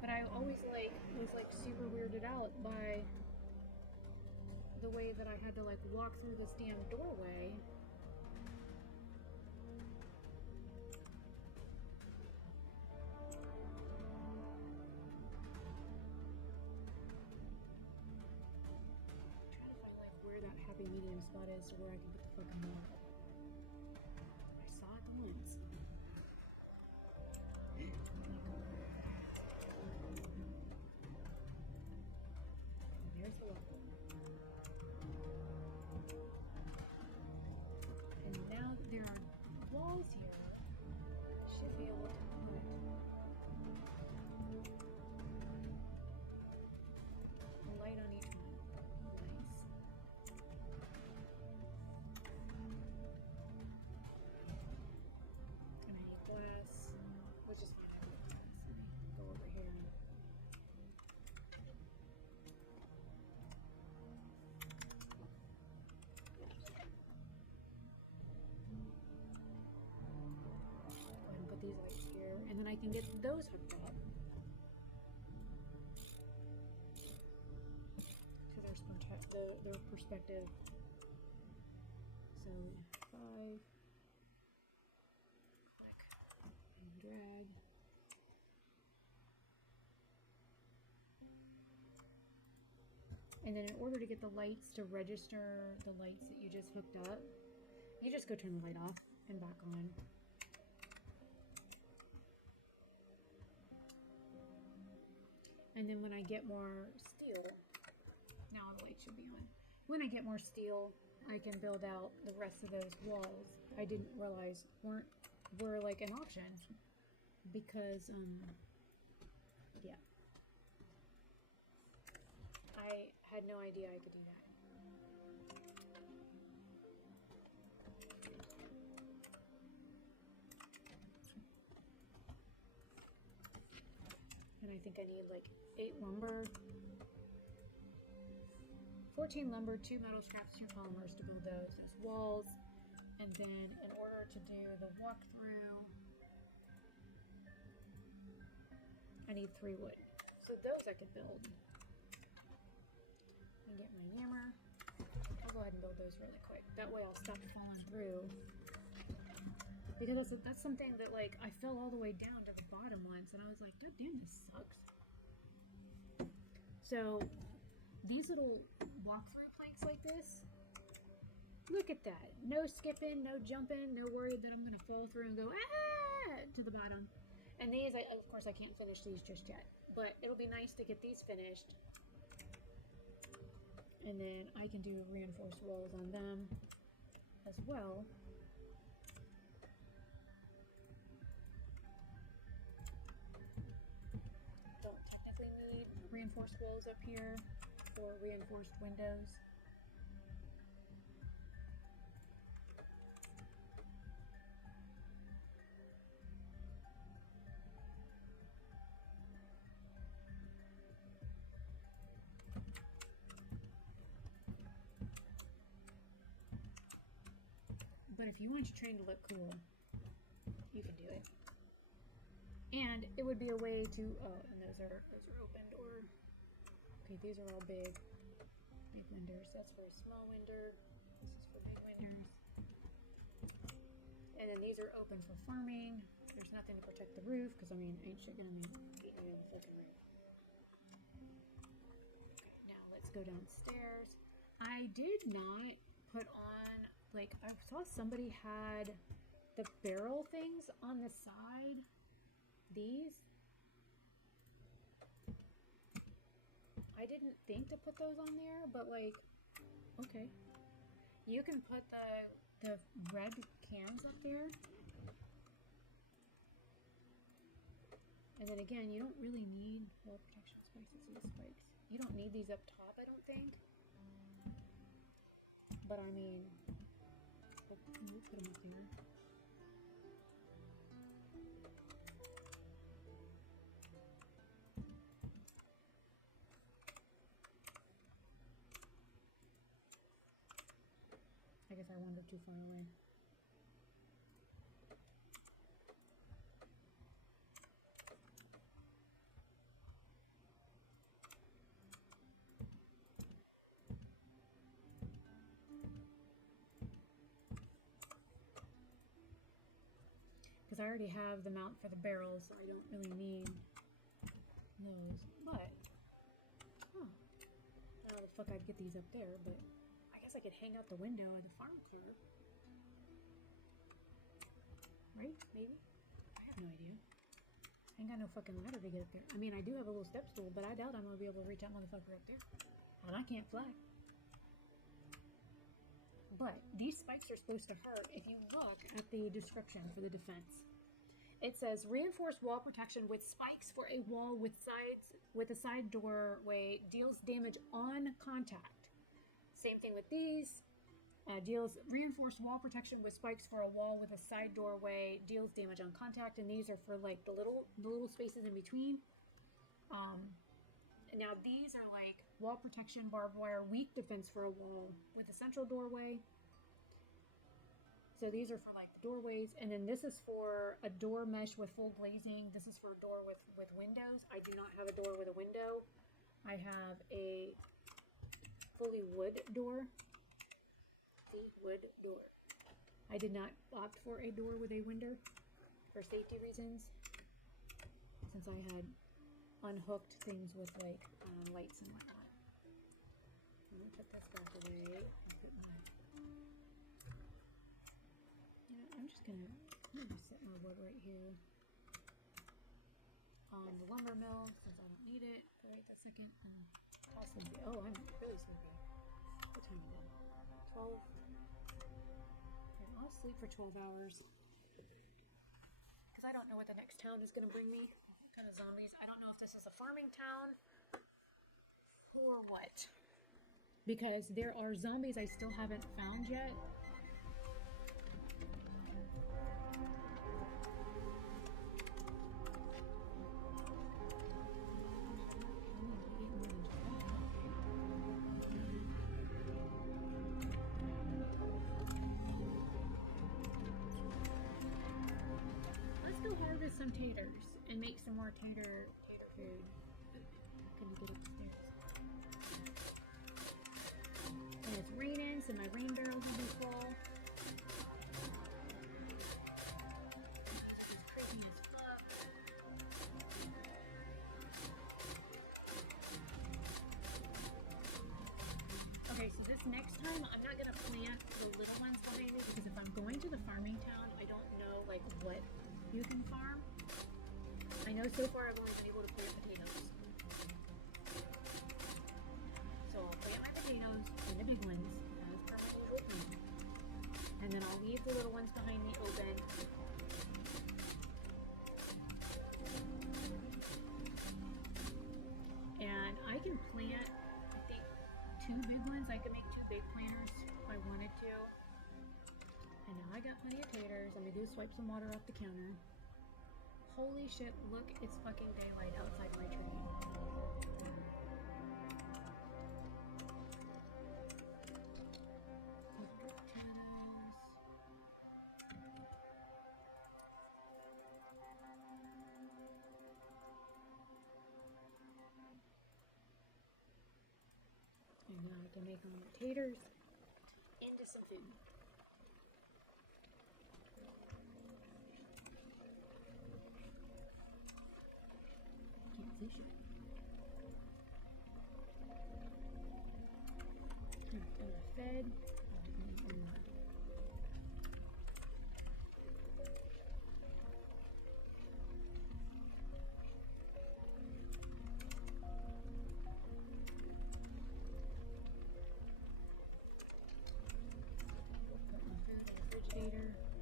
But I always was super weirded out by the way that I had to walk through this damn doorway happy medium spot is to where I can get the fucking wall. I saw it once. There's the wall. And now that there are walls here, I should be able to put a light on each one. Nice. And I need glass, which is fine. Let me go over here. These lights here, and then I can get those hooked up to their perspective. So 5, click and drag. And then in order to get the lights to register the lights that you just hooked up, you just go turn the light off and back on. And then when I get more steel, now the light should be on. When I get more steel, I can build out the rest of those walls. I didn't realize were like an option because yeah, I had no idea I could do that. And I think I need like 8 lumber, 14 lumber, 2 metal scraps, 2 polymers to build those as walls. And then in order to do the walkthrough, I need 3 wood. So those I could build. And get my hammer. I'll go ahead and build those really quick. That way I'll stop falling through. Because that's something that, like, I fell all the way down to the bottom once, and I was like, God damn, this sucks. So, these little walkthrough planks like this, look at that. No skipping, no jumping, no worry that I'm going to fall through and go, ah, to the bottom. And these, of course, I can't finish these just yet, but it'll be nice to get these finished. And then I can do reinforced walls on them as well. Don't technically need reinforced walls up here or reinforced windows. But if you want your train to look cool, you can do it. And it would be a way to, oh, and those are opened, or, okay, these are all big windows. That's for a small window. This is for big windows. And then these are open for farming. There's nothing to protect the roof, because, I mean, ain't shit gonna be getting you on the fucking roof. Okay, now let's go downstairs. I did not put on, like, I saw somebody had the barrel things on the side. These, I didn't think to put those on there, but, like, okay, you can put the red cans up there, and then again, you don't really need wall protection spikes. And spikes. You don't need these up top, I don't think. But I mean, you put them up there. I guess I wandered too far away. Because I already have the mount for the barrels, so I don't really need those. But, oh, I don't know how the fuck I'd get these up there, but I guess guess I could hang out the window of the farm car. Right? Maybe? I have no idea. I ain't got no fucking ladder to get up there. I mean, I do have a little step stool, but I doubt I'm gonna be able to reach that motherfucker up there. And I can't fly. But these spikes are supposed to hurt if you look at the description for the defense. It says reinforced wall protection with spikes for a wall with a side doorway deals damage on contact. Same thing with these. Deals reinforced wall protection with spikes for a wall with a side doorway deals damage on contact, and these are for like the little spaces in between. Now these are like wall protection, barbed wire, weak defense for a wall with a central doorway. So these are for like the doorways, and then this is for a door mesh with full glazing. This is for a door with windows. I do not have a door with a window. I have a fully wood door. See, wood door. I did not opt for a door with a window for safety reasons, since I had unhooked things with like lights and whatnot. Let me put this back away and put my, I'm just gonna set my wood right here on the lumber mill since I don't need it for right that second. Possibly, oh, I'm really sleepy. What time is it? 12. Okay, I'll sleep for 12 hours because I don't know what the next town is gonna bring me. What kind of zombies? I don't know if this is a farming town or what. Because there are zombies I still haven't found yet. Let's go harvest some taters and make some more tater food. Can you get upstairs? And it's raining, so my rain barrels will be full. This is creepy as fuck. Okay, so this next time, I'm not gonna plant the little ones behind me because if I'm going to the farming town, I don't know like what you can farm. I know so far I've only been able to plant potatoes. So I'll plant my potatoes and the big ones as per my usual plan. And then I'll leave the little ones behind me open. And I can plant, I think, 2 big ones. I can make 2 big planters if I wanted to. And now I got plenty of taters. I'm gonna do swipe some water off the counter. Holy shit, look, it's fucking daylight outside my tree. And now I can make all the taters into some food. Can't see shit. And I fed.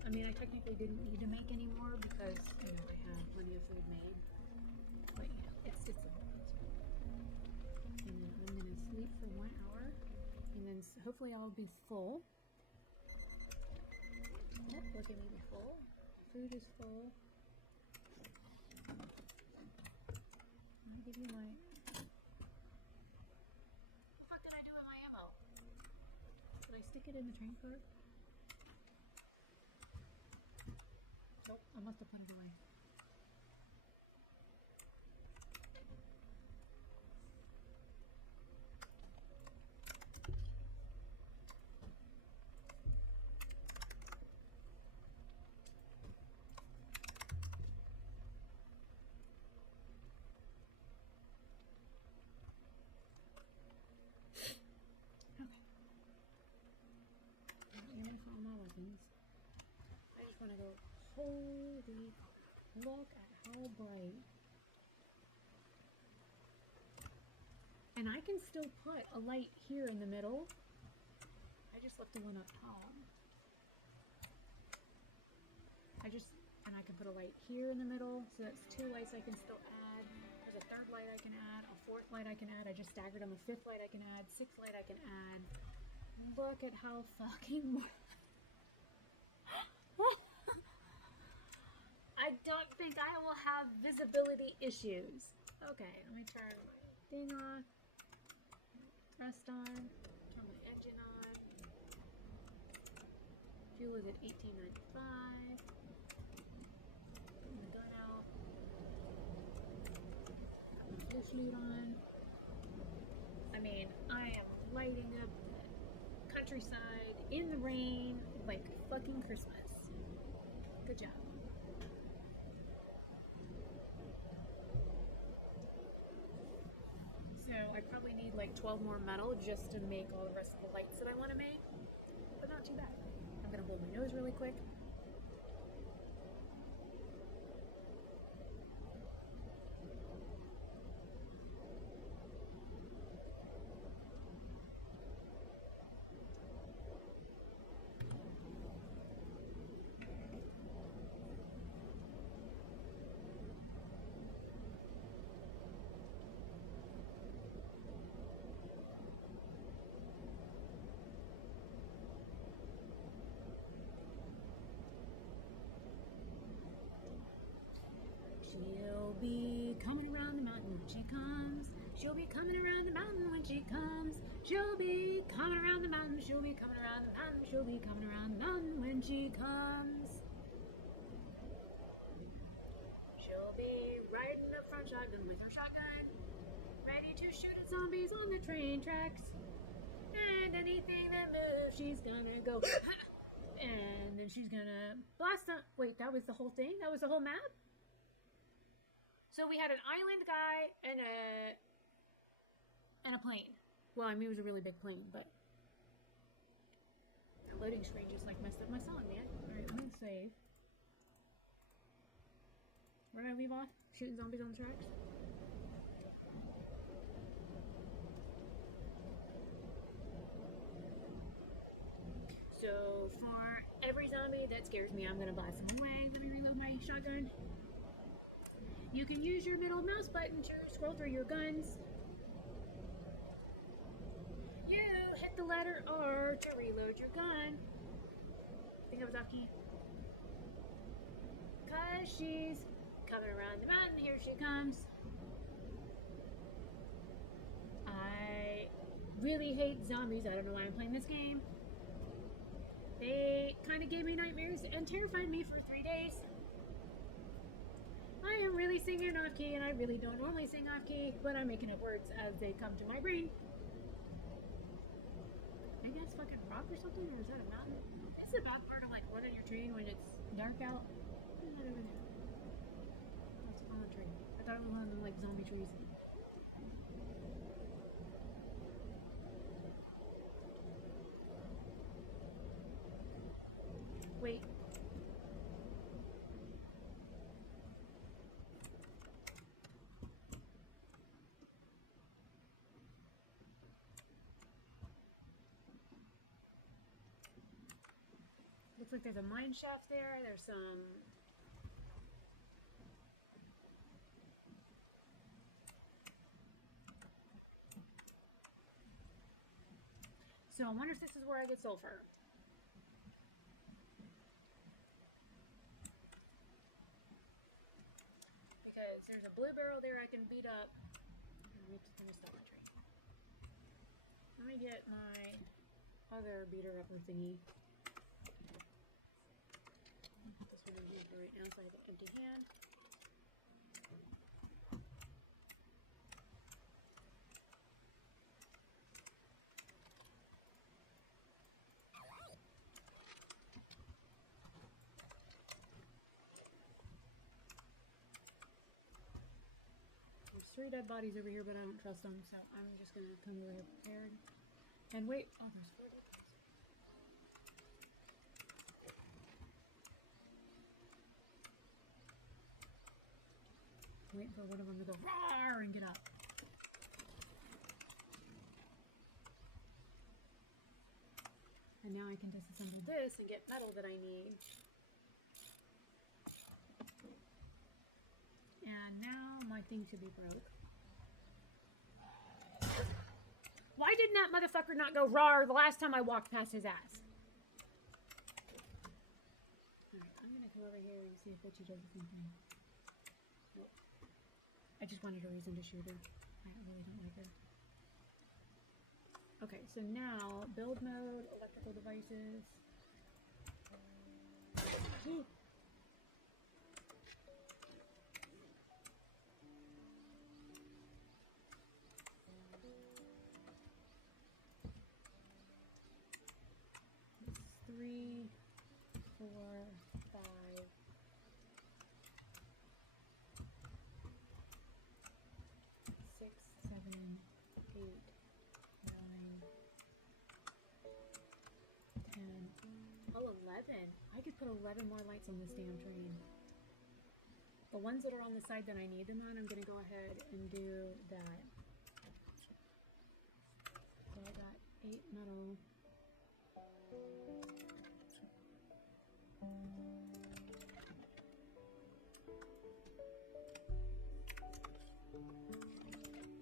I mean, I technically didn't need to make any more because, I have plenty of food made. But, it's a lot. And then I'm going to sleep for 1 hour. And then hopefully I'll be full. Yep, look at me be full. Food is full. I'll give you my... What the fuck did I do with my ammo? Did I stick it in the train car? Nope, I must have put it away. Okay. when I go, holy, look at how bright. And I can still put a light here in the middle. I just left the one up top. And I can put a light here in the middle, so that's 2 lights I can still add. There's a 3rd light I can add, a 4th light I can add. I just staggered them. A 5th light I can add, 6th light I can add. Look at how fucking... I don't think I will have visibility issues. Okay, let me turn my thing on. Rest on. Turn my engine on. Fuel is at 18.95. Put the gun out. Got my flash lead on. I mean, I am lighting up the countryside in the rain like fucking Christmas. Good job. So I probably need like 12 more metal just to make all the rest of the lights that I want to make, but not too bad. I'm gonna hold my nose really quick. She'll be coming around the mountain when she comes. She'll be coming around the mountain when she comes. She'll be coming around the mountain. She'll be coming around the mountain. She'll be coming around the mountain when she comes. She'll be riding up front shotgun with her shotgun, ready to shoot at zombies on the train tracks. And anything that moves, she's gonna go. And then she's gonna blast them. Wait, that was the whole thing? That was the whole map? So we had an island guy and a plane. Well, I mean, it was a really big plane, but that loading screen just like messed up my song, man. Alright, I'm gonna save. Where did I leave off? Shooting zombies on the tracks? So for every zombie that scares me, I'm gonna blast them away. Let me reload my shotgun. You can use your middle mouse button to scroll through your guns. You hit the letter R to reload your gun. I think I was off key. Cause she's coming around the mountain, here she comes. I really hate zombies. I don't know why I'm playing this game. They kind of gave me nightmares and terrified me for 3 days. I am really singing off key, and I really don't normally sing off key, but I'm making up words as they come to my brain. I guess fucking rock or something, or is that a mountain? It's the bad part of like running your train when it's dark out. Not over there. That's a fallen tree. I thought it was one of them like zombie trees. Wait. Looks like there's a mine shaft there. There's some... So I wonder if this is where I get sulfur. Because there's a blue barrel there I can beat up. I'm just gonna stop my train. Let me get my other beater upper thingy. Put this one in here for right now so I have an empty hand. There's 3 dead bodies over here, but I don't trust them, so I'm just gonna come over here prepared. And wait, oh, there's 4 dead bodies. Waiting for one of them to go roar and get up. And now I can disassemble this and get metal that I need. And now my thing should be broke. Why didn't that motherfucker not go roar the last time I walked past his ass? Alright, I'm gonna come over here and see if Bitchy does the same thing. Nope. I just wanted a reason to shoot her. I really don't like her. Okay, so now, build mode, electrical devices. It's 3, 4, 5. 6, 7, 8, 9, 10. Oh, 11. I could put 11 more lights on this damn train. The ones that are on the side that I need them on, I'm going to go ahead and do that. So I got 8 metal.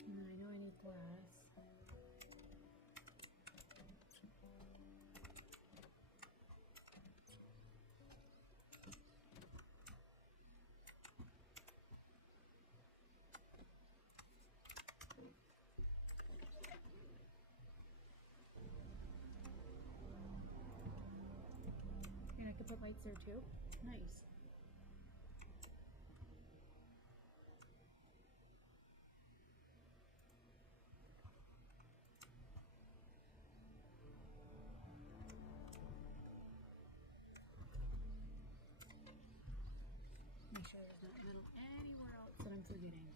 And I know I need glass. And I could put lights there too. Nice. Make sure there's not metal anywhere else that I'm forgetting.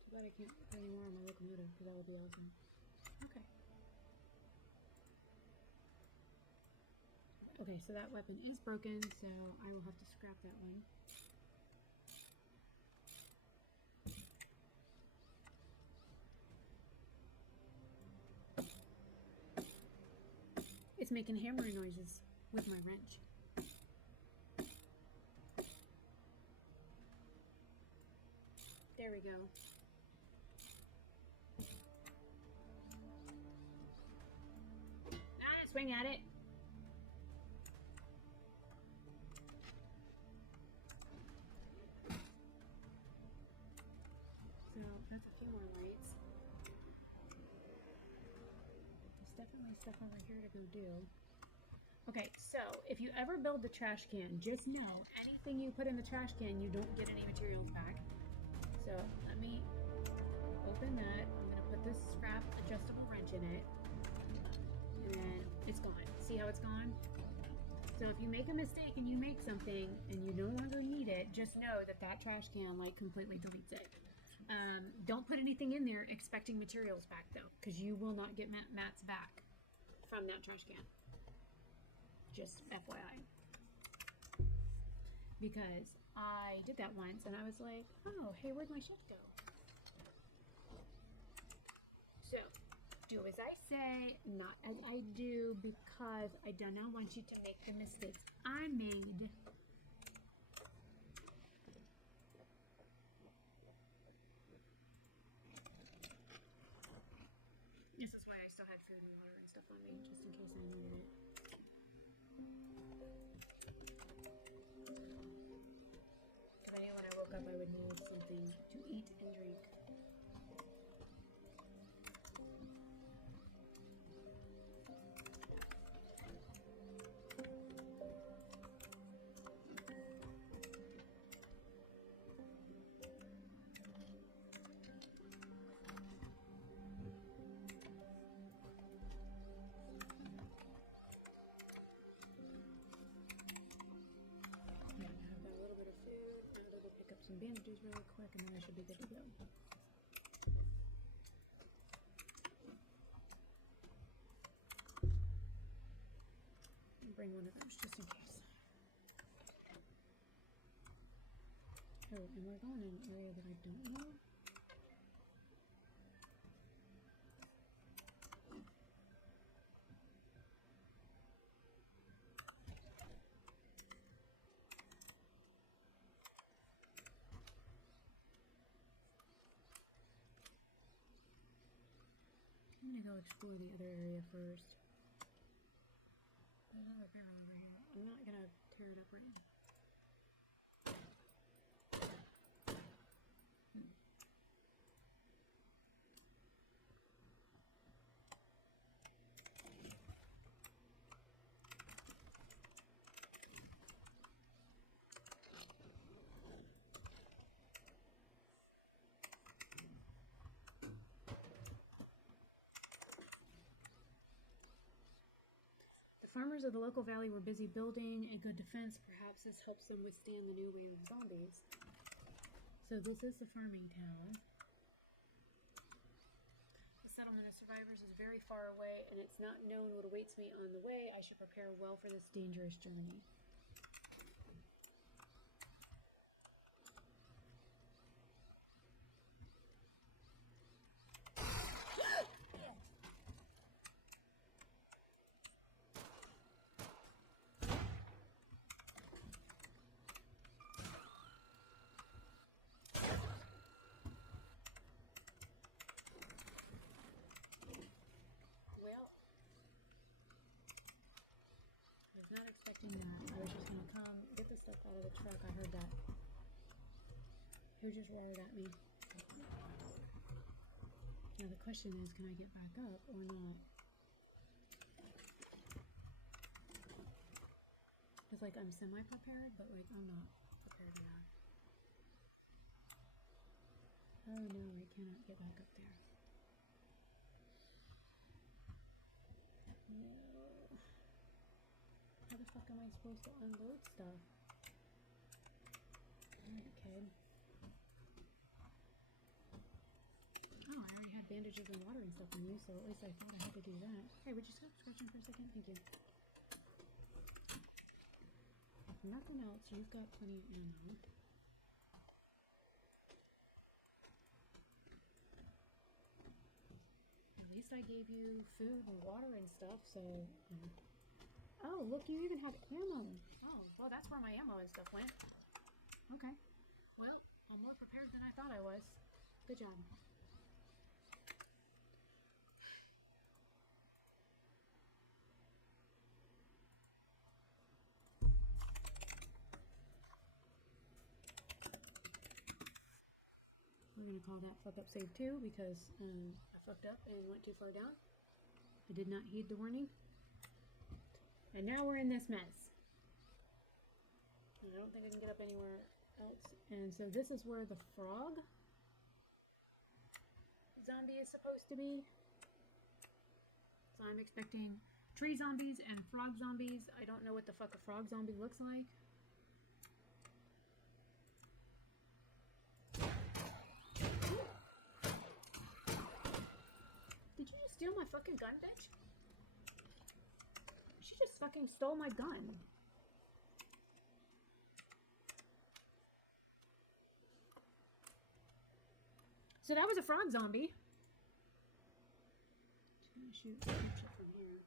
Too bad I can't put any more on my locomotive because that would be awesome. Okay. Okay, so that weapon is broken, so I will have to scrap that one. It's making hammering noises with my wrench. There we go. Ah, swing at it. So that's a few more lights. There's definitely stuff over here to go do. Okay, so if you ever build the trash can, just know anything you put in the trash can, you don't get any materials back. So let me open that. I'm gonna put this scrap adjustable wrench in it, and then it's gone. See how it's gone? So if you make a mistake and you make something and you no longer need it, just know that that trash can like completely deletes it. Don't put anything in there expecting materials back though, because you will not get mats back from that trash can. Just FYI. Because I did that once and I was like, oh, hey, where'd my shift go? So, do as I say, not as I do, because I do not want you to make the mistakes I made. This is why I still had food and water and stuff on me, just in case I needed it. Because I knew when I woke up I would need something to eat and drink. Some bandages. these really quick and then I should be good to go. Bring one of those just in case. Oh, and we're going in an area that I don't know. I'm gonna go explore the other area first. There's another barrel over here. I'm not gonna tear it up right now. Farmers of the local valley were busy building a good defense. Perhaps this helps them withstand the new wave of zombies. So this is the farming town. The settlement of survivors is very far away, and it's not known what awaits me on the way. I should prepare well for this dangerous journey. I was not expecting that. I was just gonna come get the stuff out of the truck. I heard that. Who just roared at me? Now the question is, can I get back up or not? It's like I'm semi-prepared, but like I'm not prepared enough. Oh no, I cannot get back up there. No. How the fuck am I supposed to unload stuff? Alright, kid. Oh, I already had bandages and water and stuff on you, so at least I thought I had to do that. Hey, would you stop scratching for a second? Thank you. If nothing else, you've got plenty of ammo. At least I gave you food and water and stuff, so... Oh, look, you even have ammo. Oh, well, that's where my ammo and stuff went. Okay. Well, I'm more prepared than I thought I was. Good job. We're going to call that fuck up save 2 because I fucked up and went too far down. I did not heed the warning. And now we're in this mess. I don't think I can get up anywhere else. And so this is where the frog zombie is supposed to be. So I'm expecting tree zombies and frog zombies. I don't know what the fuck a frog zombie looks like. Did you just steal my fucking gun, bitch? She just fucking stole my gun. So that was a frog zombie. Just gonna shoot from here.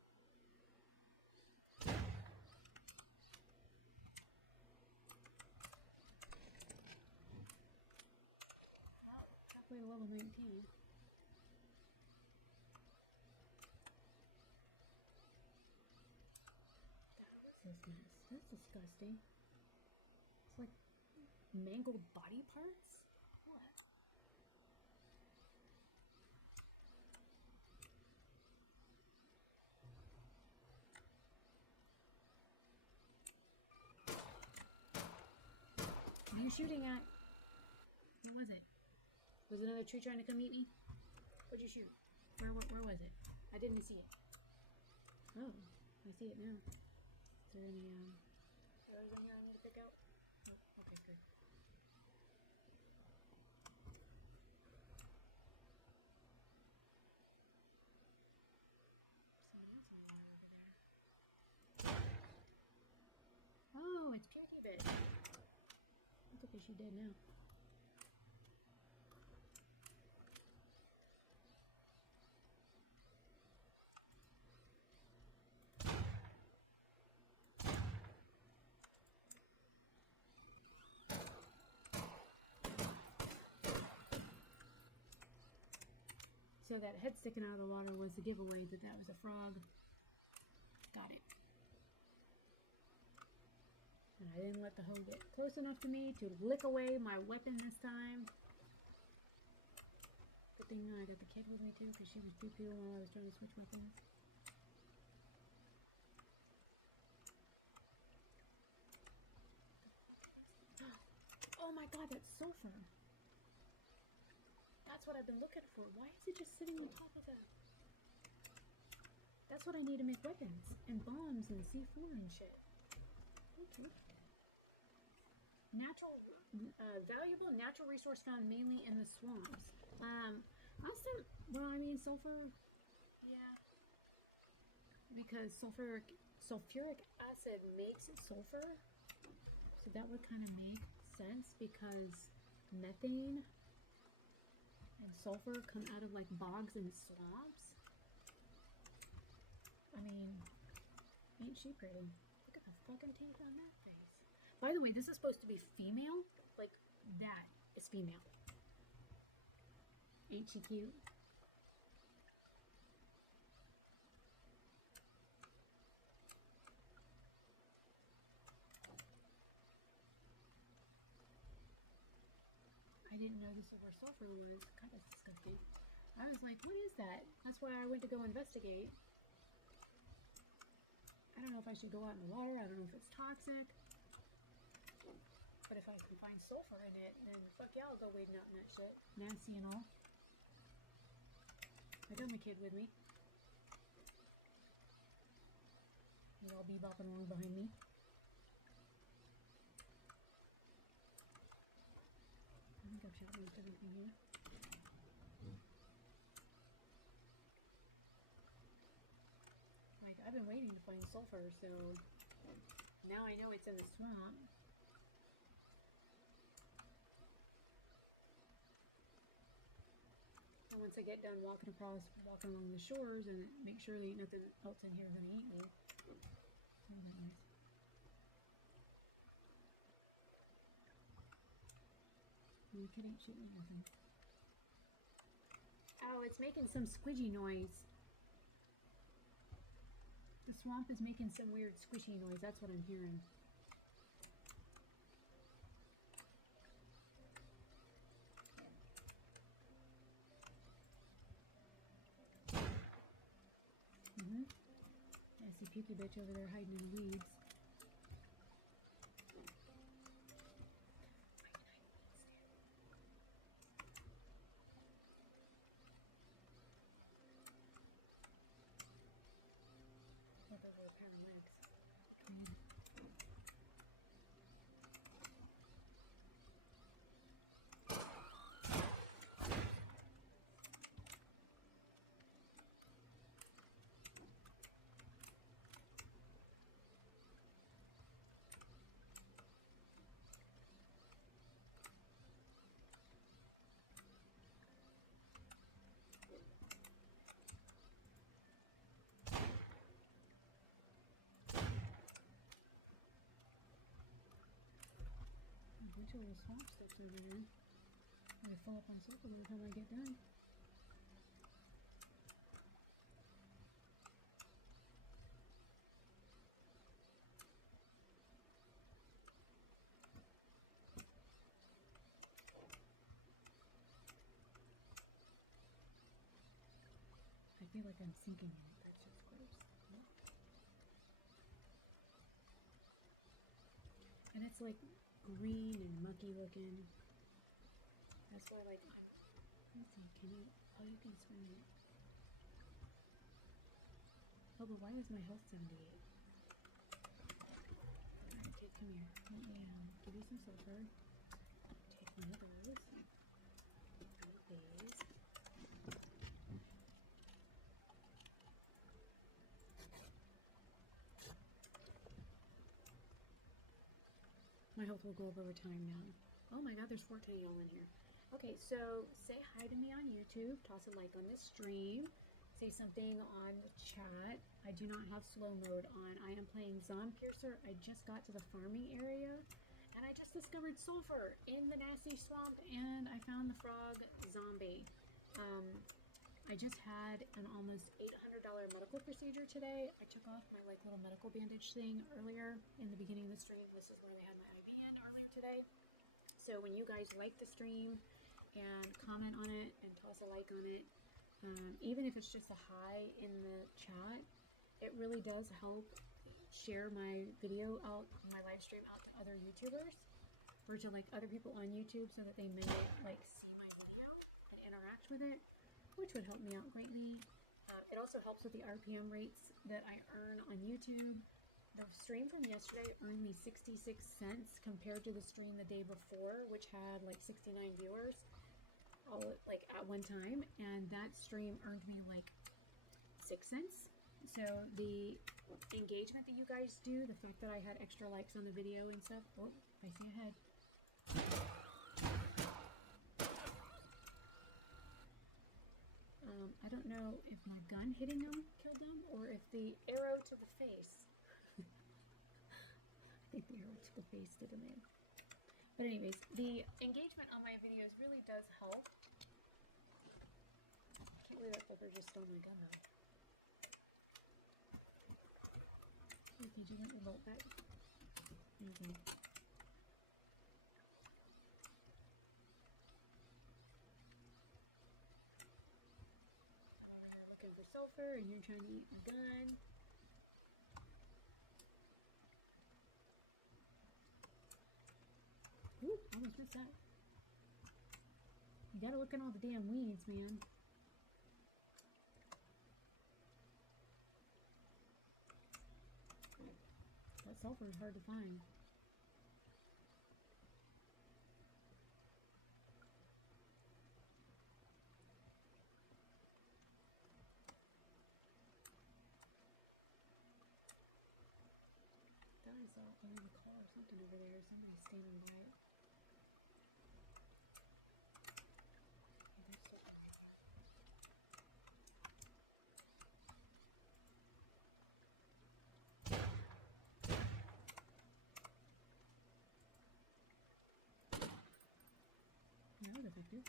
Halfway to level 19. This mess. That's disgusting. It's like mangled body parts. What? What are you shooting at? What was it? Was it another tree trying to come eat me? What'd you shoot? Where was it? I didn't see it. Oh, I see it now. Is there any arrows in here I need to pick out? Oh, okay, good. she did now. So that head sticking out of the water was the giveaway that that was a frog. Got it. And I didn't let the hoe get close enough to me to lick away my weapon this time. Good thing I got the kid with me too, because she was poo-poo while I was trying to switch my things. Oh my god, that's sulfur. That's what I've been looking for. Why is it just sitting on top of that? That's what I need to make weapons and bombs and C4 and shit. Okay. Valuable natural resource found mainly in the swamps. Sulfur. Yeah. Because sulfuric acid makes sulfur. So that would kind of make sense because methane and sulfur come out of like bogs and swamps. I mean, ain't she pretty? Look at the fucking teeth on that face. By the way, this is supposed to be female. Like, that is female. Ain't she cute? I didn't know this was where sulfur was. God, that's disgusting. I was like, what is that? That's why I went to go investigate. I don't know if I should go out in the water. I don't know if it's toxic. But if I can find sulfur in it, then fuck yeah, I'll go wading out in that shit. Nasty and all. I got my kid with me. He'll all be bopping along behind me. I think I've shot most everything here. Like, I've been waiting to find sulfur, so now I know it's in the swamp. And once I get done walking along the shores and make sure there ain't nothing else in here gonna eat me. Oh, that is. The kid ain't shooting at nothing. Oh, it's making some squidgy noise. The swamp is making some weird squishy noise. That's what I'm hearing. I see Pukey bitch over there hiding in the weeds. Look over a pair of legs. A bunch of little swamp stuff over there. I'm gonna fill up on sulfur by the time I get done. I feel like I'm sinking in it. That's just gross. And it's like green and mucky looking. That's why, like, let's see, can you, oh, you can swim it. Oh, but why is my health 78? Alright, kid, come here. Let me give you some sulfur. Take one of those. One of these. My health will go up over time now. Oh my god, there's 14 y'all in here. Okay, so say hi to me on YouTube. Toss a like on this stream. Say something on the chat. I do not have slow mode on. I am playing Zompiercer. I just got to the farming area. And I just discovered sulfur in the nasty swamp. And I found the frog zombie. I just had an almost $800 medical procedure today. I took off my like little medical bandage thing earlier in the beginning of the stream. This is where they had my IV in earlier today. So when you guys like the stream and comment on it and toss a like on it, even if it's just a hi in the chat, it really does help share my video out, my live stream out to other YouTubers or to like other people on YouTube so that they may like see my video and interact with it, which would help me out greatly. It also helps with the RPM rates that I earn on YouTube. The stream from yesterday earned me 66 cents compared to the stream the day before, which had like 69 viewers all like at one time, and that stream earned me like 6 cents. So the engagement that you guys do, the fact that I had extra likes on the video and stuff. Oh, I see a head. I don't know if my gun hitting them killed them or if the arrow to the face. I think the arrow to the face did them in. But anyways, the engagement on my videos really does help. I can't believe that fucker just stole my gun though. Did you want your bolt back? Okay. I'm over here looking for sulfur and you're trying to eat my gun. Ooh, almost missed that. You gotta look at all the damn weeds, man. That sulfur is hard to find. I thought I saw it in the car or something over there. Somebody's standing by it. Oh, there's something right there. That was effective.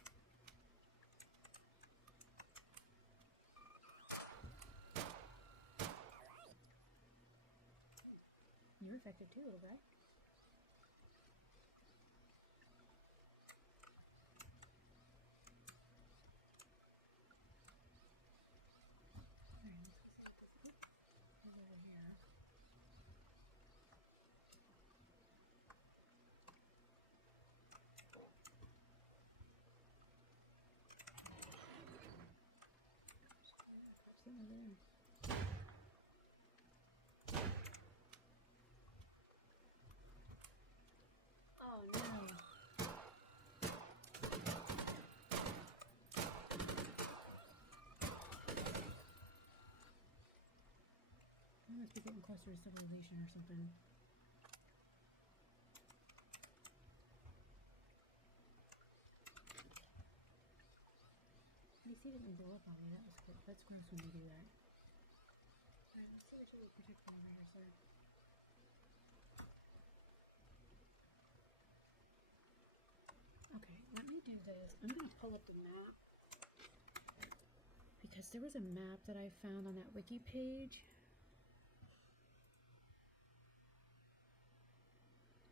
You're effective too, little guy. Alright, let's see. Over here. Over there. Oh no. I must be getting closer to civilization or something. At least he didn't blow up on me. That was cool. That's gross when they do that. Alright, let's see what you will protect from over here, sir. Okay, let me do this. I'm going to pull up the map because there was a map that I found on that wiki page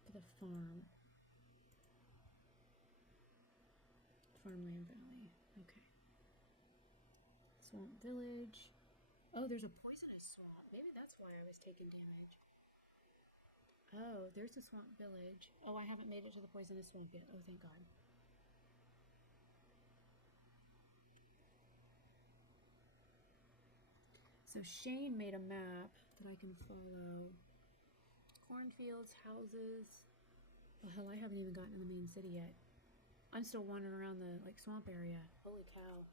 for the farm. Farmland Valley. Okay. Swamp Village. Oh, there's a poisonous swamp. Maybe that's why I was taking damage. Oh, there's the Swamp Village. Oh, I haven't made it to the poisonous swamp yet. Oh, thank God. So Shane made a map that I can follow. Cornfields, houses. Oh, hell, I haven't even gotten to the main city yet. I'm still wandering around the, like, swamp area. Holy cow.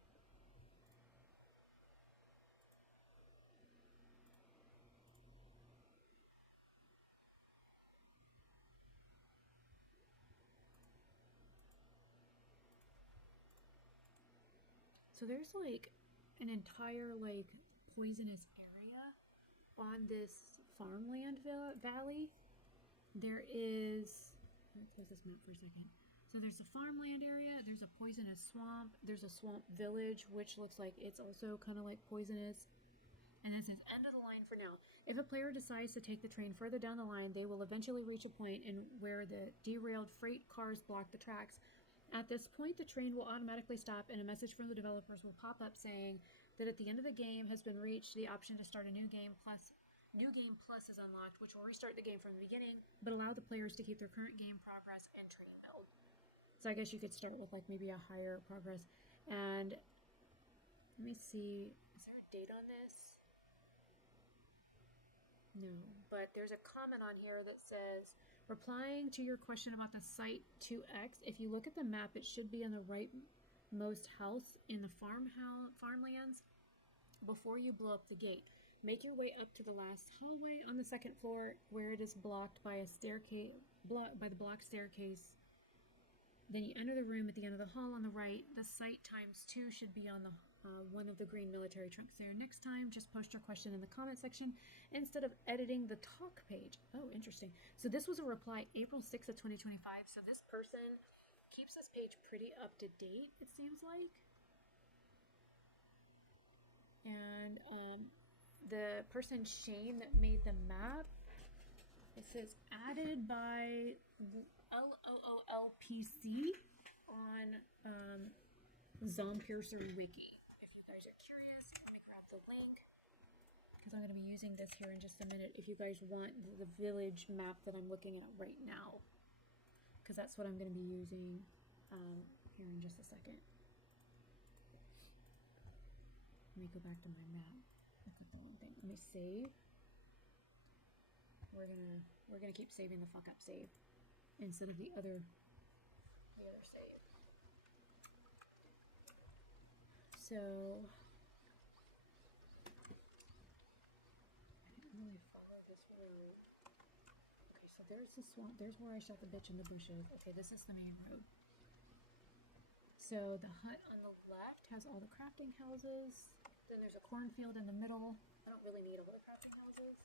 So there's like an entire like poisonous area on this farmland valley. There is, let me close this map for a second. So there's a farmland area, there's a poisonous swamp, there's a swamp village, which looks like it's also kind of like poisonous. And then it says, end of the line for now. If a player decides to take the train further down the line, they will eventually reach a point where the derailed freight cars block the tracks. At this point, the train will automatically stop and a message from the developers will pop up saying that at the end of the game has been reached, the option to start a new game plus is unlocked, which will restart the game from the beginning, but allow the players to keep their current game progress and train mode. So I guess you could start with like maybe a higher progress. And let me see, is there a date on this? No, but there's a comment on here that says, replying to your question about the Site 2X, if you look at the map, it should be in the rightmost house in the farmlands before you blow up the gate. Make your way up to the last hallway on the second floor where it is blocked by a staircase, by the blocked staircase. Then you enter the room at the end of the hall on the right. The Site ×2 should be on the one of the green military trunks there. Next time, just post your question in the comment section instead of editing the talk page. Oh, interesting. So this was a reply April 6th of 2025. So this person keeps this page pretty up to date, it seems like. And the person Shane that made the map, it says added by LOOLPC on Zompiercer wiki. If you guys are curious, let me grab the link because I'm going to be using this here in just a minute if you guys want the village map that I'm looking at right now, because that's what I'm going to be using here in just a second. Let me go back to my map. I clicked the wrong thing. Let me save. We're gonna keep saving the fuck up save instead of the other save. So I didn't really follow this road. Okay, so there's the swamp. There's where I shot the bitch in the bushes. Okay, this is the main road. So the hut on the left has all the crafting houses. Then there's a cornfield in the middle. I don't really need all the crafting houses.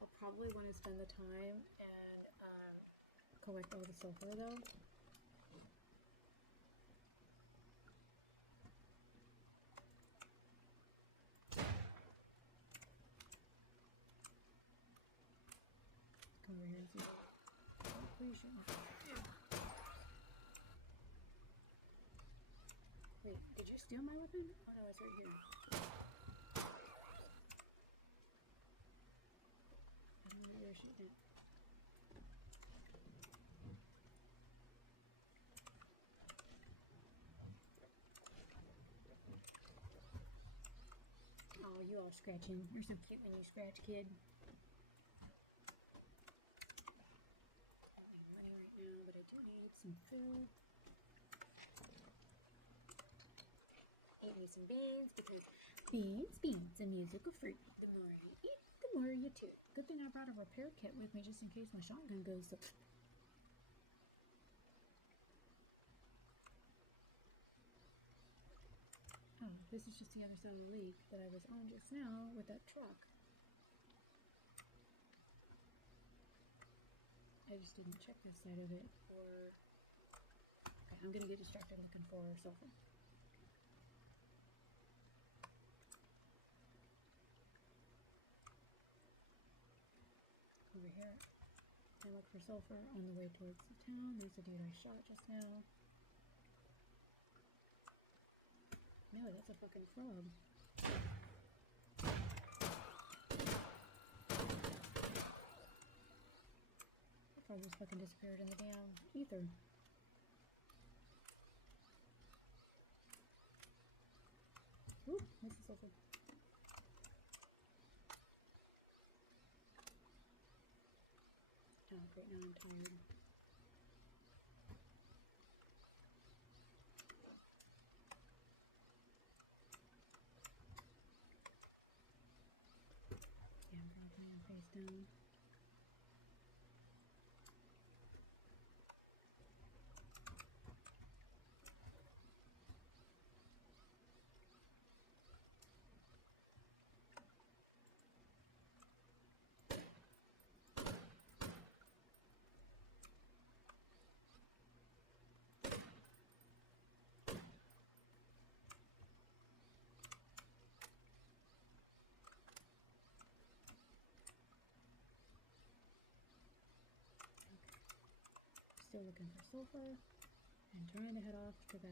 I'll probably want to spend the time and collect all the sulfur though. Come over here and see. Oh, please shoot me. Wait, did you steal my weapon? Oh no, it's right here. I don't know where she went. Oh, you all scratching. You're so cute when you scratch, kid. I don't need money right now, but I do need some food. Eat me some beans, because beans, a musical fruit. The more I eat, the more you toot. Good thing I brought a repair kit with me just in case my shotgun goes so. Oh, this is just the other side of the leak that I was on just now with that truck. I just didn't check this side of it, or... Okay, I'm gonna get distracted looking for sulfur. Over here, I look for sulfur on the way towards the town. There's a dude I shot just now. No, that's a fucking frog. That frog just fucking disappeared in the damn ether. Ooh, this is sulfur. Oh, great, now I'm tired. Yeah, I'm probably laying face down. still looking for sulfur and trying to head off to the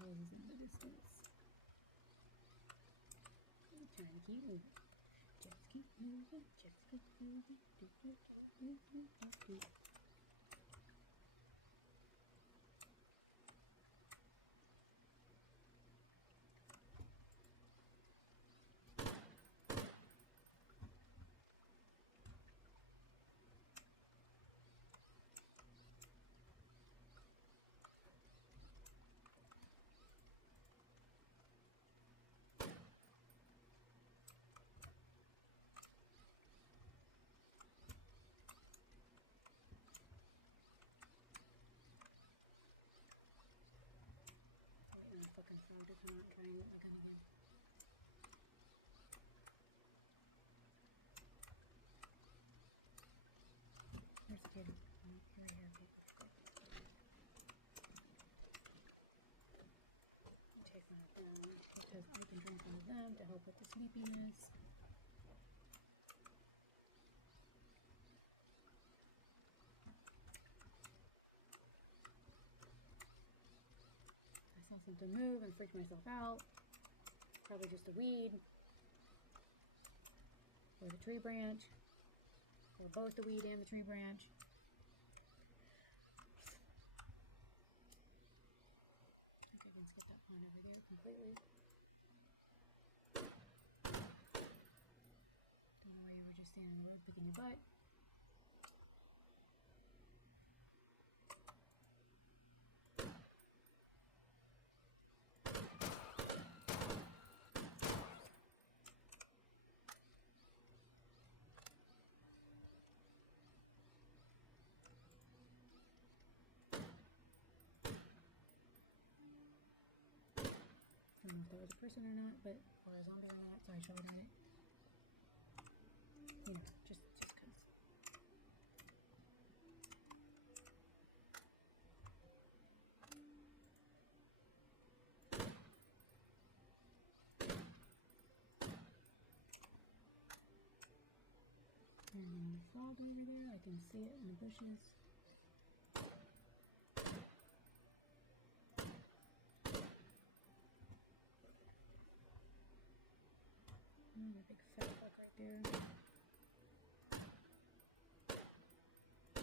houses in the distance. Trying to keep moving. Just keep moving. Just keep moving. Do, do, do, do, do, do. I fucking frog to come out and try and get my gun again. There's a kid. I'm very happy. I'll take one of them because I can drink one of them to help with the sleepiness. I saw something move and freaked myself out. Probably just a weed. Or the tree branch. Or both the weed and the tree branch. I think I can skip that pond over there completely. Don't know why you were just standing in the road picking your butt. I don't know if that was a person or not, but or a zombie or not. Sorry, showing on it. You know, just cause. And the frog over there, I can see it in the bushes. A big fat fuck right there. At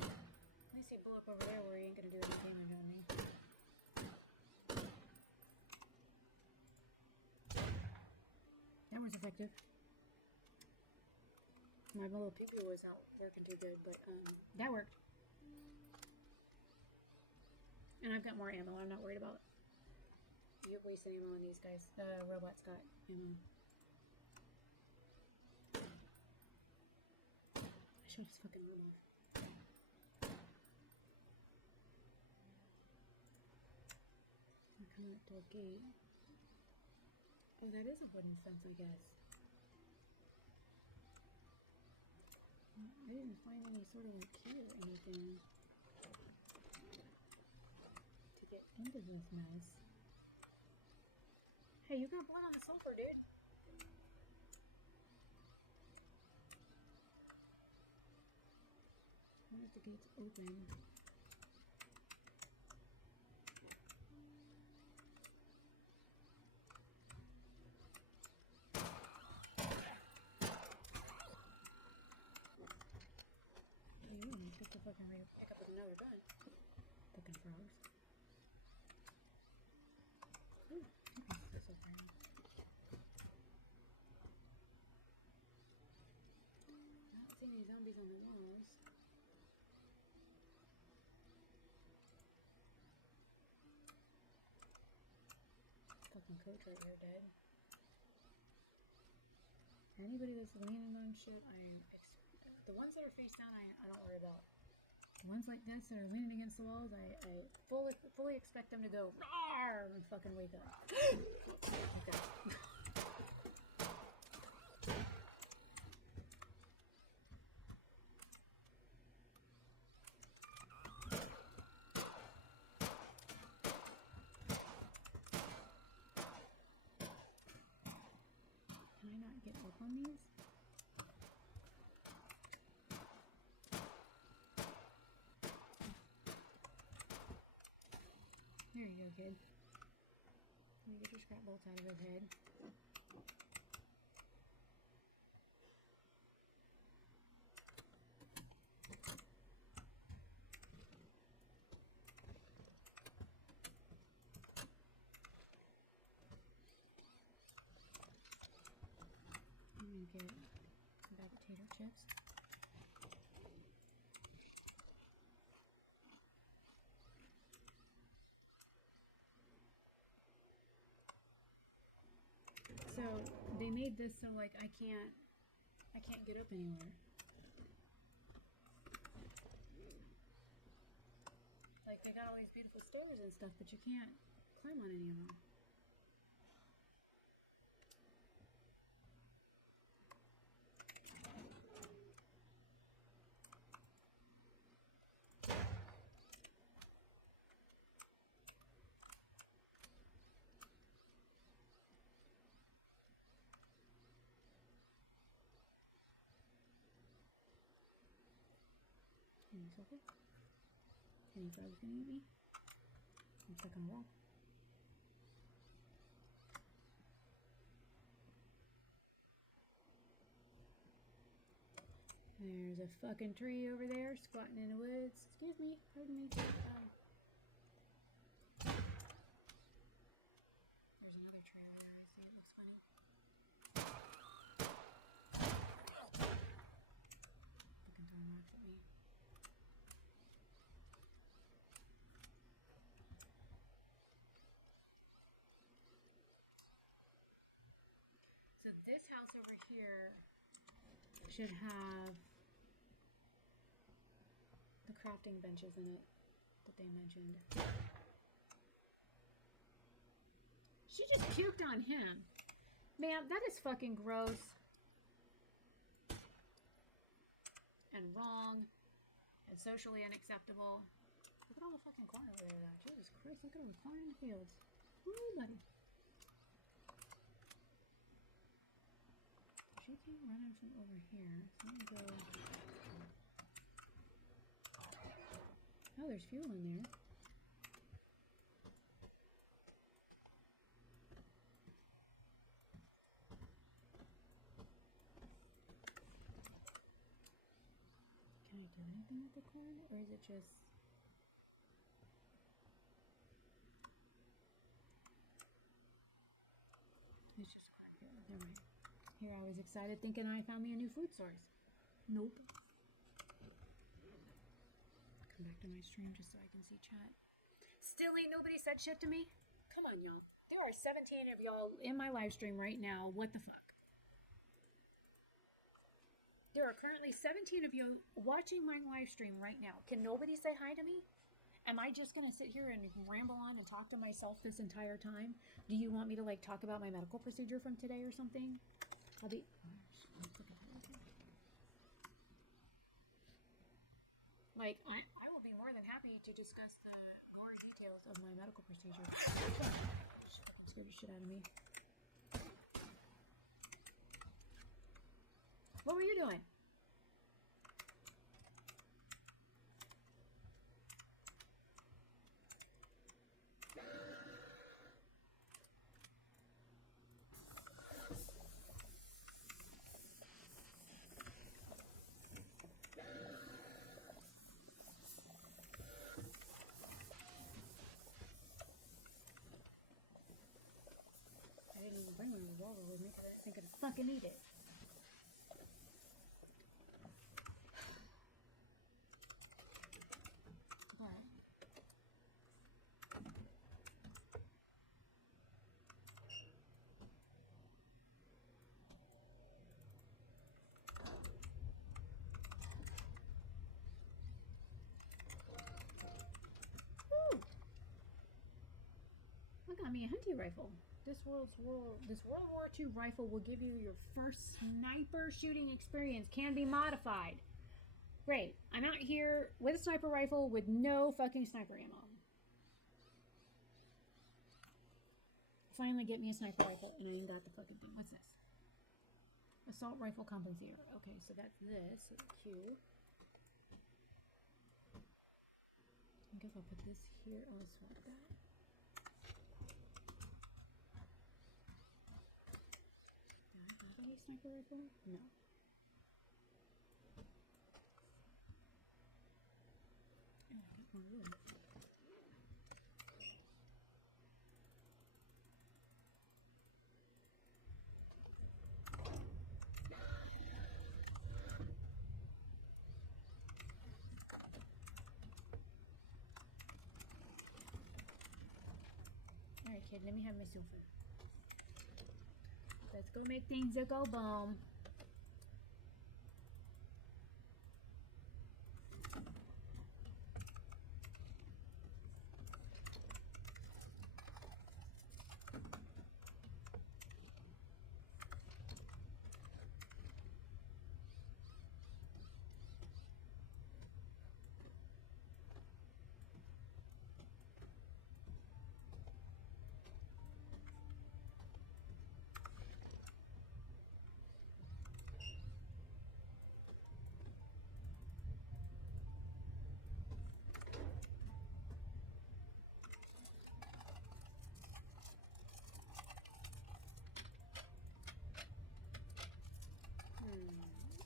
least he blew up over there where he ain't gonna do any damage on me. That was effective. My little peepee was not working too good, but that worked. And I've got more ammo. I'm not worried about you wasting ammo on these guys. The robot's got ammo. I should just fucking run off. I'm coming up to a gate. Oh, that is a wooden fence, I guess. I didn't find any sort of like key or anything to get into this mess. Hey, you got blood on the sulfur, dude. I wonder if the gate's open. Hey, you need to pick the fucking pick up with another gun. Fucking frogs. Ooh, this is fine. I don't see any zombies on the walls. Fucking coach right here dead. Anybody that's leaning on shit, the ones that are face down, I don't worry about. The ones like this that are leaning against the walls, I fully expect them to go roar and fucking wake up. Okay. Can I not get up on these? Here you go, kid. Let me get your scrap bolts out of his head. I'm gonna get some bag of potato chips. So they made this so like I can't get up anywhere. Like they got all these beautiful stairs and stuff, but you can't climb on any of them. Can you suck it? Can you frogs gonna eat me? I'm stuck on a wall. There's a fucking tree over there squatting in the woods. Excuse me, pardon me. There's another tree over there. I see it looks funny. Fucking throwing rocks at me. So this house over here should have the crafting benches in it that they mentioned. She just puked on him. Man, that is fucking gross. And wrong. And socially unacceptable. Look at all the fucking corn over there though. Jesus Christ, look at all the corn in the fields. Ooh, buddy. She came running from over here. So I'm gonna go. Oh, there's fuel in there. Can I do anything with the corn? Or is it just... It's just corn. Yeah, never mind. Here I was excited thinking I found me a new food source. Nope. Come back to my stream just so I can see chat. Still ain't nobody said shit to me? Come on, y'all. There are 17 of y'all in my live stream right now. What the fuck? There are currently 17 of you watching my live stream right now. Can nobody say hi to me? Am I just going to sit here and ramble on and talk to myself this entire time? Do you want me to like talk about my medical procedure from today or something? I'll be... Like, I will be more than happy to discuss the gory details of my medical procedure. Scared the shit out of me. What were you doing? I didn't even bring my revolver with me because I didn't think I'd fucking need it. But woo! I got me a hunting rifle. This World War II rifle will give you your first sniper shooting experience. Can be modified. Great. I'm out here with a sniper rifle with no fucking sniper ammo. Finally get me a sniper rifle and I ain't got the fucking thing. What's this? Assault rifle compensator. Okay, so that's this. Q. I guess I'll put this here. I'll swap that. sniper rifle? No. Oh, I got more wood. Alright, kid, let me have my sofa. Let's go make things a go boom.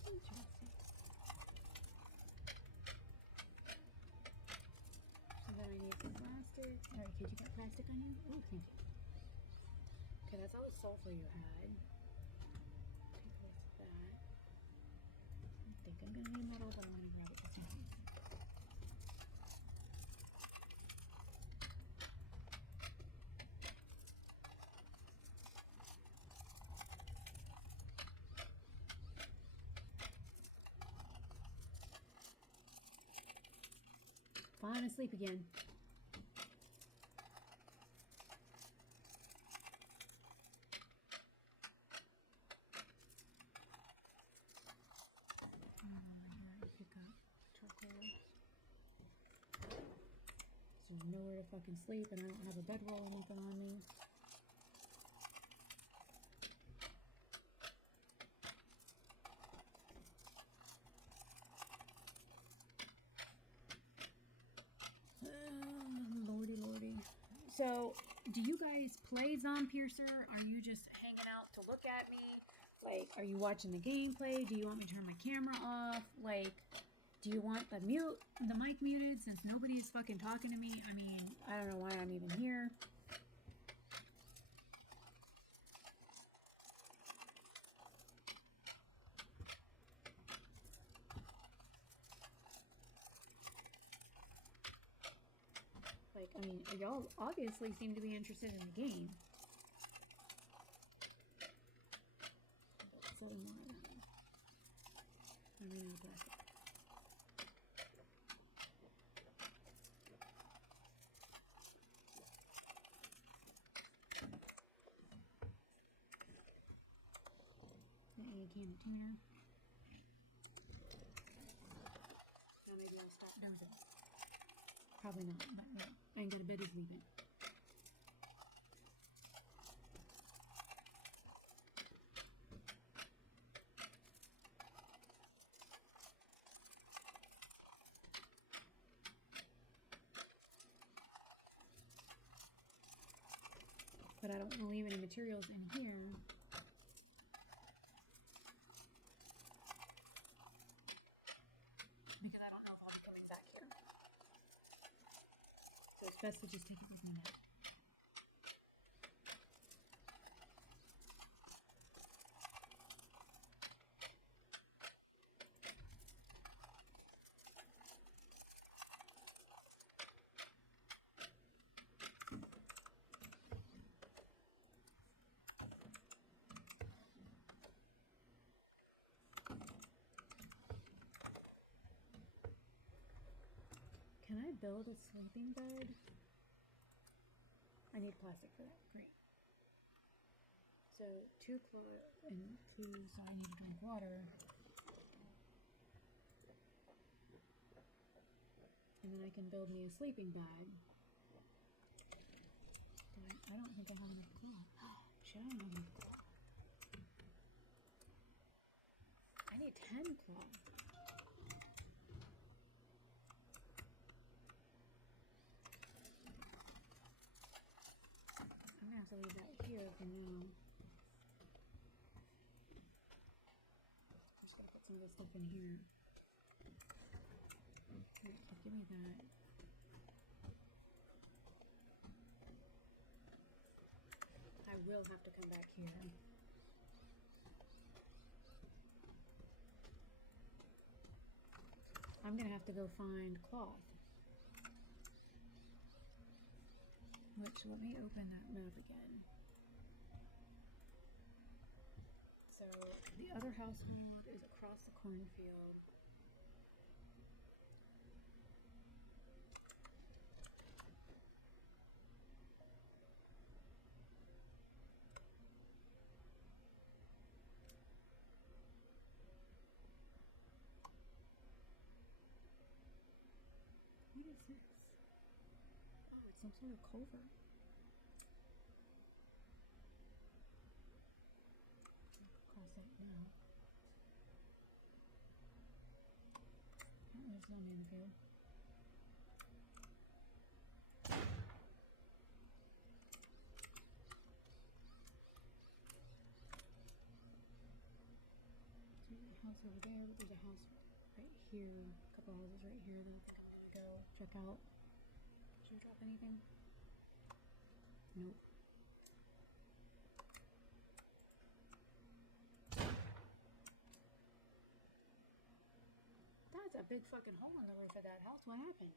Interesting. So then I need some plastic. Alright, kid, you got plastic on you? Oh, thank you. Okay, that's all the sulfur you had. Okay, that's that. I think I'm gonna need metal, but I'm gonna grab it this time. Falling asleep again. Pick up charcoal. So nowhere to fucking sleep, and I don't have a bedroll or nothing on me. Lordy, lordy. So, do you guys play Zompiercer? Are you just hanging out to look at me? Like, are you watching the gameplay? Do you want me to turn my camera off? Like, do you want the mic muted since nobody is fucking talking to me? I mean, I don't know why I'm even here. Like, I mean, y'all obviously seem to be interested in the game. About 7 more of them. I ran out of plastic. Maybe a can of tuna. Now maybe I'll stop dozing. Probably not, but I ain't got a bed to sleep in. But I don't want to leave any materials in here. Because I don't know if I'm coming back here. So it's best to just take it with me now. Can I build a sleeping bed? I need plastic for that. Great. So 2 cloth and 2, so I need to drink water. And then I can build me a sleeping bag. But I don't think I have enough cloth. Should I have enough cloth? I need 10 cloth. I'm gonna have to leave that here for now. some of the stuff in here. Alright, so give me that. I will have to come back here. I'm gonna have to go find cloth. Which, let me open that map again. So, the other household is across the cornfield. What is this? Oh, it's some sort of culvert. Cross that now. Oh, there's no in the field. There's a house over there, but there's a house right here. A couple houses right here that I think I'm gonna go check out. Did you drop anything? Nope. That's a big fucking hole in the roof of that house. What happened?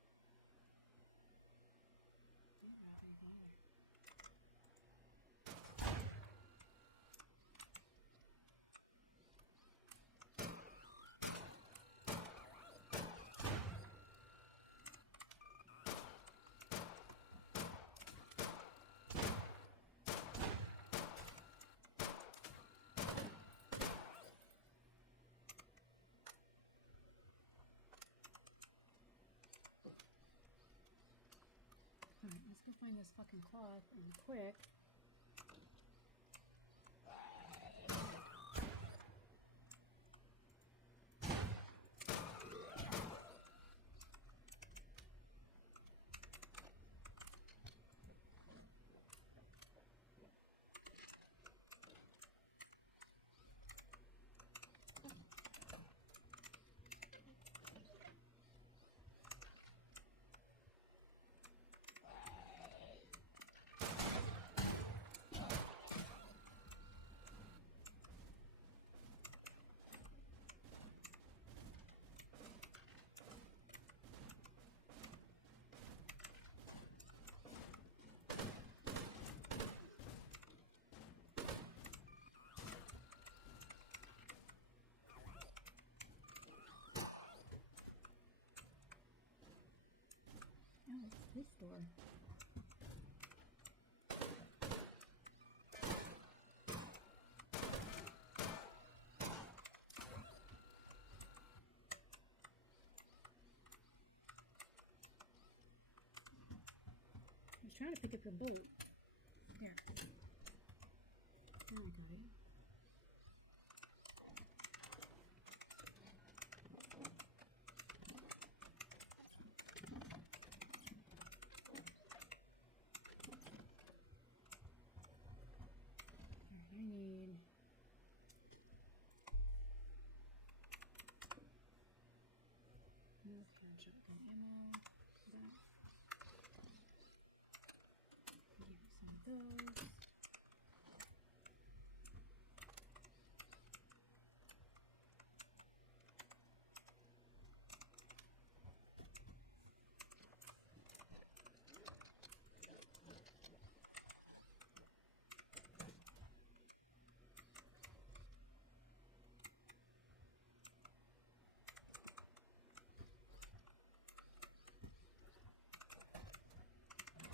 Didn't drop anything either. Alright, let's go find this fucking cloth and quick. Oh, it's this door. I was trying to pick up your boot. Here. There we go. I need shotgun ammo. Give you some of those.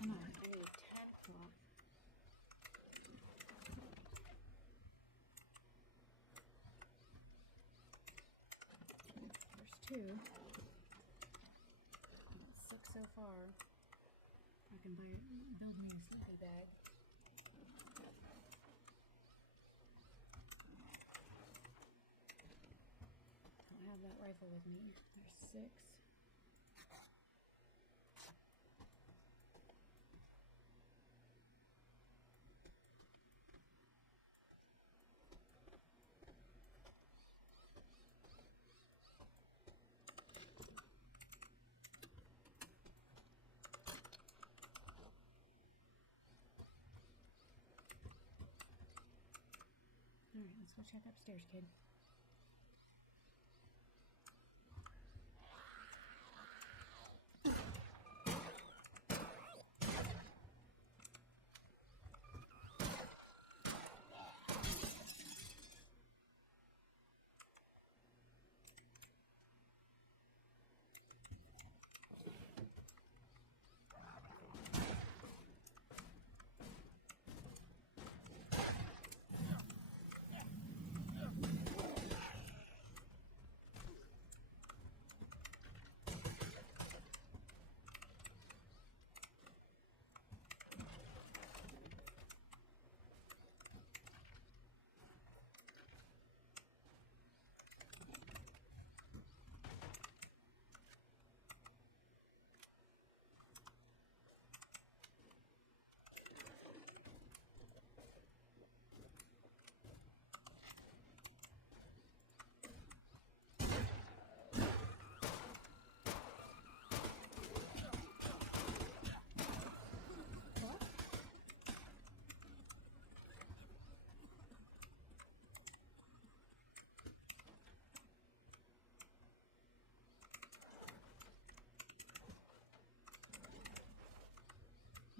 Come on, I need 10 cloth. There's 2. I got 6 so far. I can build me a sleepy bag. I don't have that rifle with me. There's 6. let's go check upstairs, kid.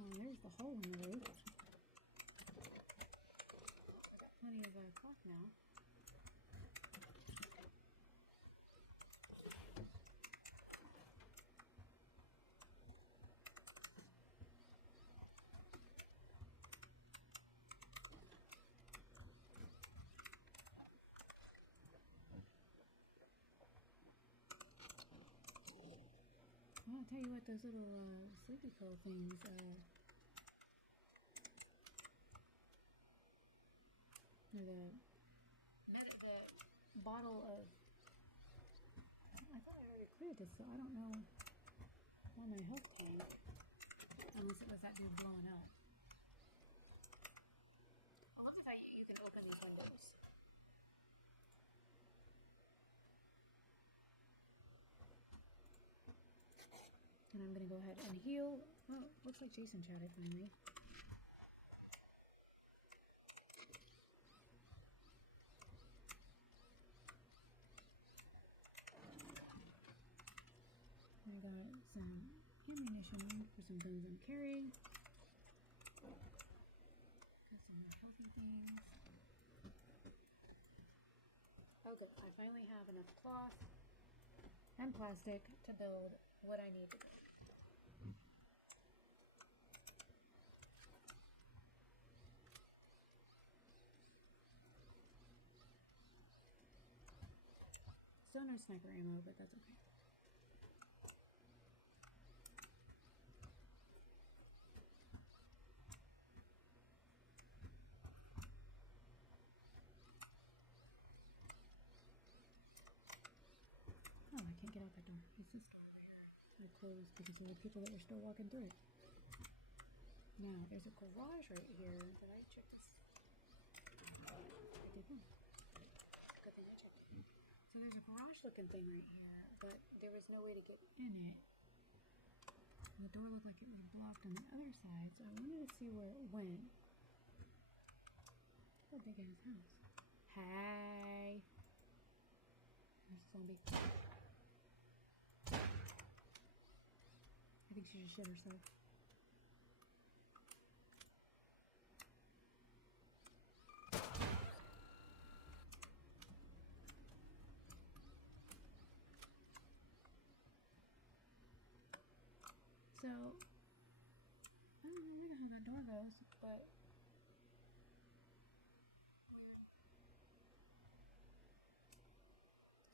Oh, there's the hole in the roof. I've got plenty of cloth now. Well, I'll tell you what, those little sleepy pill things, the bottle of, I thought I already cleared this, so I don't know on my health tank, unless it was that dude blowing up. I love the fact you can open these windows. And I'm going to go ahead and heal. Oh, looks like Jason chatted finally. I got some ammunition for some guns I'm carrying. Got some more healthy things. Oh good, I finally have enough cloth and plastic to build what I need to do. Still no sniper ammo, but that's okay. Oh, I can't get out that door. It's this door over here. I closed because of the people that were still walking through it. Now, there's a garage right here. Did I check this? I didn't. Good thing I checked it. So there's a garage looking thing right here, but there was no way to get in it. And the door looked like it was blocked on the other side, so I wanted to see where it went. What a big ass house. Hey! There's a zombie. I think she just shit herself. So, I don't really know how that door goes, but weird.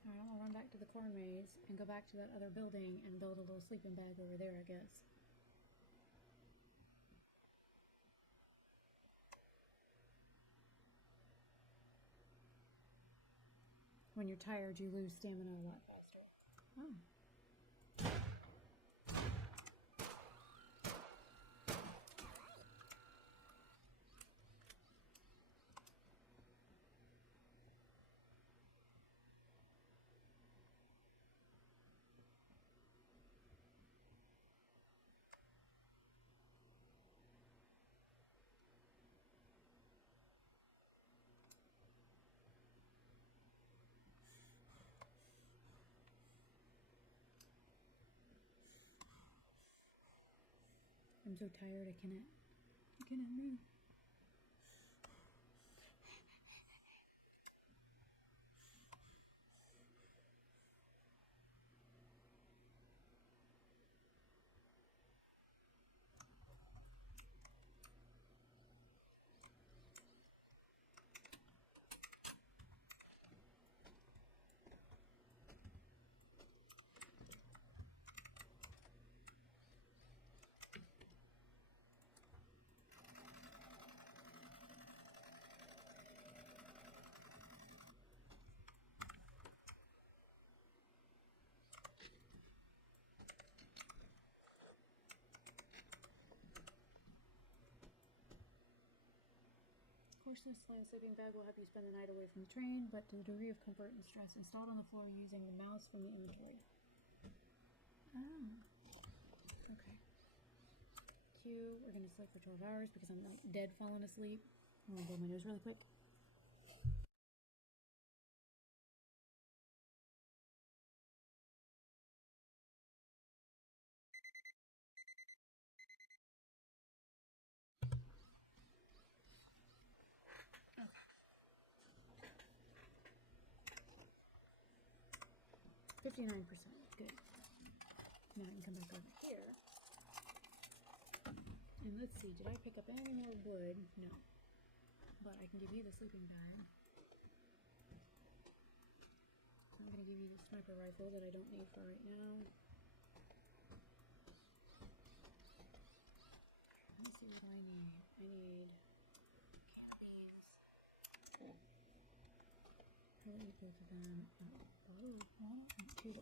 Alright, I'm gonna run back to the corn maze and go back to that other building and build a little sleeping bag over there, I guess. When you're tired, you lose stamina a lot faster. Oh. I'm so tired, I cannot move. Of course, this slim sleeping bag will help you spend the night away from the train, but to the degree of comfort and stress installed on the floor using the mouse from the inventory. Oh, okay. Two, we're gonna sleep for 12 hours because I'm like dead falling asleep. I'm gonna blow my nose really quick. Okay. 59%, good. Now I can come back over here. And let's see, did I pick up any more wood? No. But I can give you the sleeping bag. So I'm gonna give you the sniper rifle that I don't need for right now. Let me see what I need. I need a can of beans. I'll eat both of them. A bottle of water and $2.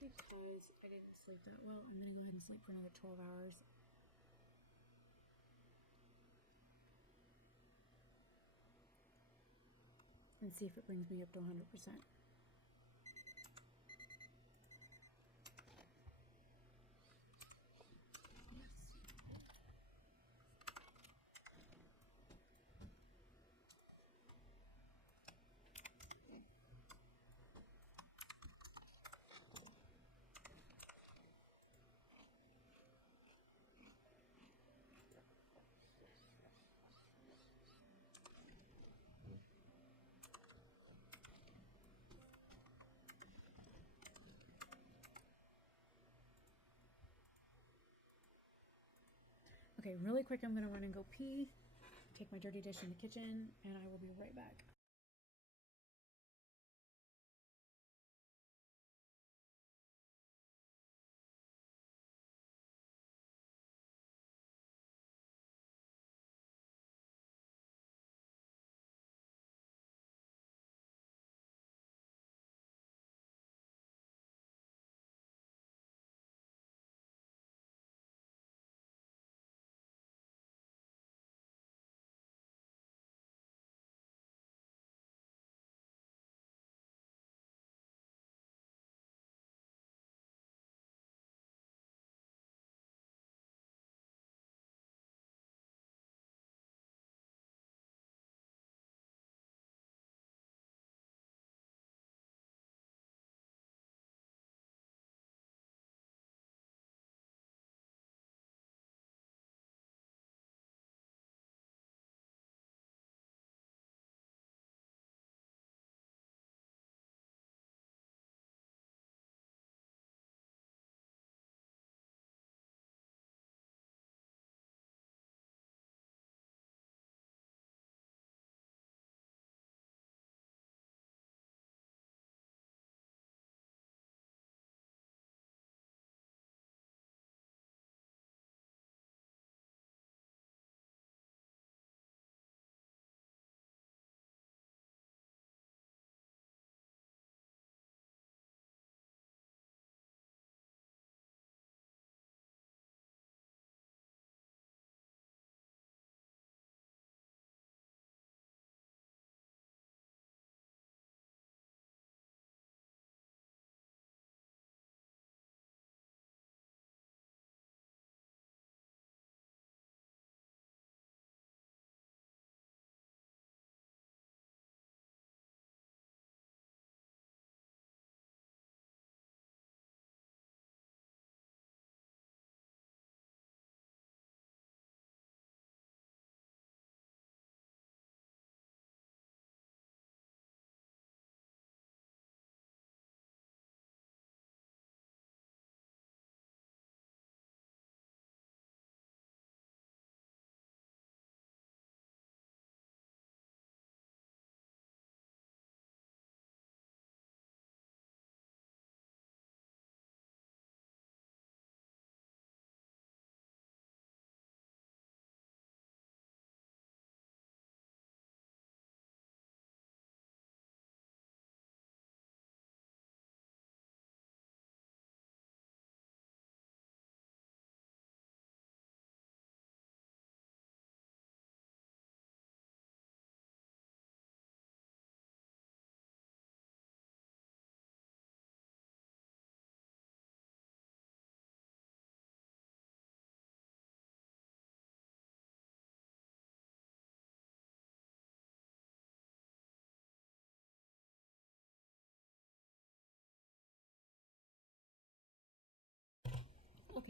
Just because I didn't sleep that well, I'm gonna go ahead and sleep for another 12 hours. And see if it brings me up to 100%. Okay, really quick, I'm gonna run and go pee, take my dirty dish in the kitchen, and I will be right back.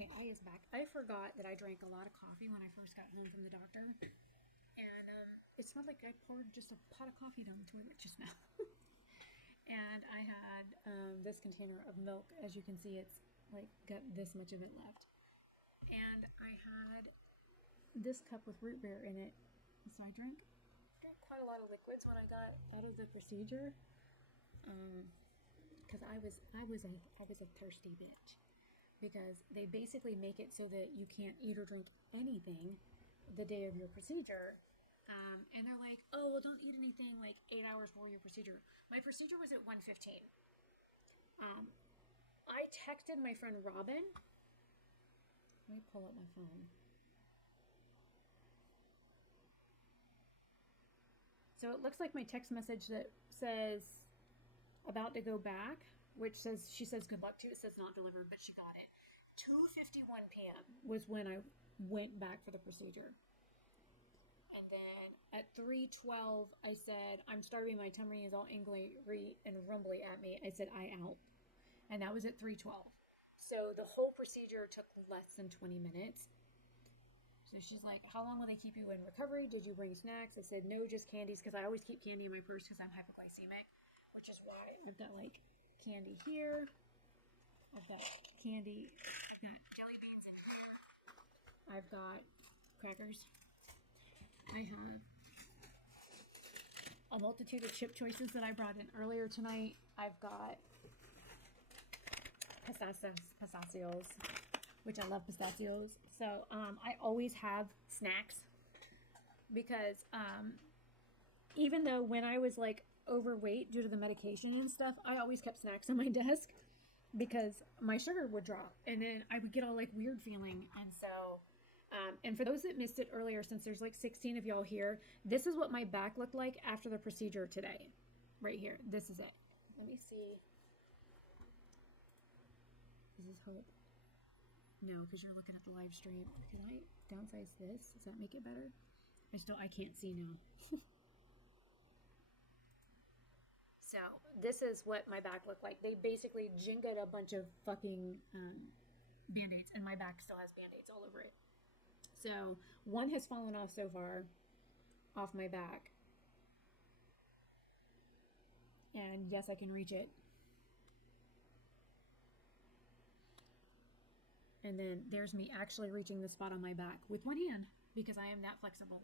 Okay, I is back. I forgot that I drank a lot of coffee when I first got home from the doctor. And it smelled like I poured just a pot of coffee down the toilet just now. And I had this container of milk. As you can see, it's like got this much of it left. And I had this cup with root beer in it. So I drank quite a lot of liquids when I got out of the procedure. Because I was a thirsty bitch. Because they basically make it so that you can't eat or drink anything the day of your procedure. And they're like, oh, well, don't eat anything like 8 hours before your procedure. My procedure was at 1:15. I texted my friend Robin. Let me pull up my phone. So it looks like my text message that says about to go back, which says, she says good luck to, it says not delivered, but she got it. 2:51 p.m. was when I went back for the procedure. And then at 3:12, I said, I'm starving, my tummy is all angry and rumbly at me. I said, I out. And that was at 3:12. So the whole procedure took less than 20 minutes. So she's like, how long will they keep you in recovery? Did you bring snacks? I said, no, just candies, because I always keep candy in my purse because I'm hypoglycemic, which is why I've got like candy here. I've got candy, I've got jelly beans in here. I've got crackers. I have a multitude of chip choices that I brought in earlier tonight. I've got pistachios, which I love pistachios. So I always have snacks because even though when I was like overweight due to the medication and stuff, I always kept snacks on my desk because my sugar would drop and then I would get all like weird feeling. And so and for those that missed it earlier, since there's like 16 of y'all here, this is what my back looked like after the procedure today. Right here. This is it. Let me see. Is this hope? No, because you're looking at the live stream. Can I downsize this? Does that make it better? I can't see now. So this is what my back looked like. They basically jingled a bunch of fucking Band-Aids, and my back still has Band-Aids all over it. So one has fallen off so far, off my back. And yes, I can reach it. And then there's me actually reaching the spot on my back with one hand because I am that flexible.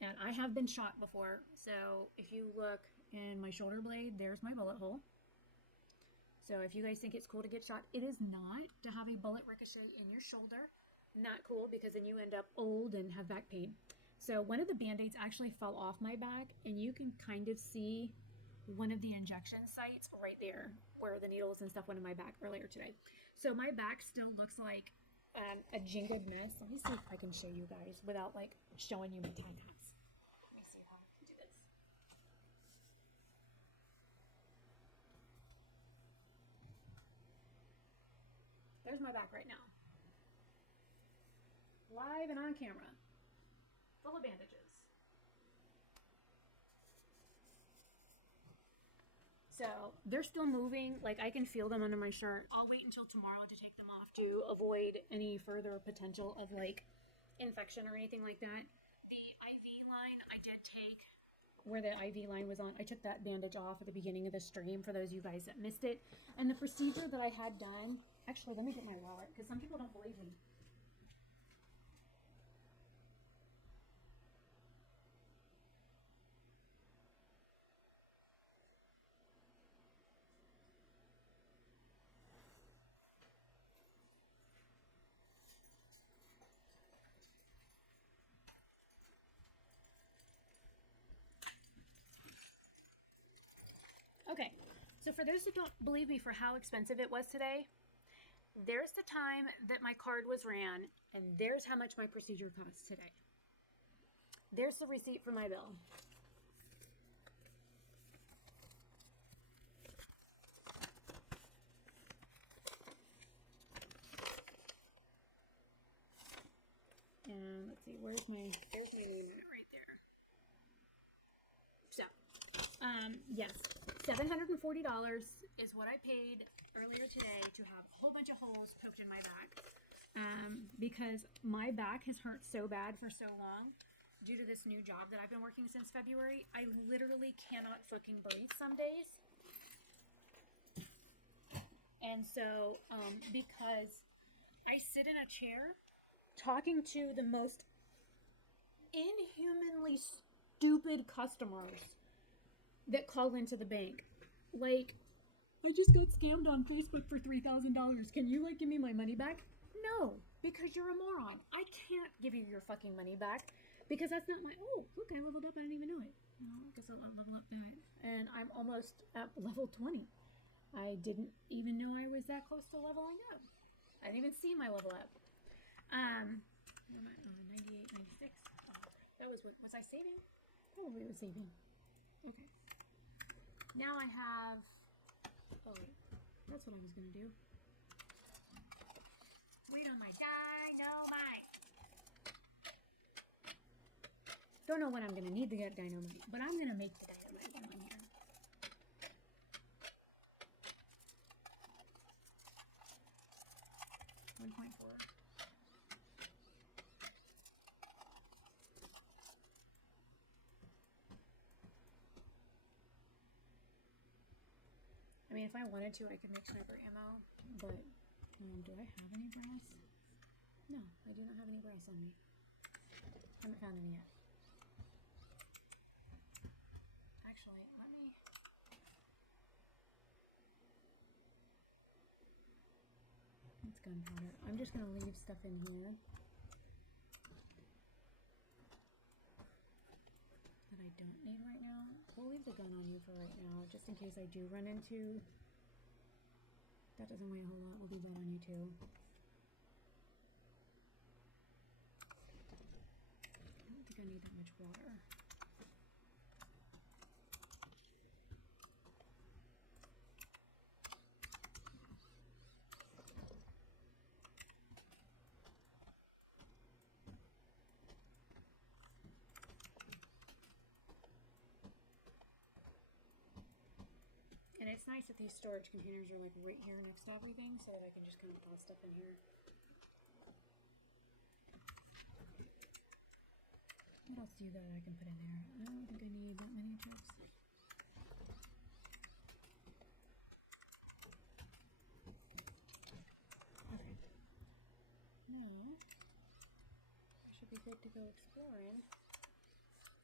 And I have been shot before. So if you look in my shoulder blade, there's my bullet hole. So if you guys think it's cool to get shot, it is not to have a bullet ricochet in your shoulder. Not cool because then you end up old and have back pain. So one of the Band-Aids actually fell off my back and you can kind of see one of the injection sites right there where the needles and stuff went in my back earlier today. So my back still looks like a jingled mess. Let me see if I can show you guys without like showing you my tie tabs. Let me see how I can do this. There's my back right now. Live and on camera. Full of bandages. So they're still moving. Like I can feel them under my shirt. I'll wait until tomorrow to take them off to avoid any further potential of like infection or anything like that. The IV line I did take where the IV line was on. I took that bandage off at the beginning of the stream for those of you guys that missed it. And the procedure that I had done, actually let me get my wallet because some people don't believe me. Okay, so for those that don't believe me for how expensive it was today, there's the time that my card was ran, and there's how much my procedure cost today. There's the receipt for my bill. And let's see, there's my name on it right there. So, yes, $740 is what I paid earlier today to have a whole bunch of holes poked in my back. because my back has hurt so bad for so long due to this new job that I've been working since February. I literally cannot fucking breathe some days. And so, because I sit in a chair talking to the most inhumanly stupid customers that call into the bank. Like, I just got scammed on Facebook for $3,000. Can you, like, give me my money back? No, because you're a moron. I can't give you your fucking money back because that's not my... Oh, look, I leveled up. I didn't even know it. Well, I guess I'll level up that. And I'm almost at level 20. I didn't even know I was that close to leveling up. I didn't even see my level up. Where am I? 98, 96. Oh, that was what... Was I saving? Probably was saving. Okay. Now I have... Oh, wait. That's what I was going to do. Wait on my dynamite. Don't know when I'm going to need to get dynamite, but I'm going to make the dynamite when I'm here. $1.4. I mean, if I wanted to, I could make sniper ammo, but do I have any brass? No, I do not have any brass on me. Haven't found any yet. Actually, let me... It's gunpowder. I'm just going to leave stuff in here that I don't need right now. We'll leave the gun on you for right now, just in case I do run into... That doesn't weigh a whole lot. We'll leave that on you too. I don't think I need that much water. And it's nice that these storage containers are like right here next to everything so that I can just kind of toss stuff in here. What else do you got that I can put in there? I don't think I need that many chips. Okay. Now, I should be good to go exploring.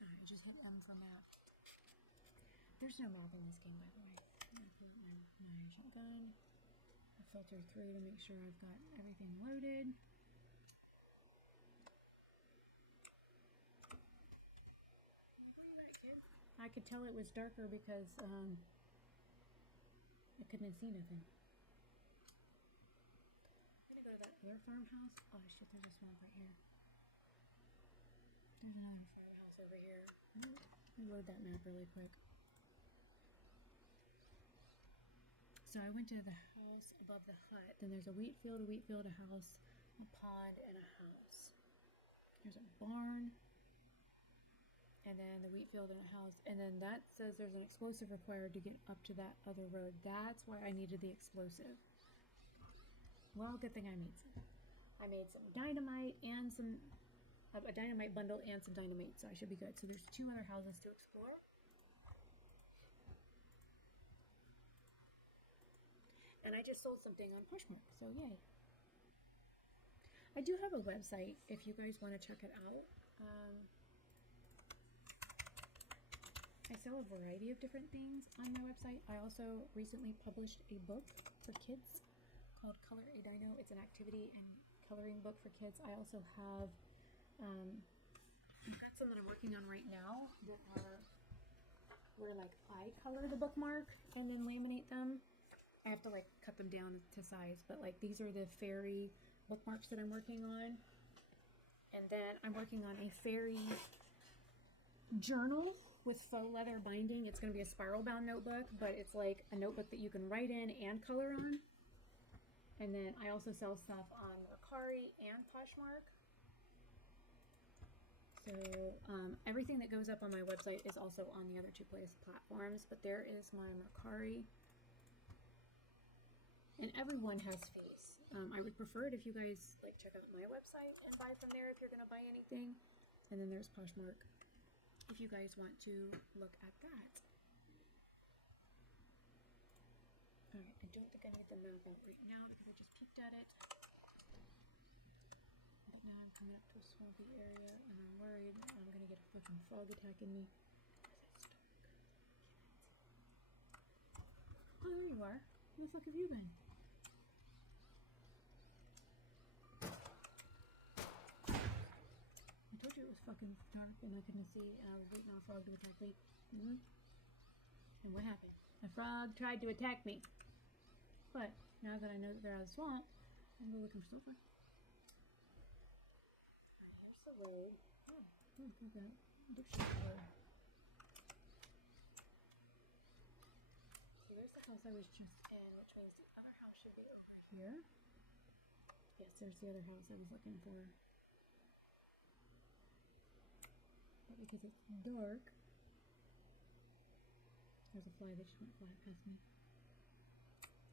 Alright, just hit M for map. There's no map in this game, by the way. I'm gonna put my shotgun. I filtered through to make sure I've got everything loaded. Where you at, kid? I could tell it was darker because I couldn't see nothing. I'm gonna go to that other farmhouse. Oh shit, there's a swamp right here. There's another farmhouse over here. Let me load that map really quick. So I went to the house above the hut. Then there's a wheat field, a house, a pond, and a house. There's a barn. And then the wheat field and a house. And then that says there's an explosive required to get up to that other road. That's why I needed the explosive. Well, good thing I made some. I made some dynamite and a dynamite bundle and some dynamite. So I should be good. So there's 2 other houses to explore. And I just sold something on Poshmark, so yay. I do have a website if you guys want to check it out. I sell a variety of different things on my website. I also recently published a book for kids called Color a Dino. It's an activity and coloring book for kids. I also have, I've got some that I'm working on right now that are where like I color the bookmark and then laminate them. I have to like cut them down to size, but like these are the fairy bookmarks that I'm working on. And then I'm working on a fairy journal with faux leather binding. It's going to be a spiral bound notebook, but it's like a notebook that you can write in and color on. And then I also sell stuff on Mercari and Poshmark. So everything that goes up on my website is also on the other 2 platforms, but there is my Mercari. And everyone has fees. I would prefer it if you guys like check out my website and buy from there if you're gonna buy anything. And then there's Poshmark if you guys want to look at that. Alright, I don't think I need the map out right now because I just peeked at it. But now I'm coming up to a swampy area and I'm worried I'm gonna get a fucking frog attacking me. Oh, there you are. Where the fuck have you been? I told you it was fucking dark and I couldn't see and I was waiting on a frog to attack me. And what happened? A frog tried to attack me. But now that I know that they're out of the swamp, I'm going looking for sulfur. Alright, here's the road. Oh, look at that. Dipshit road. So there's the house I was just in, which means the other house should be over here. Yes, there's the other house I was looking for. But because it's dark, there's a fly that just went flying past me.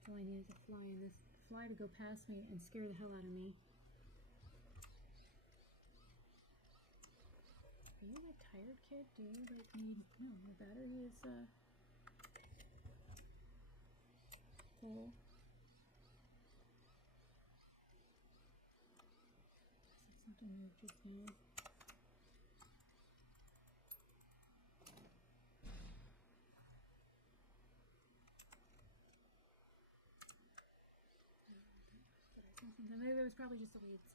All I need is a fly and this fly to go past me and scare the hell out of me. Are you like tired, kid? Do you like need... No, your battery is full. Is that something new just now? Maybe it was probably just the weeds.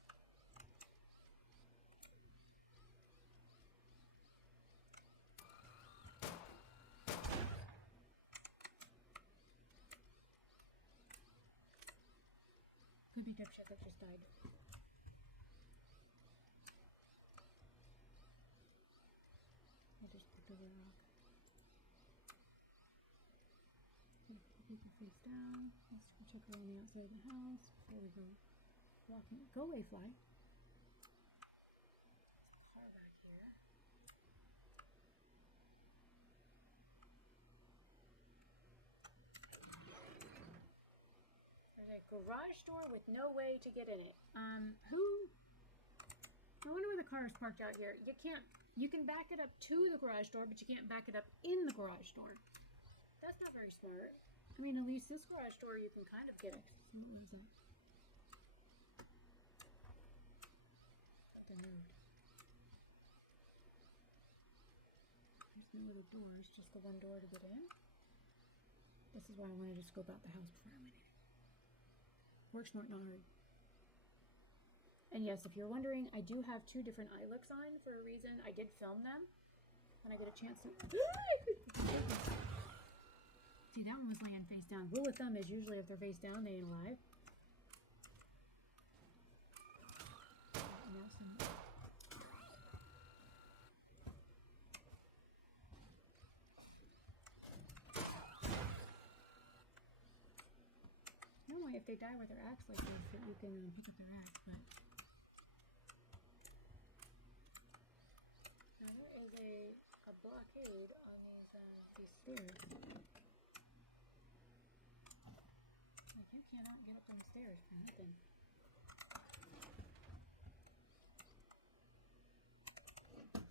Could be dipshit that just died. I just picked over a rock. People face down. Let's check around the outside of the house before we go walking. Go away, fly. There's a car back here. There's a garage door with no way to get in it. Who? I wonder where the car is parked out here. You can back it up to the garage door, but you can't back it up in the garage door. That's not very smart. I mean, at least this garage door you can kind of get it. What was that? The road. There's no other doors, just the one door to get in. This is why I wanted to scope out the house before I went in. Work smart, not hurry. And yes, if you're wondering, I do have 2 different eye looks on for a reason. I did film them when I get a chance to. See, that one was laying face down. Rule of thumb is usually if they're face down, they ain't alive. Normally, if they die with their axe like this, that you can pick up their axe, but... Now, there is a blockade on these stairs. Like, you cannot get up them stairs for nothing.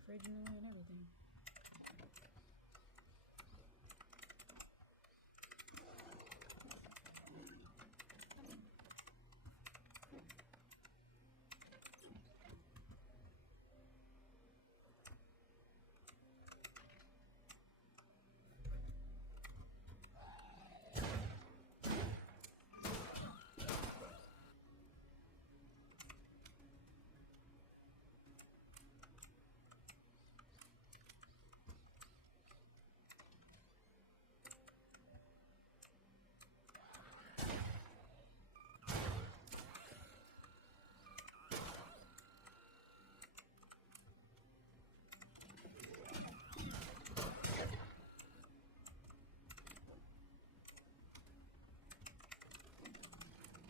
Fridge in the way and everything.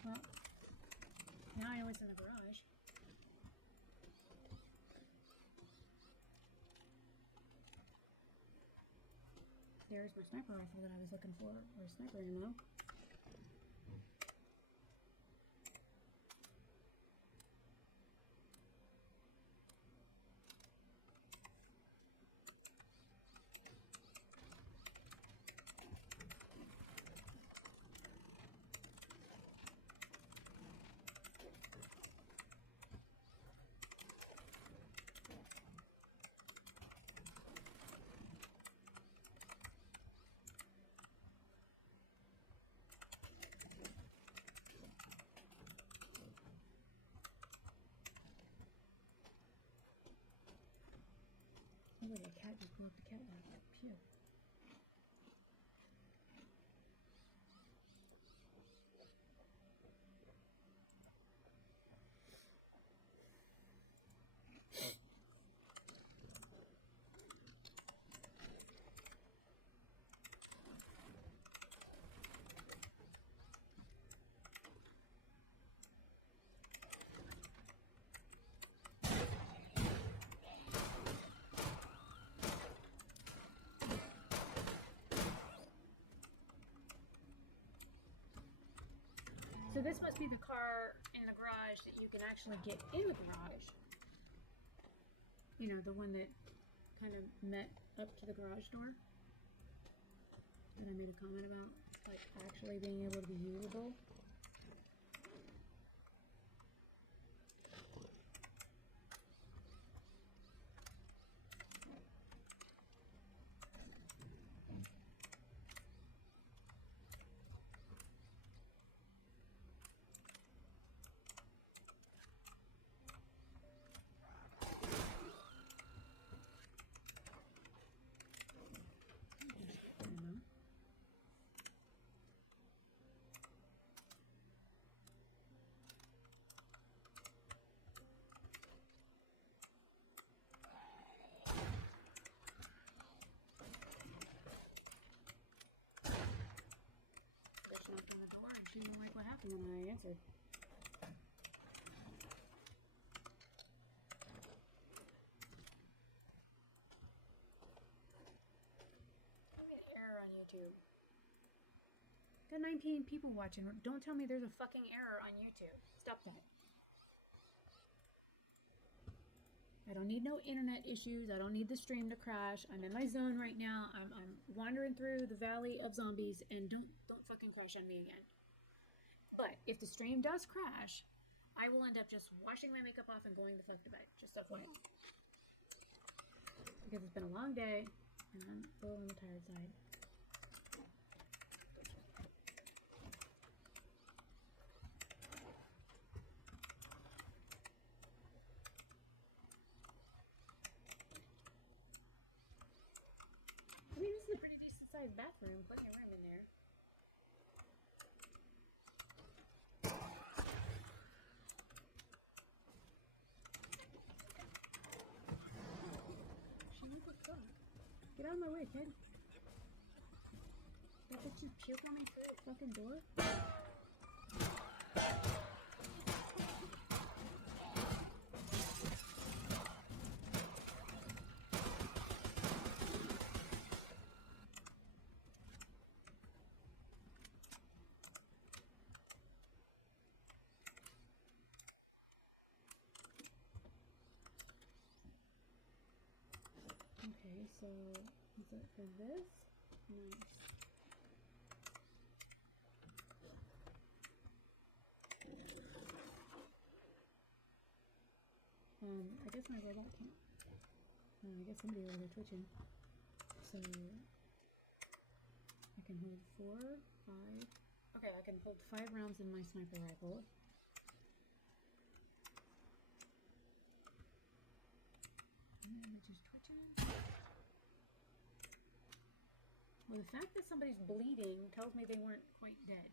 Well, now I know it's in the garage. There's my sniper rifle that I was looking for, or sniper ammo. cat just blew up the cat light. Phew. So this must be the car in the garage that you can actually get in the garage. You know, the one that kind of met up to the garage door that I made a comment about, like actually being able to be usable. Knocked on the door and she didn't like what happened when I answered. I get an error on YouTube. Got 19 people watching. Don't tell me there's a fucking error on YouTube. Stop that. I don't need no internet issues. I don't need the stream to crash. I'm in my zone right now. I'm wandering through the valley of zombies, and don't fucking crash on me again. But if the stream does crash, I will end up just washing my makeup off and going the fuck to bed. Just FYI. Because it's been a long day, and I'm a little on the tired side. I mean, this is a pretty decent sized bathroom. Plenty of room in there. Get out of my way, kid. That bitch just puke on me through the fucking door? Okay, so is it for this? Nice. I guess my robot can't. I guess somebody over there twitching. So I can hold 4, 5. Okay, I can hold 5 rounds in my sniper rifle. And they're just twitching. Well, the fact that somebody's bleeding tells me they weren't quite dead.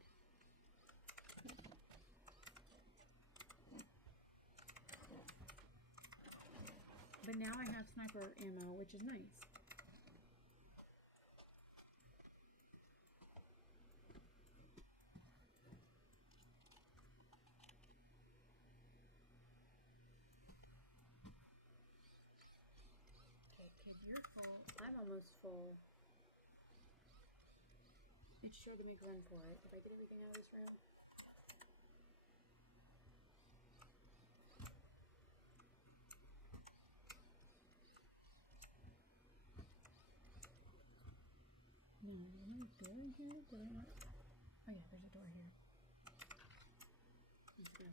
But now I have sniper ammo, which is nice. Okay, kid, you're full. I'm almost full. It's sure to make run for it. If I get everything out of this room. No, is there a door in here? Did I not? Oh yeah, there's a door here. Okay.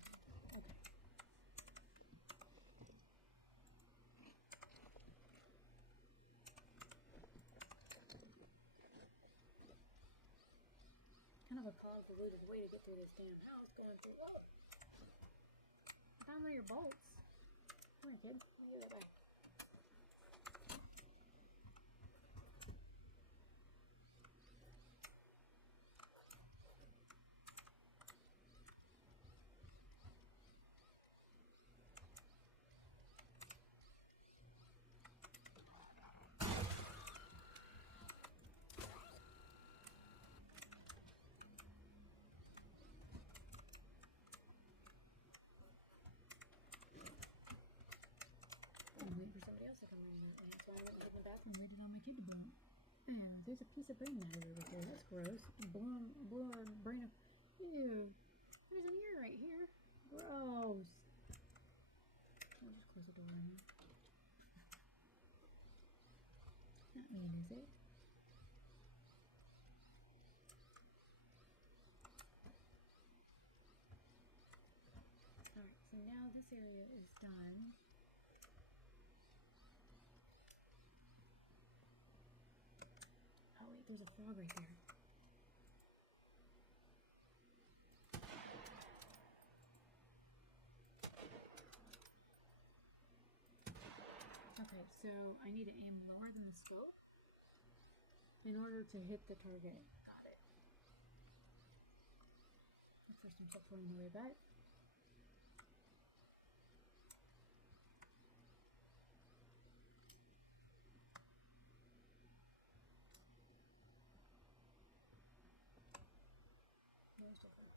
Kind of a convoluted way to get through this damn house going through. Oh! I found one of your bolts. Come here, kid. Let me give that back. Man, there's a piece of brain matter over here. That's gross. Blew our brain up. Ew. There's an ear right here. Gross. I'll just close the door right now. Not mean, is it? Alright, so now this area is done. Oh wait, there's a frog right there. Okay, so I need to aim lower than the scope in order to hit the target. Got it. First I'm supporting the way back. There's different.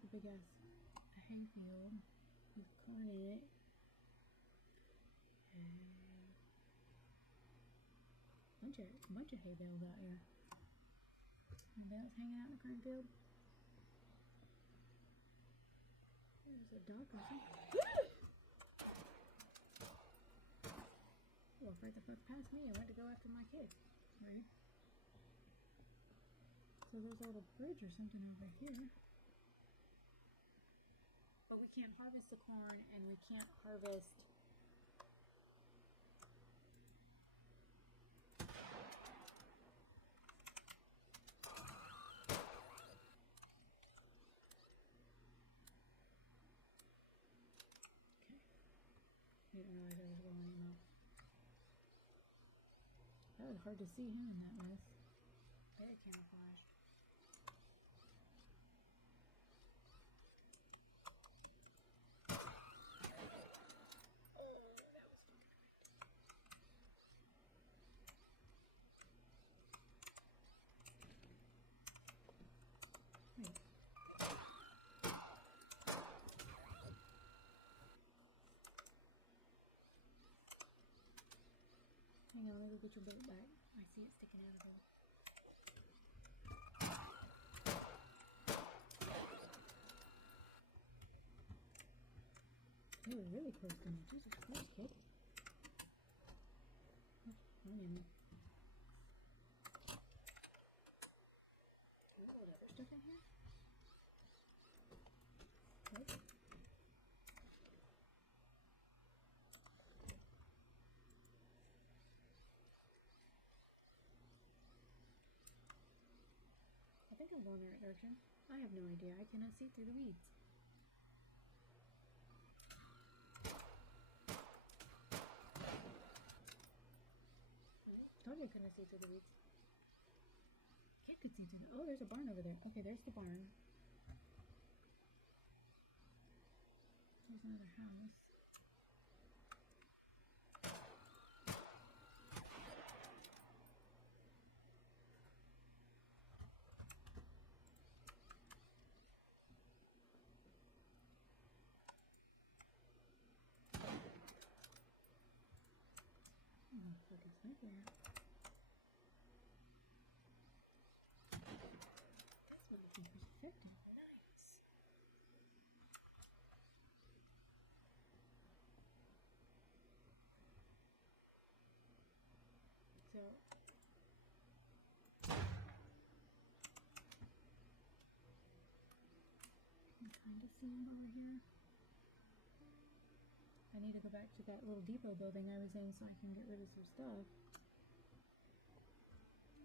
The big ass hayfield with corn in it. And bunch of hay bales out here. And bales hanging out in the cornfield. There's a dog or something. Walked right the fuck past me. I went to go after my kid. Right? So there's a little bridge or something over here. But we can't harvest the corn and we can't harvest I didn't realize I was going anymore. That was hard to see him in that mess. Very camouflaged. Oh, that was fucking great. Wait. Hang on, let me get your boat back. I see it sticking out of there. You were really close to me. Jesus Christ, kid. Oh, I'm in there. Can we hold other stuff in here? Nope. I think I'm going the right direction. I have no idea. I cannot see through the weeds. Told you I couldn't see through the weeds. Kid could see through the... Oh, there's a barn over there. Okay, there's the barn. There's another house. Oh, fucking sniper. This motherfucker's effective. Nice. So I can kind of see him over here. I need to go back to that little depot building I was in so I can get rid of some stuff.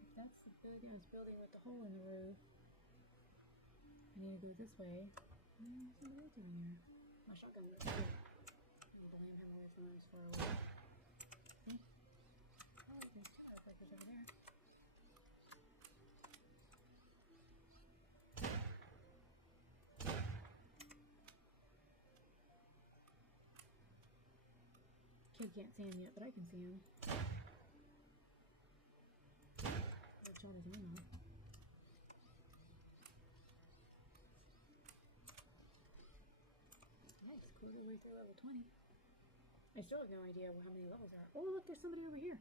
If that's the big ass building with the hole in the roof, I need to go this way. There's somebody else in here. My shotgun works too. I need to land him away from where he's far away. Okay. Oh, there's two breakers over there. Kid can't see him yet, but I can see him. I'll shot his ammo. quarter way through level 20. I still have no idea how many levels there are. Oh, look, there's somebody over here.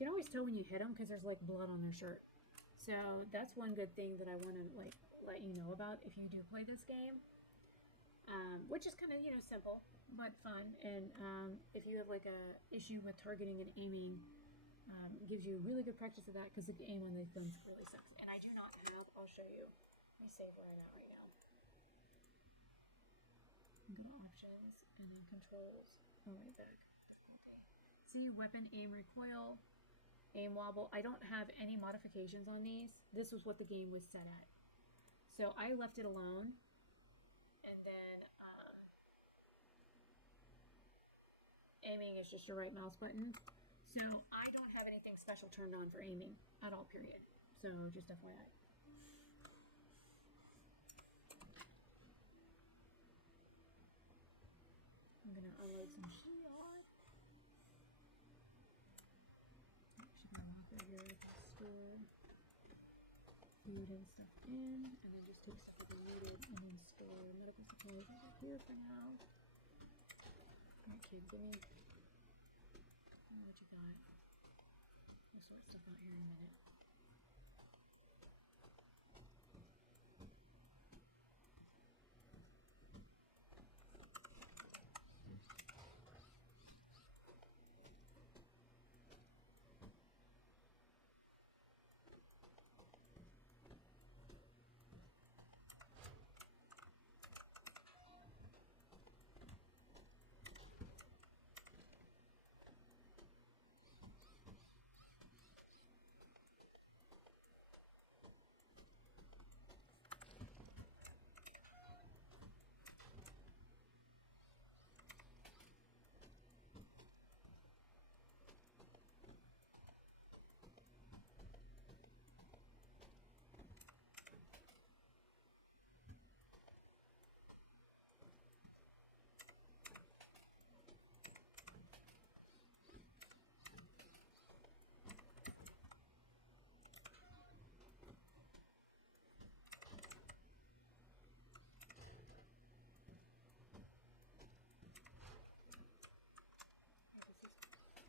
You can always tell when you hit them because there's like blood on their shirt. So that's one good thing that I want to like let you know about if you do play this game. Which is kind of, you know, simple but fun. And if you have like a issue with targeting and aiming, it gives you really good practice of that because the aim on these guns really sucks. And I do not have, I'll show you. Let me save where I'm at right now. Go to options and then controls. Oh, right back. Okay. See, weapon, aim, recoil, aim, wobble. I don't have any modifications on these. This was what the game was set at. So I left it alone. And then aiming is just your right mouse button. So I don't have anything special turned on for aiming at all, period. So just FYI. I'm gonna unload some shield. Should go off over here with the store. Food and stuff in, and then just take stuff that we needed, and then store medical supplies over here for now. Alright, kids, let me know what you got. We'll sort stuff out here in a minute.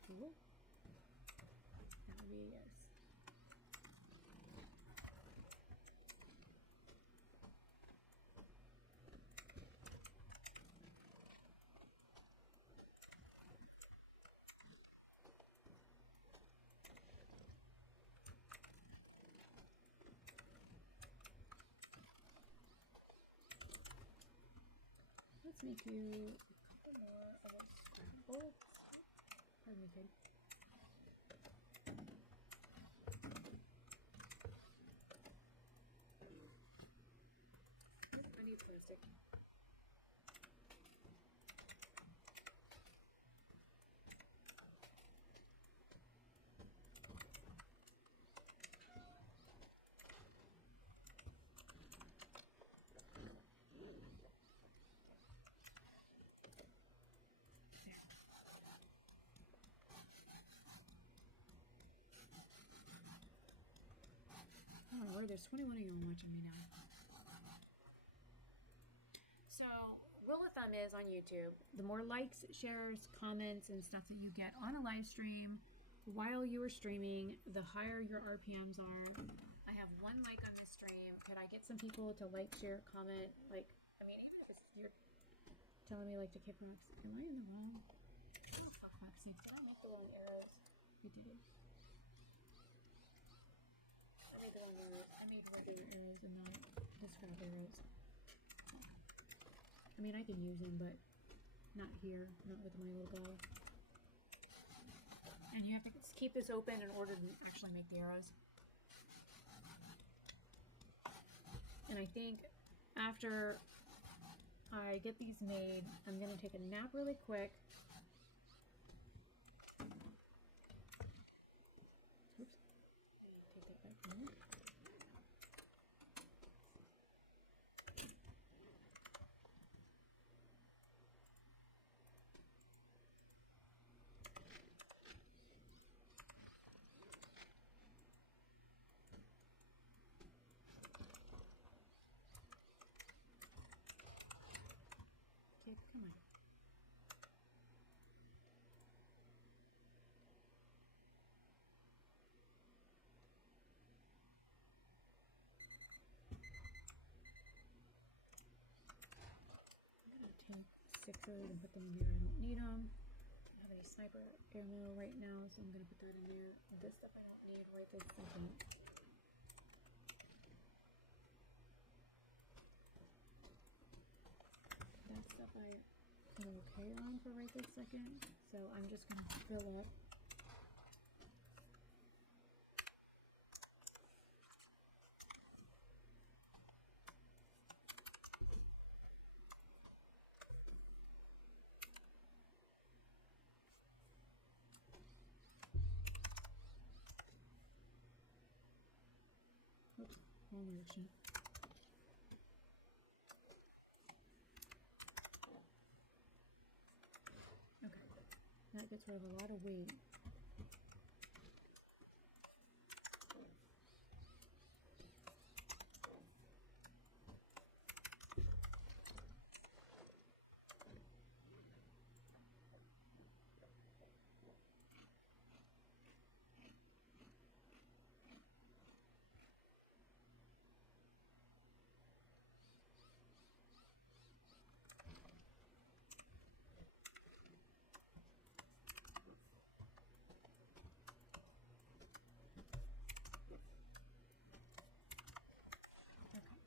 Cool. That would be a yes. Let's make you a couple more of those bolts. Pardon me, kid. Yep, I need plastic. Oh Lord, there's 21 of you watching me now. So, rule of thumb is on YouTube, the more likes, shares, comments, and stuff that you get on a live stream while you are streaming, the higher your RPMs are. I have one like on this stream. Could I get some people to like, share, comment? Like, I mean, even if it's, you're telling me like to kick rocks. Am I in the wrong? Oh, fuck, fuck sakes. Did I make the wrong arrows? I did. I made the wrong arrows. I made regular arrows and not the scrap arrows. I mean, I can use them, but not here, not with my little ball. And you have to keep this open in order to actually make the arrows. And I think after I get these made, I'm going to take a nap really quick. Oops. Take that back from there. So I'm gonna put them in there. I don't need them. I don't have any sniper ammo right now, so I'm gonna put that in there. This stuff I don't need right this second. That stuff I'm okay on for right this second. So I'm just gonna fill up. Oops, wrong direction. Okay, that gets rid of a lot of weight.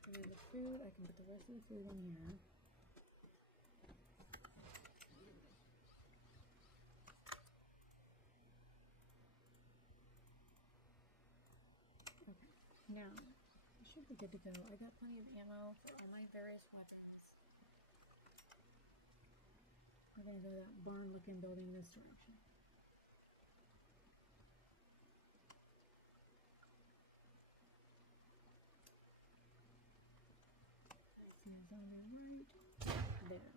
And then the food, I can put the rest of the food in here. Okay, now I should be good to go. I got plenty of ammo for all my various weapons. We're gonna go to that barn looking building this direction. Is on there right there.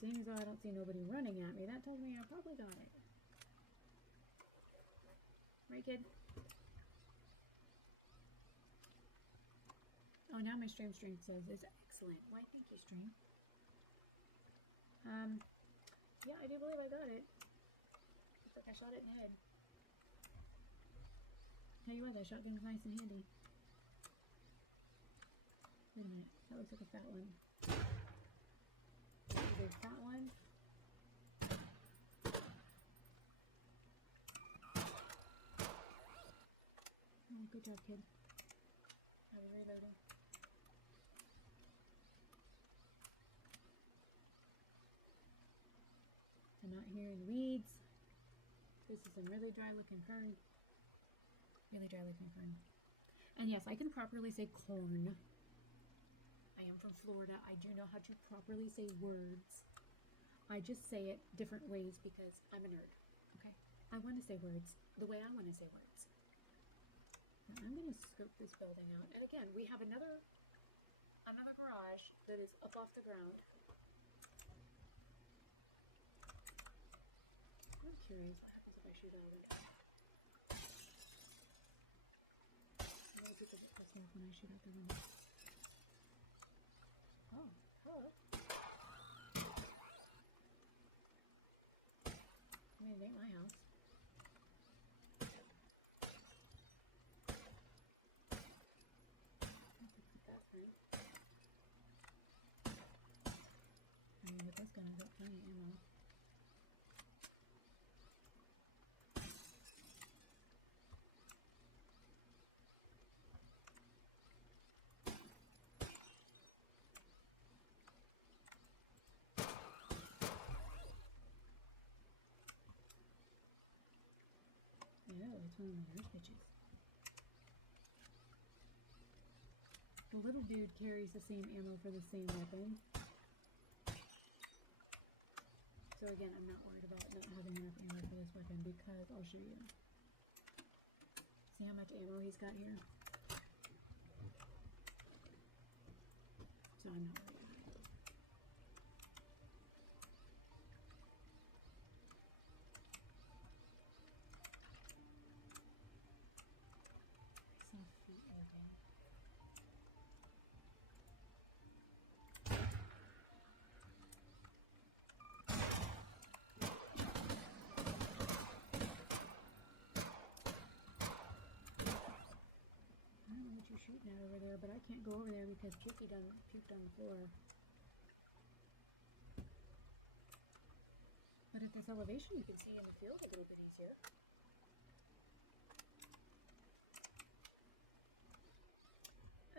Seeing as though I don't see nobody running at me, that tells me I probably got it. Right, kid? Oh, now my stream strength says it's excellent. Why, thank you, stream. Yeah, I do believe I got it. Looks like I shot it in the head. Tell you what, that shotgun's nice and handy. Wait a minute, that looks like a fat one. Is there a fat one? Oh, good job, kid. I was reloading. I'm out here in weeds. This is some really dry looking fern. Really dry looking fern. And yes, I can properly say corn. I am from Florida. I do know how to properly say words. I just say it different ways because I'm a nerd. Okay? I want to say words the way I want to say words. Now I'm going to scope this building out. And again, we have another garage that is up off the ground. I'm curious what happens if I shoot out of it. I'm going to get the pissed off when I shoot out the window. Oh, hello. I mean, it ain't my house. That's fine. I mean, with this gun, I've got plenty of ammo. Oh, it's one of those bitches. The little dude carries the same ammo for the same weapon. So again, I'm not worried about not having enough ammo for this weapon because I'll show you. See how much ammo he's got here? So I'm not worried about it. You're shooting at over there, but I can't go over there because Chicky done puked on the floor. But at this elevation, you can see in the field a little bit easier.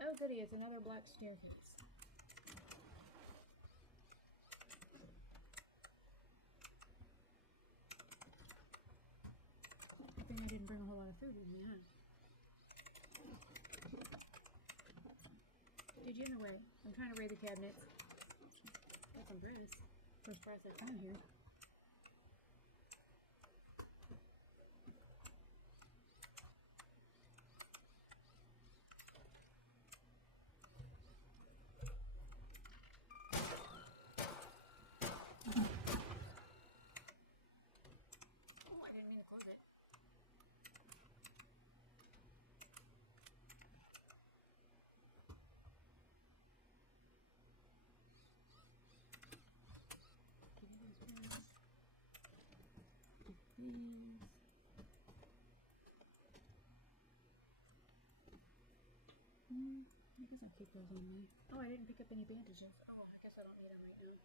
Oh goody, it's another black staircase. I think I didn't bring a whole lot of food with me, huh? Did you in the way? I'm trying to raid the cabinets. Got some brass. First brass I found here. Oh, I didn't mean to close it. I guess I'll keep those on me. Oh, I didn't pick up any bandages. Oh, I guess I don't need them right now.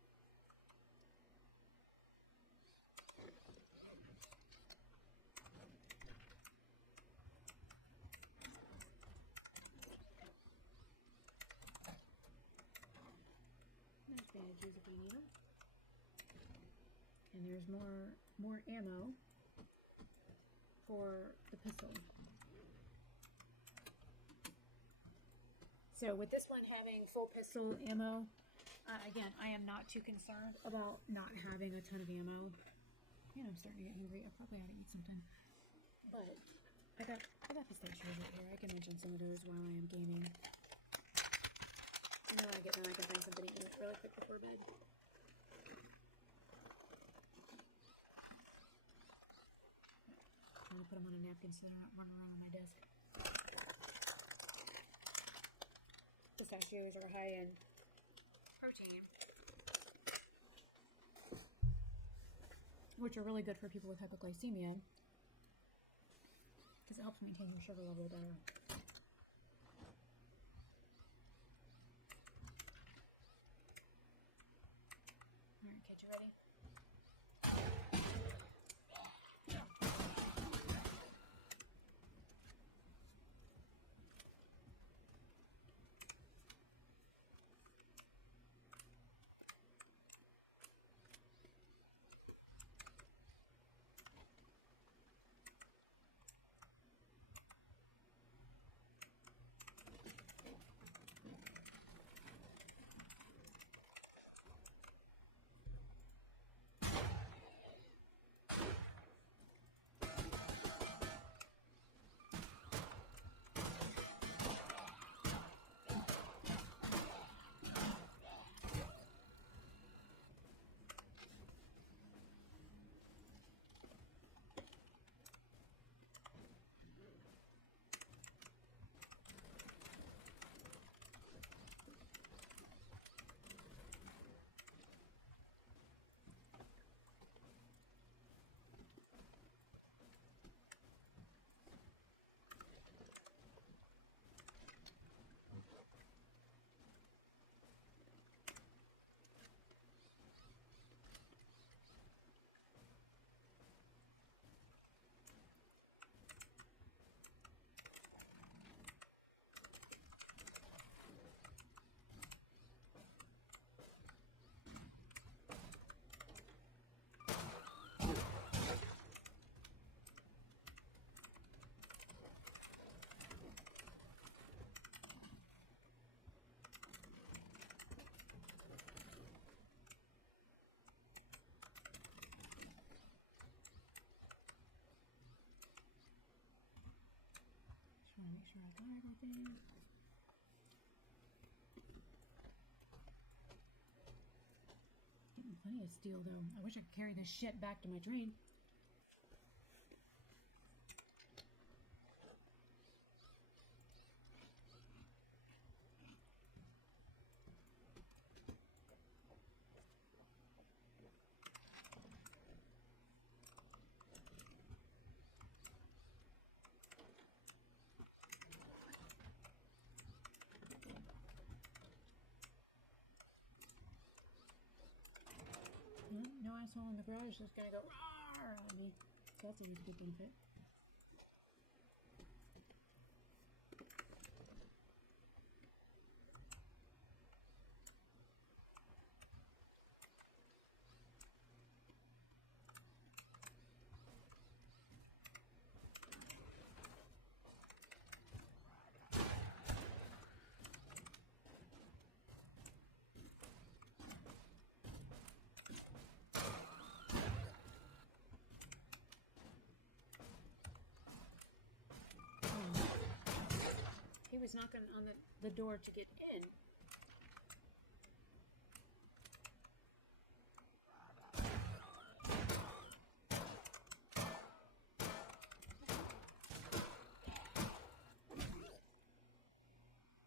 There's bandages if you need them. And there's more ammo for the pistol. So with this one having full pistol ammo, again, I am not too concerned about not having a ton of ammo. Man, I'm starting to get hungry. I probably ought to eat something. But I got pistachios right here. I can mention some of those while I am gaming. And then when I get done, I can find something to eat really quick before bed. I'm gonna put them on a napkin so they're not running around on my desk. Pistachios are high in protein, which are really good for people with hypoglycemia because it helps maintain your sugar level better. Alright, kids, you ready? Just want to make sure I got everything. Getting plenty of steel though. I wish I could carry this shit back to my train. No, I asshole in the garage is gonna go rawr at me. So that's a good benefit. He was knocking on the door to get in.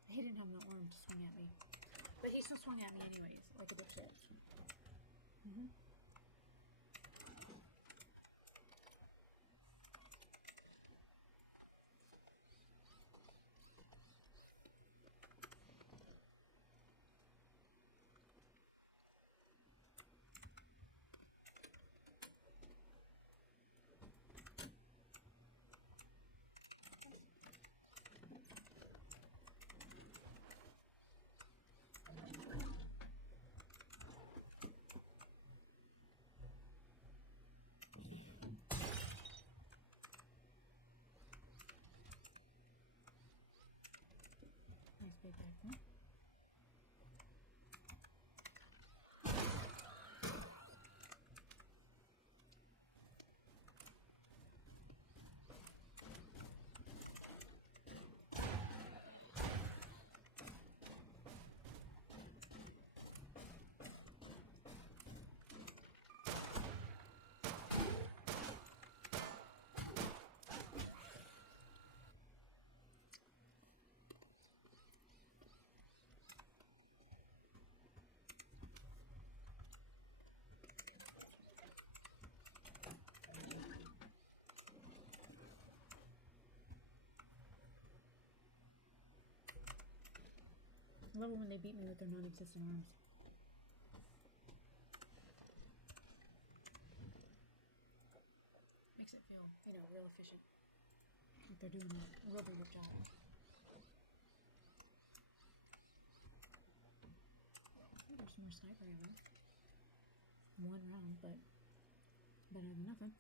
He didn't have no arm to swing at me. But he still swung at me anyways, like a dipshit. Mm-hmm. Nice big bag, huh? I love it when they beat me with their non-existent arms. Makes it feel, real efficient. Like they're doing a real big job. Oh, there's more sniper ammo. One round, but better than nothing.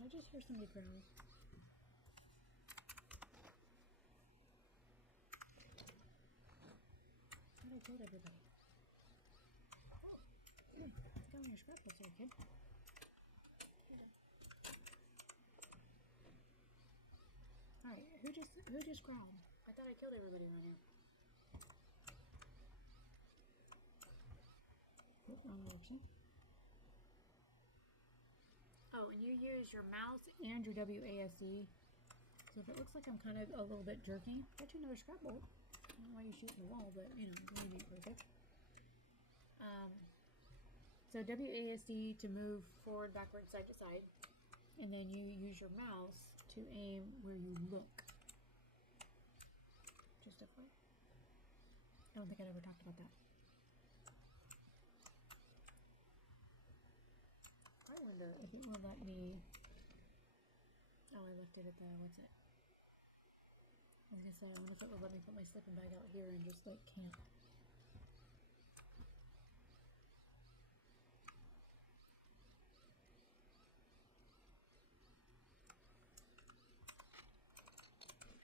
Did I just hear somebody growl? I thought I told everybody. Go in your scrapbooks there, kid. Alright, who just growled? I thought I killed everybody right now. Oh, wrong direction. Oh, and you use your mouse and your WASD. So if it looks like I'm kind of a little bit jerky, got you another scrapbook. I don't know why you're shooting the wall, but Green ain't perfect. So WASD to move forward, backward, side to side. And then you use your mouse to aim where you look. Just a quick. I don't think I'd ever talked about that. I wonder if it will let me. Oh, I left it at the. What's it? I was gonna say, I wonder if it would let me put my sleeping bag out here and just like camp.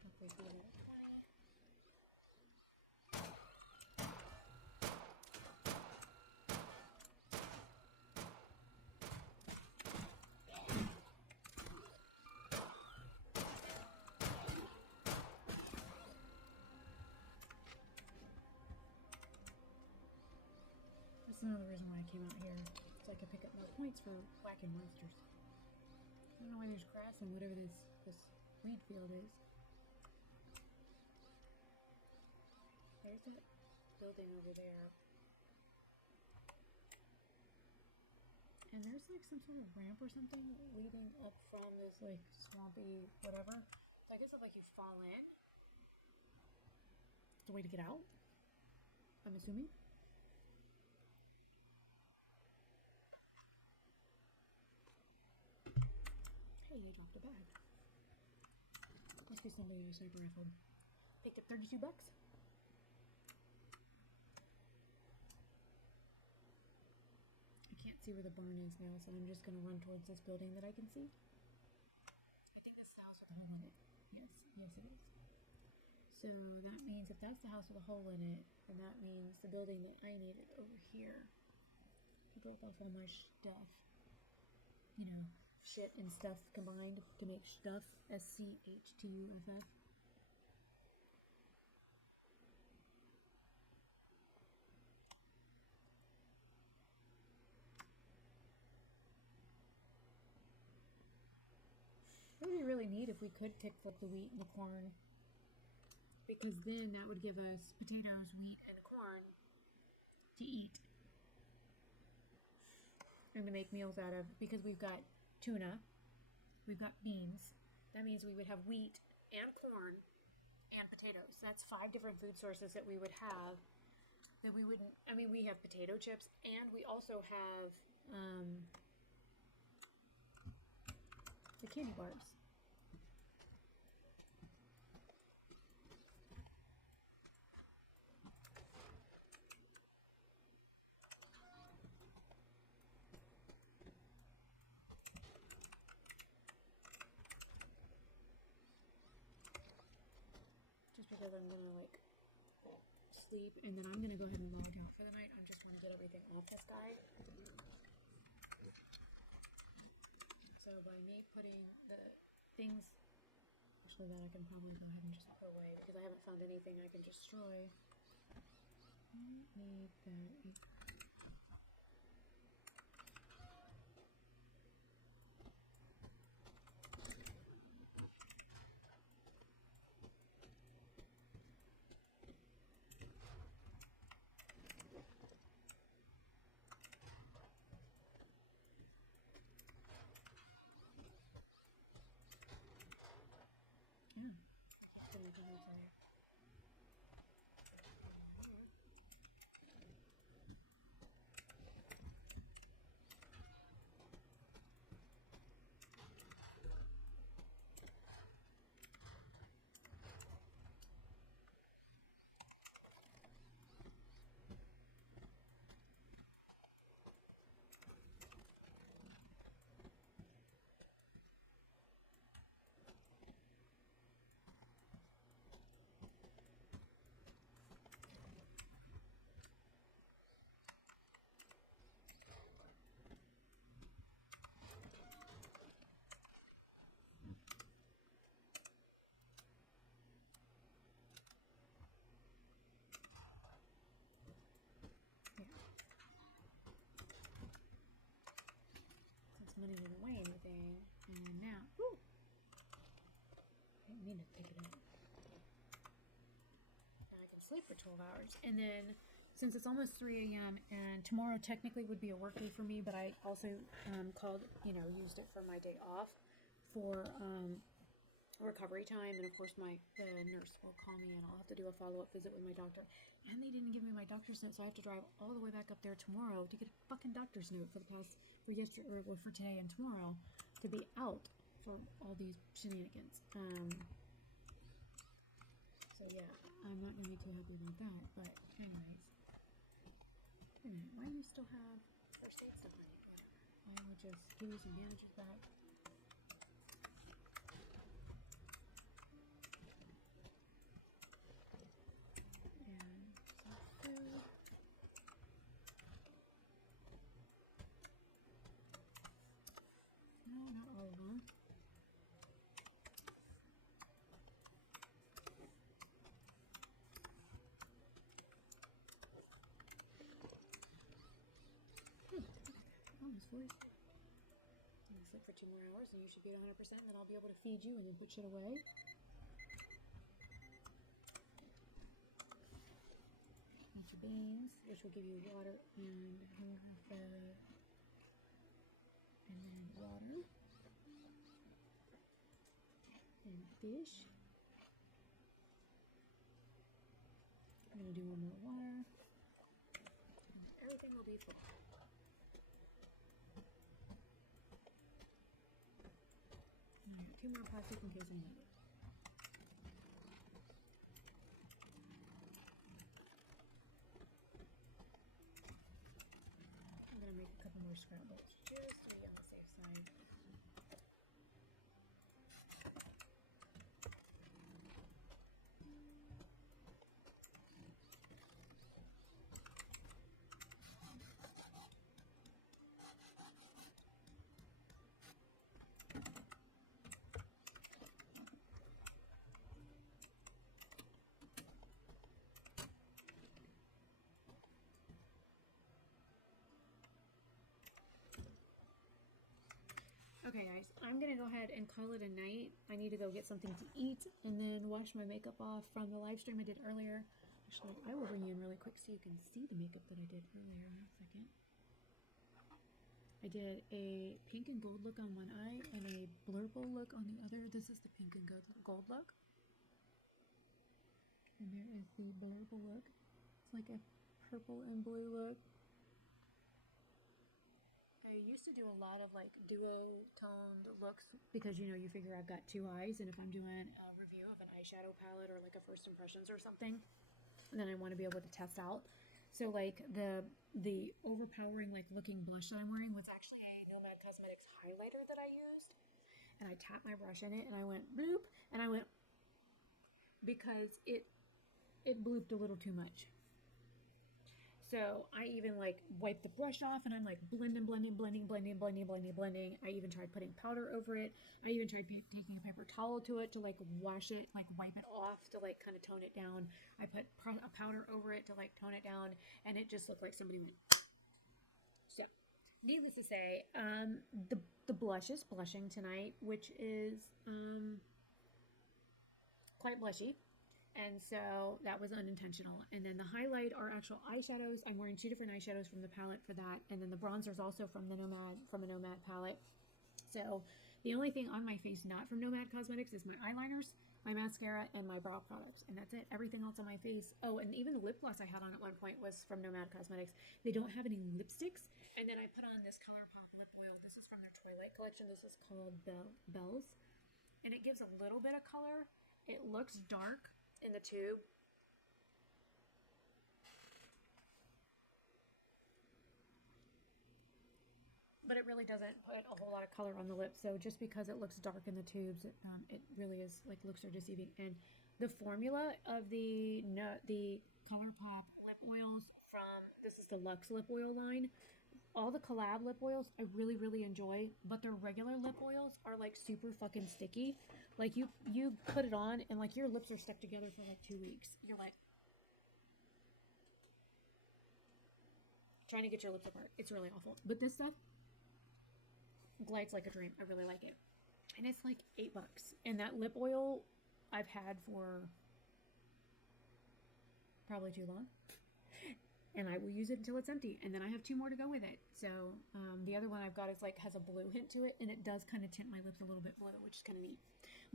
Halfway through that. That's another reason why I came out here. So I could pick up more points for whacking monsters. I don't know why there's grass in whatever this wheat field is. There's that building over there. And there's like some sort of ramp or something leading up from this like swampy whatever. So I guess if like you fall in, it's the way to get out. I'm assuming. Hey, I dropped a bag. Must be somebody I sniper rifled. Picked up 32 bucks. I can't see where the barn is now, so I'm just gonna run towards this building that I can see. I think that's the house with a hole in it. Yes it is. So that means if that's the house with a hole in it, then that means the building that I needed over here. I broke off all my stuff. You know, shit and stuff combined to make stuff. SCHTUFF. It would be really neat if we could pick up the wheat and the corn, because then that would give us potatoes, wheat, and corn to eat and to make meals out of, because we've got tuna, we've got beans. That means we would have wheat and corn and potatoes. That's 5 different food sources that we would have that we wouldn't. I mean, we have potato chips, and we also have the candy bars. Just because I'm gonna like sleep, and then I'm gonna go ahead and log out for the night. I just want to get everything off this guy. So by me putting the things, actually that I can probably go ahead and just put away because I haven't found anything I can destroy. I need that. Yeah, I keep putting things in there. Yeah. Since money didn't weigh anything, and now, woo! I didn't mean to pick it up. Now I can sleep for 12 hours, and then since it's almost 3 a.m. and tomorrow technically would be a work day for me, but I also called, used it for my day off for recovery time, and of course the nurse will call me and I'll have to do a follow-up visit with my doctor, and they didn't give me my doctor's note, so I have to drive all the way back up there tomorrow to get a fucking doctor's note for today and tomorrow to be out for all these shenanigans. So yeah, I'm not gonna be too happy about that, but anyways. Wait a minute, why do you still have first aid stuff on you? Whatever. I will just give you some bandages back. And some food. No, not all of them. for you. I'm gonna sleep for 2 more hours and you should be at 100%, and then I'll be able to feed you and then put shit away. Eat your beans, which will give you water and and then water and fish. I'm gonna do one more water. And everything will be full. I got 2 more plastic in case I need it. I'm gonna make a couple more scrambles just to be on the safe side. Okay guys, I'm gonna go ahead and call it a night. I need to go get something to eat and then wash my makeup off from the live stream I did earlier. Actually, I will bring you in really quick so you can see the makeup that I did earlier in a second. I did a pink and gold look on one eye and a blurple look on the other. This is the pink and gold look. And there is the blurple look. It's like a purple and blue look. I used to do a lot of like duo-toned looks because, you know, you figure I've got 2 eyes, and if I'm doing a review of an eyeshadow palette or like a first impressions or something, then I want to be able to test out. So like the overpowering like looking blush that I'm wearing was actually a Nomad Cosmetics highlighter that I used, and I tapped my brush in it and I went bloop, and I went because it blooped a little too much. So I even like wiped the brush off and I'm like blending. I even tried putting powder over it. I even tried taking a paper towel to it to like wash it, like wipe it off to like kind of tone it down. I put a powder over it to like tone it down, and it just looked like somebody went. So needless to say, the blush is blushing tonight, which is quite blushy. And so that was unintentional. And then the highlight are actual eyeshadows. I'm wearing 2 different eyeshadows from the palette for that. And then the bronzer is also from a Nomad palette. So the only thing on my face not from Nomad Cosmetics is my eyeliners, my mascara, and my brow products. And that's it. Everything else on my face. Oh, and even the lip gloss I had on at one point was from Nomad Cosmetics. They don't have any lipsticks. And then I put on this ColourPop lip oil. This is from their Twilight collection. This is called Bells. And it gives a little bit of color. It looks dark in the tube, but it really doesn't put a whole lot of color on the lips. So just because it looks dark in the tubes, it really is like looks are deceiving. And the formula of the ColourPop lip oils this is the Luxe lip oil line. All the collab lip oils I really enjoy, but their regular lip oils are like super fucking sticky. Like you put it on and like your lips are stuck together for like 2 weeks. You're like trying to get your lips apart. It's really awful. But this stuff glides like a dream. I really like it. And it's like $8. And that lip oil I've had for probably too long. And I will use it until it's empty. And then I have 2 more to go with it. So the other one I've got is like has a blue hint to it. And it does kind of tint my lips a little bit blue, which is kind of neat.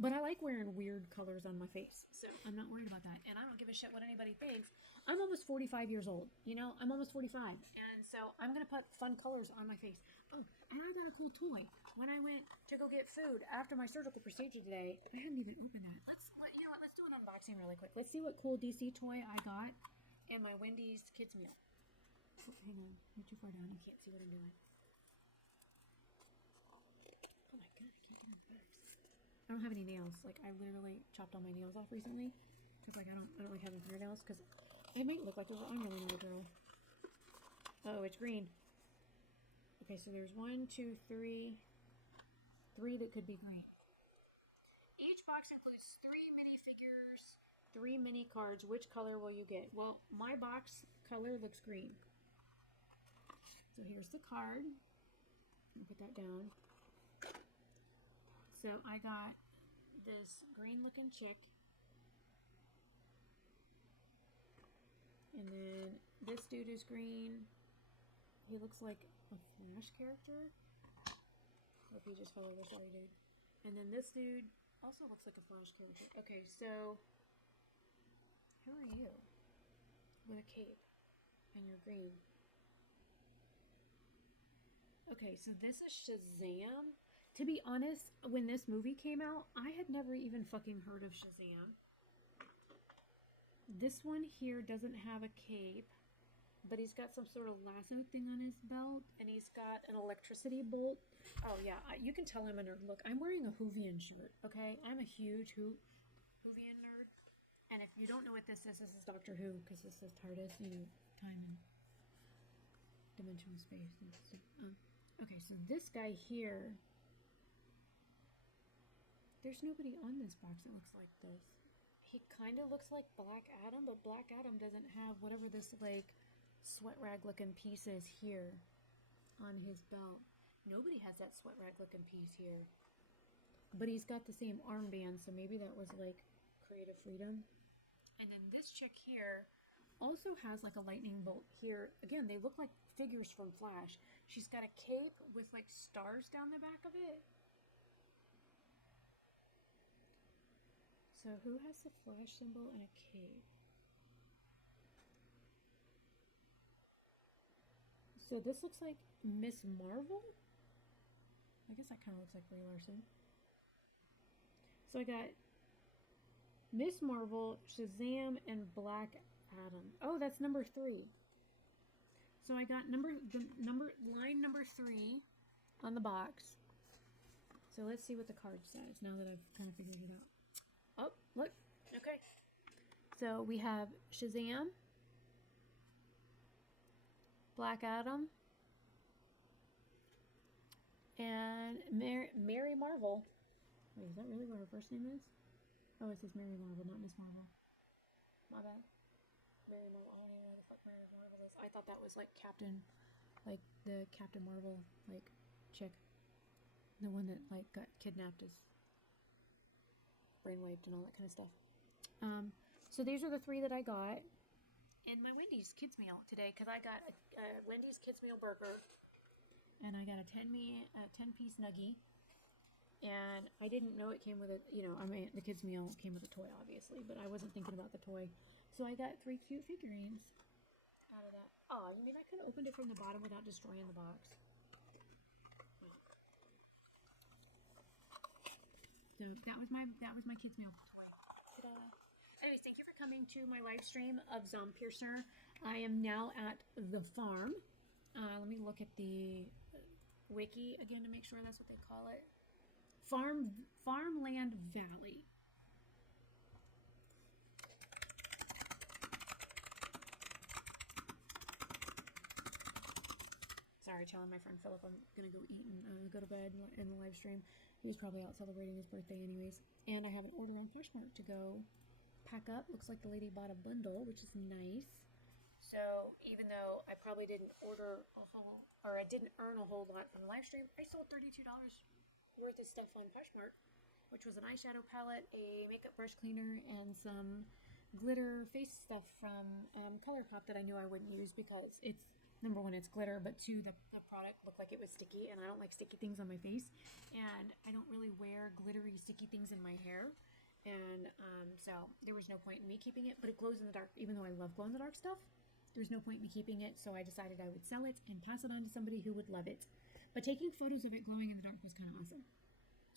But I like wearing weird colors on my face. So I'm not worried about that. And I don't give a shit what anybody thinks. I'm almost 45 years old. You know, I'm almost 45. And so I'm going to put fun colors on my face. Oh, and I got a cool toy. When I went to go get food after my surgical procedure today, I hadn't even opened that. You know what? Let's do an unboxing really quick. Let's see what cool DC toy I got. And my Wendy's kids meal. Oh, hang on, you're too far down. You can't see what I'm doing. Oh my god, I can't get in the box. I don't have any nails. Like I literally chopped all my nails off recently because like I don't like having fingernails because I might look like a I'm really not a girl. Oh, it's green. Okay, so there's 1, 2, 3 that could be green. Each box includes 3 minifigures. 3 mini cards. Which color will you get? Well, my box color looks green. So here's the card. I'll put that down. So I got this green looking chick. And then this dude is green. He looks like a Flash character. Or if he just fell over, sorry dude. And then this dude also looks like a Flash character. Okay, so who are you? With a cape. And you're green. Okay, so this is Shazam. To be honest, when this movie came out, I had never even fucking heard of Shazam. This one here doesn't have a cape, but he's got some sort of lasso thing on his belt, and he's got an electricity bolt. Oh yeah, you can tell I'm a nerd. Look, I'm wearing a Whovian shirt, okay? I'm a huge Whovian nerd. And if you don't know what this is Doctor Who, because this is TARDIS, you know, time and dimensional space. Okay, so this guy here, there's nobody on this box that looks like this. He kind of looks like Black Adam, but Black Adam doesn't have whatever this, like, sweat rag looking piece is here on his belt. Nobody has that sweat rag looking piece here. But he's got the same armband, so maybe that was, like, creative freedom. And then this chick here also has, like, a lightning bolt here. Again, they look like figures from Flash. She's got a cape with, like, stars down the back of it. So who has the Flash symbol and a cape? So this looks like Miss Marvel? I guess that kind of looks like Brie Larson. So I got Miss Marvel, Shazam, and Black Adam. Oh, that's number 3. So I got line number 3 on the box. So let's see what the card says now that I've kind of figured it out. Oh, look. Okay. So we have Shazam, Black Adam, and Mary Marvel. Wait, is that really what her first name is? Oh, it says Mary Marvel, not Miss Marvel. My bad. Mary Marvel. I don't even know who the fuck Mary Marvel is. I thought that was like the Captain Marvel, like, chick. The one that, like, got kidnapped as brainwaved and all that kind of stuff. So these are the 3 that I got in my Wendy's Kids Meal today, because I got a Wendy's Kids Meal burger, and I got a 10-piece nuggie, and I didn't know it came with a, you know, I mean, the Kids Meal came with a toy, obviously, but I wasn't thinking about the toy, so I got 3 cute figurines out of that. Oh, you mean I could have opened it from the bottom without destroying the box? So that was my Kids Meal. Ta-da. Anyways, thank you for coming to my live stream of Zompiercer. I am now at the farm. Let me look at the wiki again to make sure that's what they call it. Farmland Valley. Sorry, telling my friend Philip I'm gonna go eat and go to bed in the live stream. He's probably out celebrating his birthday anyways. And I have an order on Poshmark to go pack up. Looks like the lady bought a bundle, which is nice. So even though I probably didn't order a whole, or I didn't earn a whole lot from the live stream, I sold $32 worth of stuff on Poshmark, which was an eyeshadow palette, a makeup brush cleaner, and some glitter face stuff from ColourPop that I knew I wouldn't use because it's, number 1, it's glitter, but 2, the product looked like it was sticky, and I don't like sticky things on my face, and I don't really wear glittery, sticky things in my hair, and so there was no point in me keeping it, but it glows in the dark. Even though I love glow-in-the-dark stuff, there's no point in me keeping it, so I decided I would sell it and pass it on to somebody who would love it. But taking photos of it glowing in the dark was kind of awesome.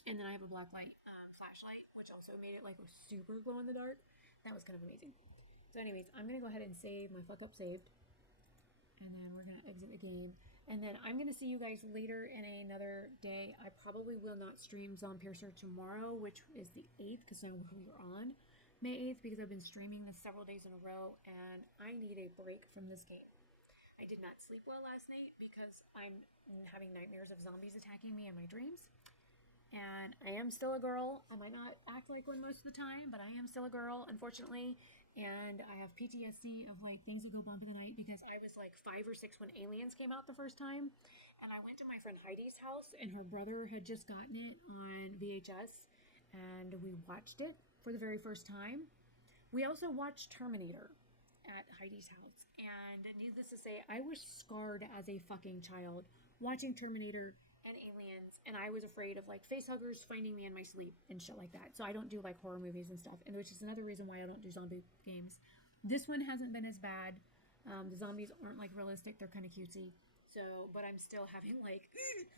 And then I have a black light flashlight, which also made it like a super glow in the dark. That was kind of amazing. So anyways, I'm going to go ahead and save my fuck up saved. And then we're going to exit the game. And then I'm going to see you guys later in another day. I probably will not stream Zompiercer tomorrow, which is the 8th, because we are on May 8th, because I've been streaming this several days in a row, and I need a break from this game. I did not sleep well last night because I'm having nightmares of zombies attacking me in my dreams. And I am still a girl. I might not act like one most of the time, but I am still a girl, unfortunately. and I have PTSD of like things that go bump in the night because I was like 5 or 6 when Aliens came out the first time, and I went to my friend Heidi's house, and her brother had just gotten it on VHS, and we watched it for the very first time. We also watched Terminator at Heidi's house, and needless to say, I was scarred as a fucking child watching Terminator and Aliens, and I was afraid of like face huggers finding me in my sleep and shit like that. So I don't do like horror movies and stuff, and which is another reason why I don't do zombie games. This one hasn't been as bad. The zombies aren't like realistic; they're kind of cutesy. So, but I'm still having like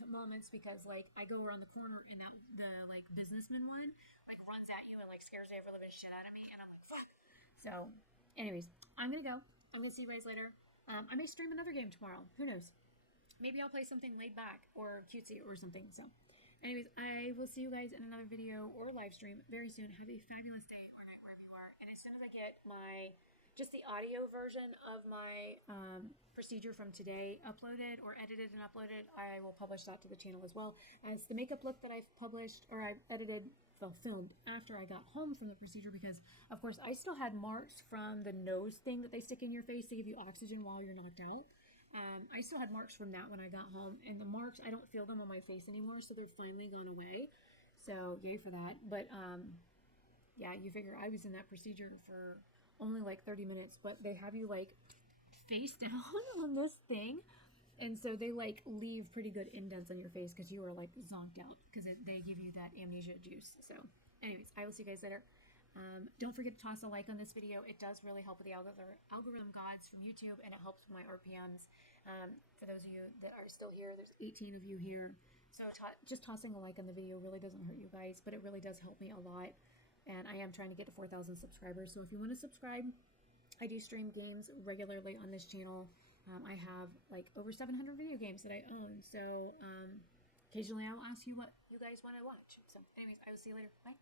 moments because like I go around the corner and that the like businessman one like runs at you and like scares the ever living shit out of me, and I'm like fuck. So, anyways, I'm gonna go. I'm gonna see you guys later. I may stream another game tomorrow. Who knows? Maybe I'll play something laid back or cutesy or something. So, anyways, I will see you guys in another video or live stream very soon. Have a fabulous day or night wherever you are. And as soon as I get my just the audio version of my procedure from today uploaded or edited and uploaded, I will publish that to the channel as well as the makeup look that I've published or I've edited, well, filmed after I got home from the procedure, because of course I still had marks from the nose thing that they stick in your face to give you oxygen while you're knocked out. I still had marks from that when I got home, and the marks, I don't feel them on my face anymore, so they're finally gone away. So yay for that. But yeah, you figure I was in that procedure for only like 30 minutes, but they have you like face down on this thing, and so they like leave pretty good indents on your face because you are like zonked out because they give you that amnesia juice. So anyways, I will see you guys later. Don't forget to toss a like on this video. It does really help with the algorithm gods from YouTube, and it helps with my RPMs. For those of you that are still here, there's 18 of you here. So just tossing a like on the video really doesn't hurt you guys, but it really does help me a lot. And I am trying to get to 4,000 subscribers. So if you want to subscribe, I do stream games regularly on this channel. I have like over 700 video games that I own. So occasionally I'll ask you what you guys want to watch. So anyways, I will see you later. Bye.